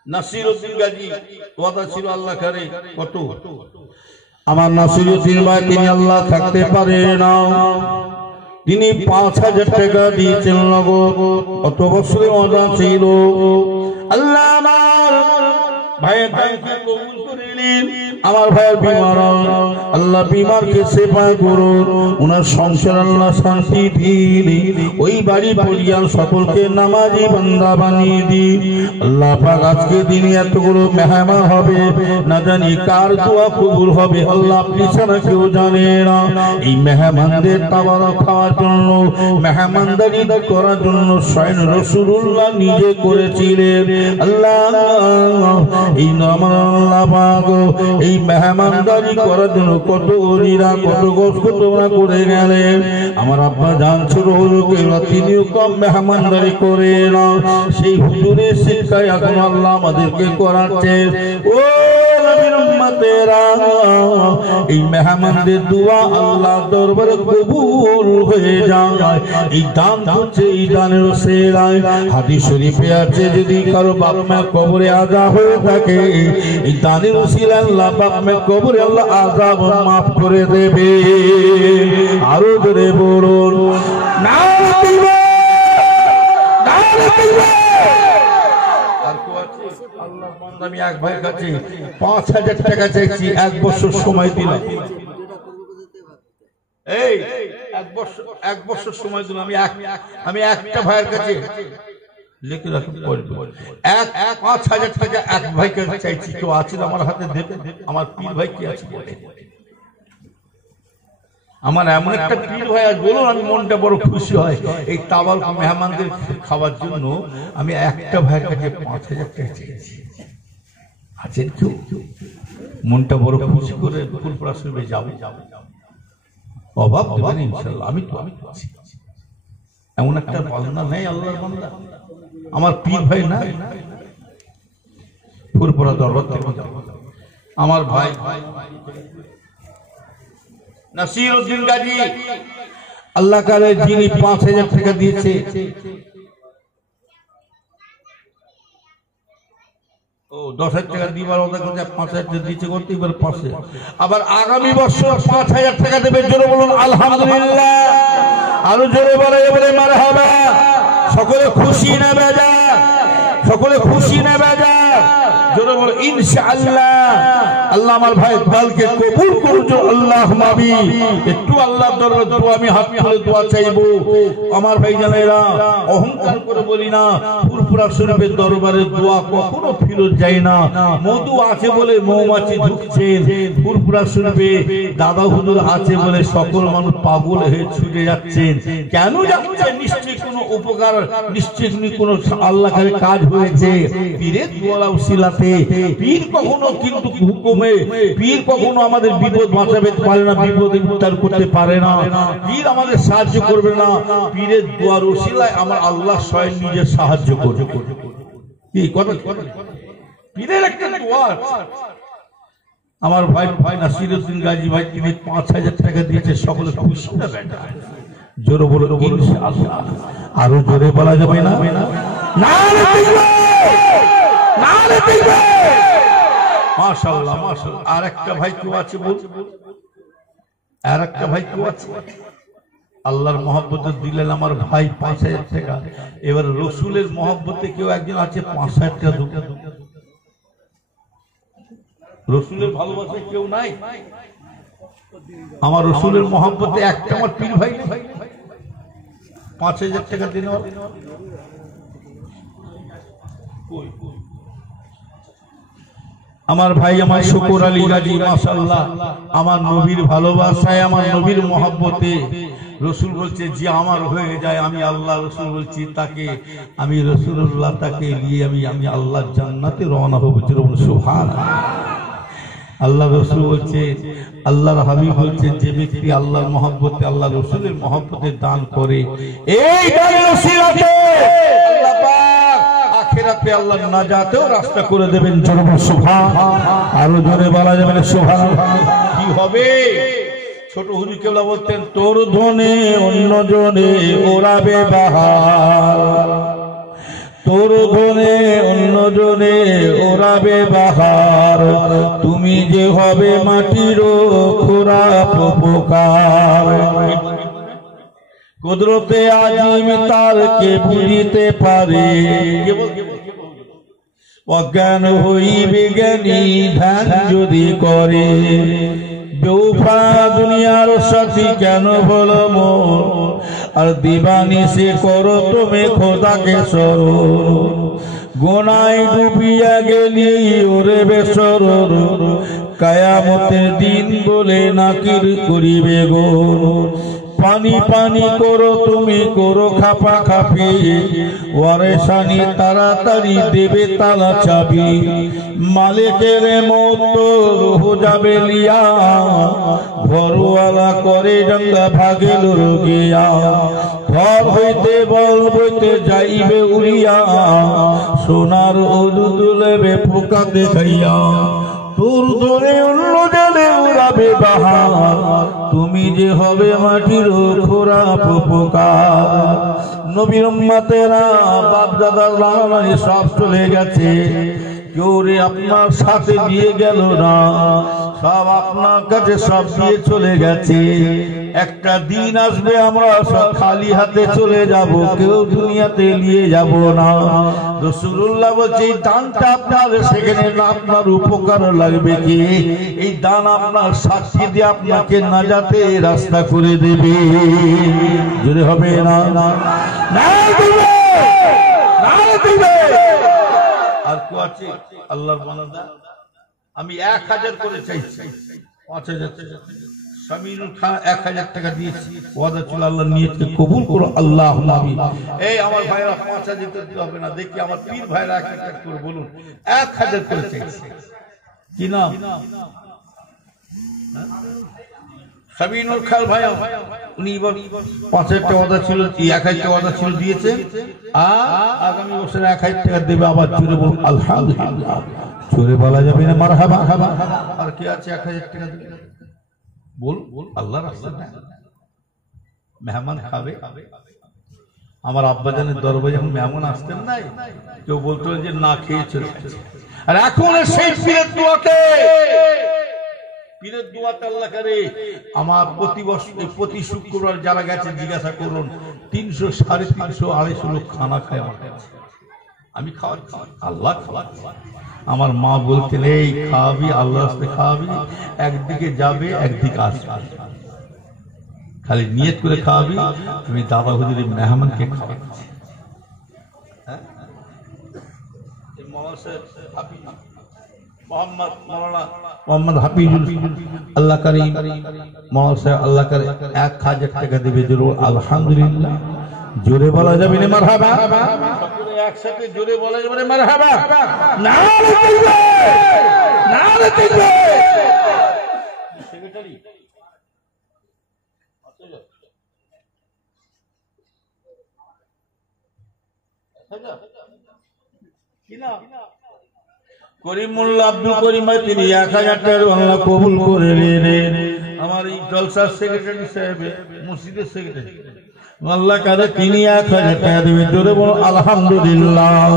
নাসিরউদ্দিন গাজী ওয়াদা ছিল আল্লাহ করে কত। আমার নাসিরউদ্দিন ভাই তিনি আল্লাহ থাকতে পারে না, তিনি ৫,০০০ টাকা দিয়েছেন নগদ। কত বছরে ওয়াদা ছিল, আল্লাহ আমার ভাইয়ের দানকে কবুল করে নিন। আমার ভাইয়ের বিমার, আল্লাহ বিমারকে সেবা করুন, ওনার সংসার আল্লাহ শান্তি দিন, ওই বাড়ি পরিবার সকলকে নামাজি বান্দা বানিয়ে দিন। আল্লাহ পাক আজকে দিনে এতগুলো মেহমান হবে, না জানি কার দোয়া কবুল হবে, আল্লাহ আপনি ছাড়া কেউ জানে না। এই মেহমানদের তাবারক খাওয়ার জন্য, মেহমানদারি করার জন্য স্বয়ং রাসূলুল্লাহ নিজে করেছিলেন। আল্লাহ এই আল্লাহ পাক এই মেহমানদারি করার জন্য কত ওলিরা কত কষ্ট তোমরা করে গেলেন। আমার আব্বা জান ছোট হুজুরকে তিনিও কম মেহমানদারি করে না, সেই হুজুরের শিক্ষায় এখন আল্লাহ আমাদেরকে করাচ্ছেন। ও নবীর উম্মতেরা, এই মেহমানদের দোয়া আল্লাহ দরবারে কবুল হয়ে যায়। এই দান হচ্ছে, এই দানের ওসিলায় হাদিস শরীফে আছে, যদি কারো বাপ মা কবরে আযাব হয়ে থাকে, এই দানের ওসিলায় আল্লাহ বাপ মা কবরে আল্লাহ আযাব মাফ করে দেবে। আরো জোরে বলুন নারে তাকবীর, নারে তাকবীর। আমি এক ভাইয়ের কাছে ৫,০০০ টাকা চাইছি, ১ বছর সময় দিলাম। এই ১ বছর সময় দিলাম, আমি একটা ভাইয়ের কাছে লিখে রাখুন, ৫,০০০ টাকা এক ভাইকে চাইছি। কেউ আছে আমার হাতে দেবে? আমার পীর ভাই কি আছে? আমার এমন একটা পীর ভাই আজ বলুন, আমি মনটা বড় খুশি হয়। এই তাবাল মেহমানদের খাওয়ার জন্য আমি একটা ভাইয়ের কাছে ৫,০০০ টাকা চাইছি। আছেন কেউ? মনটা বড় খুশি করে ফুলপুরা শরীফে যাবো, অভাব দেবেন ইনশাআল্লাহ। আমি তো আছি। এমন একটা বান্দা নেই আল্লাহর বান্দা আমার পীর ভাই না ফুরপুরা দরবার থেকে আমার ভাই নাসিরউদ্দিন গাজী আল্লাহ কালে যিনি 5000 টাকা দিয়েছে ও 10000 টাকা দিবার ওটা করে 5000 টাকা দিয়েছে করতে এবার পাশে আবার আগামী বছর 5000 টাকা দেবে জোরে বলুন আলহামদুলিল্লাহ আরো জোরে বলে এবারে মারহাবা সকলে খুশি না বেজার সকলে খুশি না বেজার জোরে বলো ইনশাআল্লাহ আল্লাহ আমার ভাই দলকে কবুল করুন আল্লাহুম্মা আমিন একটু আল্লাহর দরবারে দোয়া আমি হাত তুলে দোয়া চাইবো আমার ভাই জানেরা অহংকার করে বলি না ফুরফুরা শরীফের দরবারে দোয়া কখনো ফিরত যায় না মধু আছে বলে মৌমাছি ঢুকছেন ফুরফুরা শরীফে দাদা হুজুর আছে বলে সকল মানুষ পাগল হয়ে ছুটে যাচ্ছেন কেন যাচ্ছে নিশ্চয়ই কোনো উপকার নিশ্চয়ই কোনো আল্লাহর কাজ হয়েছে পীরের দোয়া উসিলাতে পীর কখনো কিন্তু হুকুমে পীর কখনো আমাদের বিপদ বাঁচাতে পারে না বিপদ উদ্ধার করতে পারে না পীর আমাদের সাহায্য করবে না পীরের দোয়ার উসিলায় আমার আল্লাহ স্বয়ং নিজে সাহায্য করবে কি কথা পীরের একটা দোয়া আমার ভাই নাসিরউদ্দিন গাজী ভাই তিনি 5000 টাকা দিয়েছে সকলে খুশি না বেটা জোরে বলো ইনশাআল্লাহ আরো জোরে বলা যাবে না মাশাআল্লাহ মাশাআল্লাহ আরেকটা ভাই কেউ আছে বল আরেকটা ভাই কেউ আছে আল্লাহর মহব্বতে দিলেন আমার ভাই 5000 টাকা এবার রাসূলের মহব্বতে কেউ একজন আছে 5000 টাকা দেব রাসূলের ভালোবাসা কেউ নাই আমার রাসূলের মহব্বতে একটা আমার পীর ভাই 5000 টাকা দিন আমার ভাই আমার শুকর আলী গাজী মাশাআল্লাহ আমার নবীর ভালোবাসায় আমার নবীর মহব্বতে রাসূল বলছে যে আমার হয়ে যায় আমি আল্লাহ রাসূল বলছি তাকে আমি রাসূলুল্লাহ তাকে নিয়ে আমি আল্লাহর জান্নাতে রওনা হব সুবহানাল্লাহ আল্লাহ রাসূল বলছে আল্লাহর হাবিব বলছে যে ব্যক্তি আল্লাহর মহব্বতে আল্লাহ রাসূলের মহব্বতে দান করে এই দানের ওসিলাতে আল্লাহ পাক আখিরাতে আল্লাহ নাজাতেও রাস্তা করে দেবেন জোরে সুবহানাল্লাহ আরো জোরে বলা যাবে না সুবহানাল্লাহ কি হবে ছোট হুজুর কেবলা বলতেন তোর ধনে অন্য জনে ওরাবে বাহার তোর ধনে অন্য জনে ওরাবে বাহার তুমি যে হবে মাটির খোরাক উপকার কুদরতে আজিম তার কে বুঝিতে পারে অজ্ঞান হইবে জ্ঞানী ধ্যান যদি করে বেউফা দুনিয়ার সাথী কেন বলো মন আর দিবানি সে করো তুমি খোদাকে স্মরণ গোনায় ডুবিয়া গেলি ওরে বেসরর কায়ামতের দিন বলে নাকির করিবে গো পানি পানি করো তুমি করো খাপা খাপি ওয়ারেসানি তাড়াতাড়ি দেবে তালা চাবি মালিকের মতো রুহ যাবে লিয়া ঘরওয়ালা করে জঙ্গা ভাগেল রোগিয়া ঘর হইতে বল বইতে যাইবে উড়িয়া সোনার ওলু দুলেবে পোকা দেখাইয়া তোর ধরে অন্য জলে উড়াবে বাহার তুমি যে হবে মাটির খোরাক উপকার নবীর উম্মতেরা বাপ দাদা নানা নানি সব চলে গেছে কেউ রে আপনার সাথে দিয়ে গেল না সব আপনার কাছে সব দিয়ে চলে গেছে একটা দিন আসবে আমরা সব খালি হাতে চলে যাব কেউ দুনিয়াতে নিয়ে যাব না রাসূলুল্লাহ বলছে এই দানটা আপনার সেখানে আপনার উপকার লাগবে কি এই দান আপনার সাক্ষী দিয়ে আপনাকে নাজাতে রাস্তা করে দেবে যদি হবে না না দিবে না দিবে আর কেউ আছে আল্লাহর বান্দা আমি 1000 করে চাইছি 5000 সামিনুল খান 1000 টাকা দিয়েছি ওয়াদা ছিল আল্লাহ নিয়তকে কবুল করো আল্লাহুম্মা আমিন এই আমার ভাইরা 5000 দিতে হবে না দেখি আমার পীর ভাইরা 1000 করে বলুন 1000 করে চাইছি কি নাম সামিনুল খান ভাই উনি এবার 5,000 টাকা অর্ডার ছিল, 1,000 টাকা অর্ডার ছিল দিয়েছে, আর আগামী বছরে 1,000 টাকা দেবে। আবার জোরে বলুন আলহামদুলিল্লাহ। জোরে বলা যাবে না মারহাবা। আর কি আছে 1,000 টাকা দেবে? বল আল্লাহর রাস্তায় মেহমান খাবে। আমার আব্বাজানের দরবারে যখন মেহমান আসতেন নাই, কেউ বলতো যে না খেয়ে চলে গেছে। আর এখন সেই পীরের দোয়াতে, পীরের দোয়াতে আল্লাহ করে আমার প্রতি শুক্রবার যারা গেছে জিজ্ঞাসা করুন, 300, 350, 250 লোক খানা খায় আমার কাছে। আমি খাওয়াচ্ছি, আল্লাহ খাওয়াচ্ছি। আমার মা বলতেন এই খাওয়াবি, আল্লাহ রাস্তায় খাওয়াবি, একদিকে যাবে একদিকে আসবে, খালি নিয়ত করে খাওয়াবি তুমি দাদা হুজুরের মেহমানকে খাওয়াচ্ছি। মোহাম্মদ হাফিজুল আল্লাহ করিম আল্লাহ করে 1,000 টাকা দেবে। জোরে আলহামদুলিল্লাহ। জোরে বলা যাবে না মারহাবা। একসাথে জোরে বলা যাবে না মারহাবা। নারে তাকবীর, নারে তাকবীর। সেক্রেটারি করিমুল্লাহ আব্দুল করিম ভাই, তিনি 1,000 টাকা বাংলা কবুল করে নিলেন। আমার এই জলসার সেক্রেটারি সাহেব, মসজিদের সেক্রেটারি আল্লাহ কারে তিনি 1,000 টাকা দেবে। জোরে বলো আলহামদুলিল্লাহ।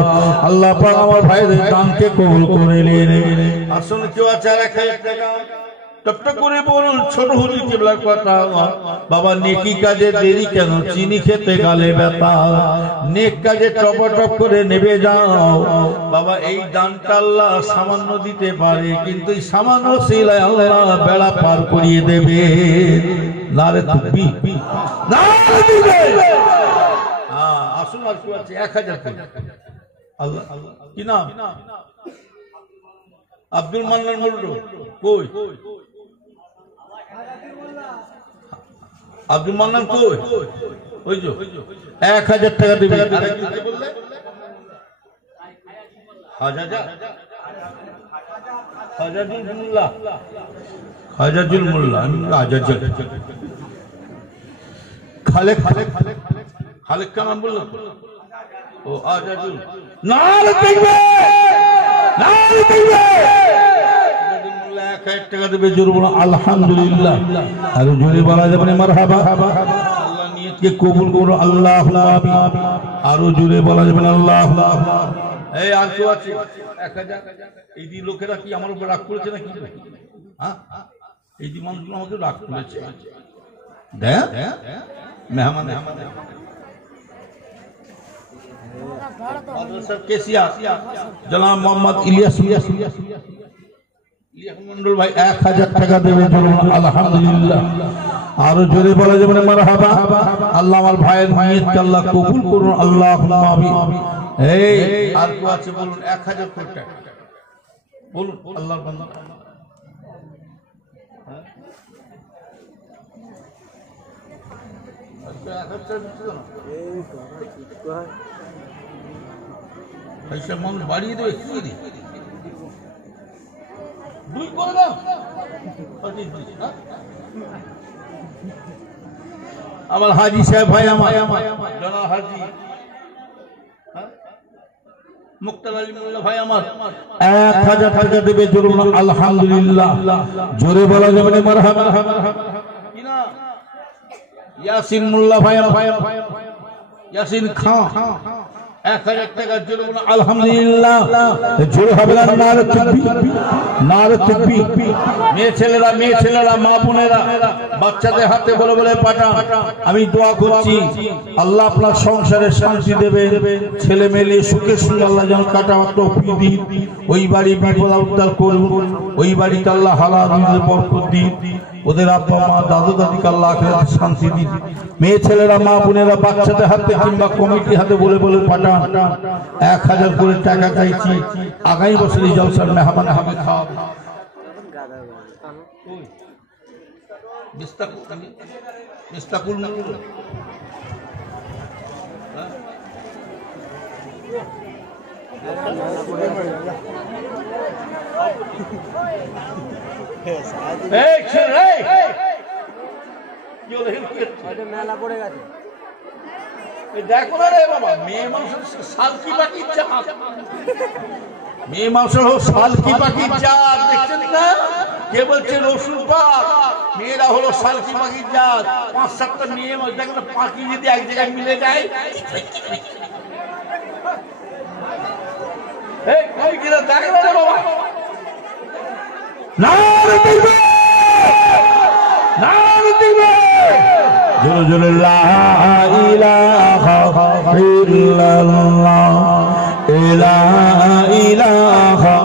আল্লাহ পাক আমার ভাইদের দানকে কবুল করে নিলেন। আসলে কেউ আছে 1,000 টাকা টপটপ করে বলুন ছোট হুজুর কিবলার কথা, বাবা নেকি কাজে দেরি কেন, চিনি খেতে গালে ব্যথা, নেক কাজে টপটপ করে নেবে যাও বাবা। এই দানটা আল্লাহ সামান্য দিতে পারে, কিন্তু এই সামান্য সিলায় আল্লাহ বেড়া পার করিয়ে দেবে। নারে তাকবীর, নারে তাকবীর। হ্যাঁ আসুন, আর কি আছে 1,000 টাকা। আল্লাহ কি নাম? আব্দুল মান্নান মোল্লা। কই আব্দুল মান্নান? কই? ওই যে 1,000 টাকা দেবে। হাজাজুল মোল্লা, খালেক কা নাম বললো? ও আজাজুল। নারে তাকবীর, নারে তাকবীর। 1,000 টাকা দেবে। জোরে বলো আলহামদুলিল্লাহ। আর জোরে বলা যাবে না মারহাবা। আল্লাহ নিয়তকে কবুল করো, আল্লাহুম্মা আমিন। আর জোরে বলা যাবে না আল্লাহুম্মা আমিন। এই আর কেউ আছে 1,000? এই দি লোকেরা কি আমার উপর রাগ করেছে নাকি? হ্যাঁ, এই দি মানুষগুলো আমাকে রাগ করেছে। দেখ মেহমান মাদ্রাসার কেসিয়া জনাব মোহাম্মদ ইলিয়াস মন্ডল ভাই 1,000 টাকা দেবে। আলহামদুলিল্লাহ। আরো জোরে বলা যাবে না মারহাবা। আল্লাহ আমার ভাইয়ের নিয়তকে আল্লাহ কবুল করুন, আল্লাহুম্মা আমিন। এই আর কেউ আছে বলুন 1,000 টাকা বলুন আল্লাহর বান্দা। মানুষ বাড়িয়ে দেবে কি দিয়ে? আমার হাজি সাহেব ভাই, আমার জনাব হাজি মুক্তার আলী মোল্লা ভাই আমার 1,000 টাকা দেবে। জোরে বলুন আলহামদুলিল্লাহ। জোরে বলা যাবে না মারহাবা। কি না? ইয়াসিন মোল্লা ভাই, ইয়াসিন খান 1,000 টাকা। জোরে বলুন আলহামদুলিল্লাহ। জোরে হবে না নারে তাকবীর, নারে তাকবীর। মেয়ে ছেলেরা মা বোনেরা বাচ্চাদের হাতে বলে বলে পাঠান। আমি দোয়া করছি আল্লাহ আপনার সংসারে শান্তি দেবে, ছেলে মেয়ে সুখে সুখে আল্লাহ যেন কাটাবার তৌফিক দিন। ওই বাড়ি বিপদ উদ্ধার করুন, ওই বাড়িতে আল্লাহ হালাল বরকত দিন, ওদের আব্বা মা দাদু দাদিকে আল্লাহ আখিরাতে শান্তি দিন। মেয়ে ছেলেরা মা বোনেরা বাচ্চাদের হাতে কিংবা কমিটির হাতে বলে বলে পাঠান। 1,000 করে টাকা চাইছি, আগামী বছর এই জলসার মেহমান হবে খাওয়াবো। মিস্তাকুল কি হলো হেল্প হয়তো মেলা পড়ে গেছে। দেখো না রে বাবা, মেয়ে মানুষের শাল কি পাখির জাত, মেয়ে মানুষের হোক শাল কি পাখির জাত, দেখছেন না? কে বলছে রসুন পাক, মেয়েরা হলো শাল কি পাখির জাত। 5-7টা মেয়ে দেখো না, পাখি যদি এক জায়গায় মিলে যায়, এই কই কিনা দেখো না রে বাবা। নারে দিবে, নারে দিবে। জোরে জোরে লা ইলাহা ইল্লাল্লাহ, লা ইলাহা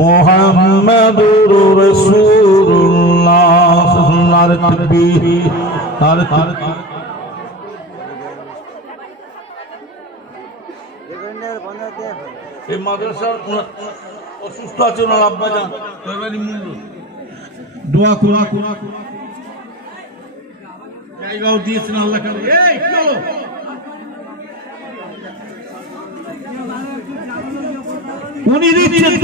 মুহাম্মাদুর রাসূলুল্লাহ। নারে তাকবীর, নারে তাকবীর। এই মাদ্রাসার অসুস্থ আছে ওনার আব্বা যান, মূল্য দোয়া করা জায়গাও দিয়েছেন আল্লাহ। এই উনি দিচ্ছেন।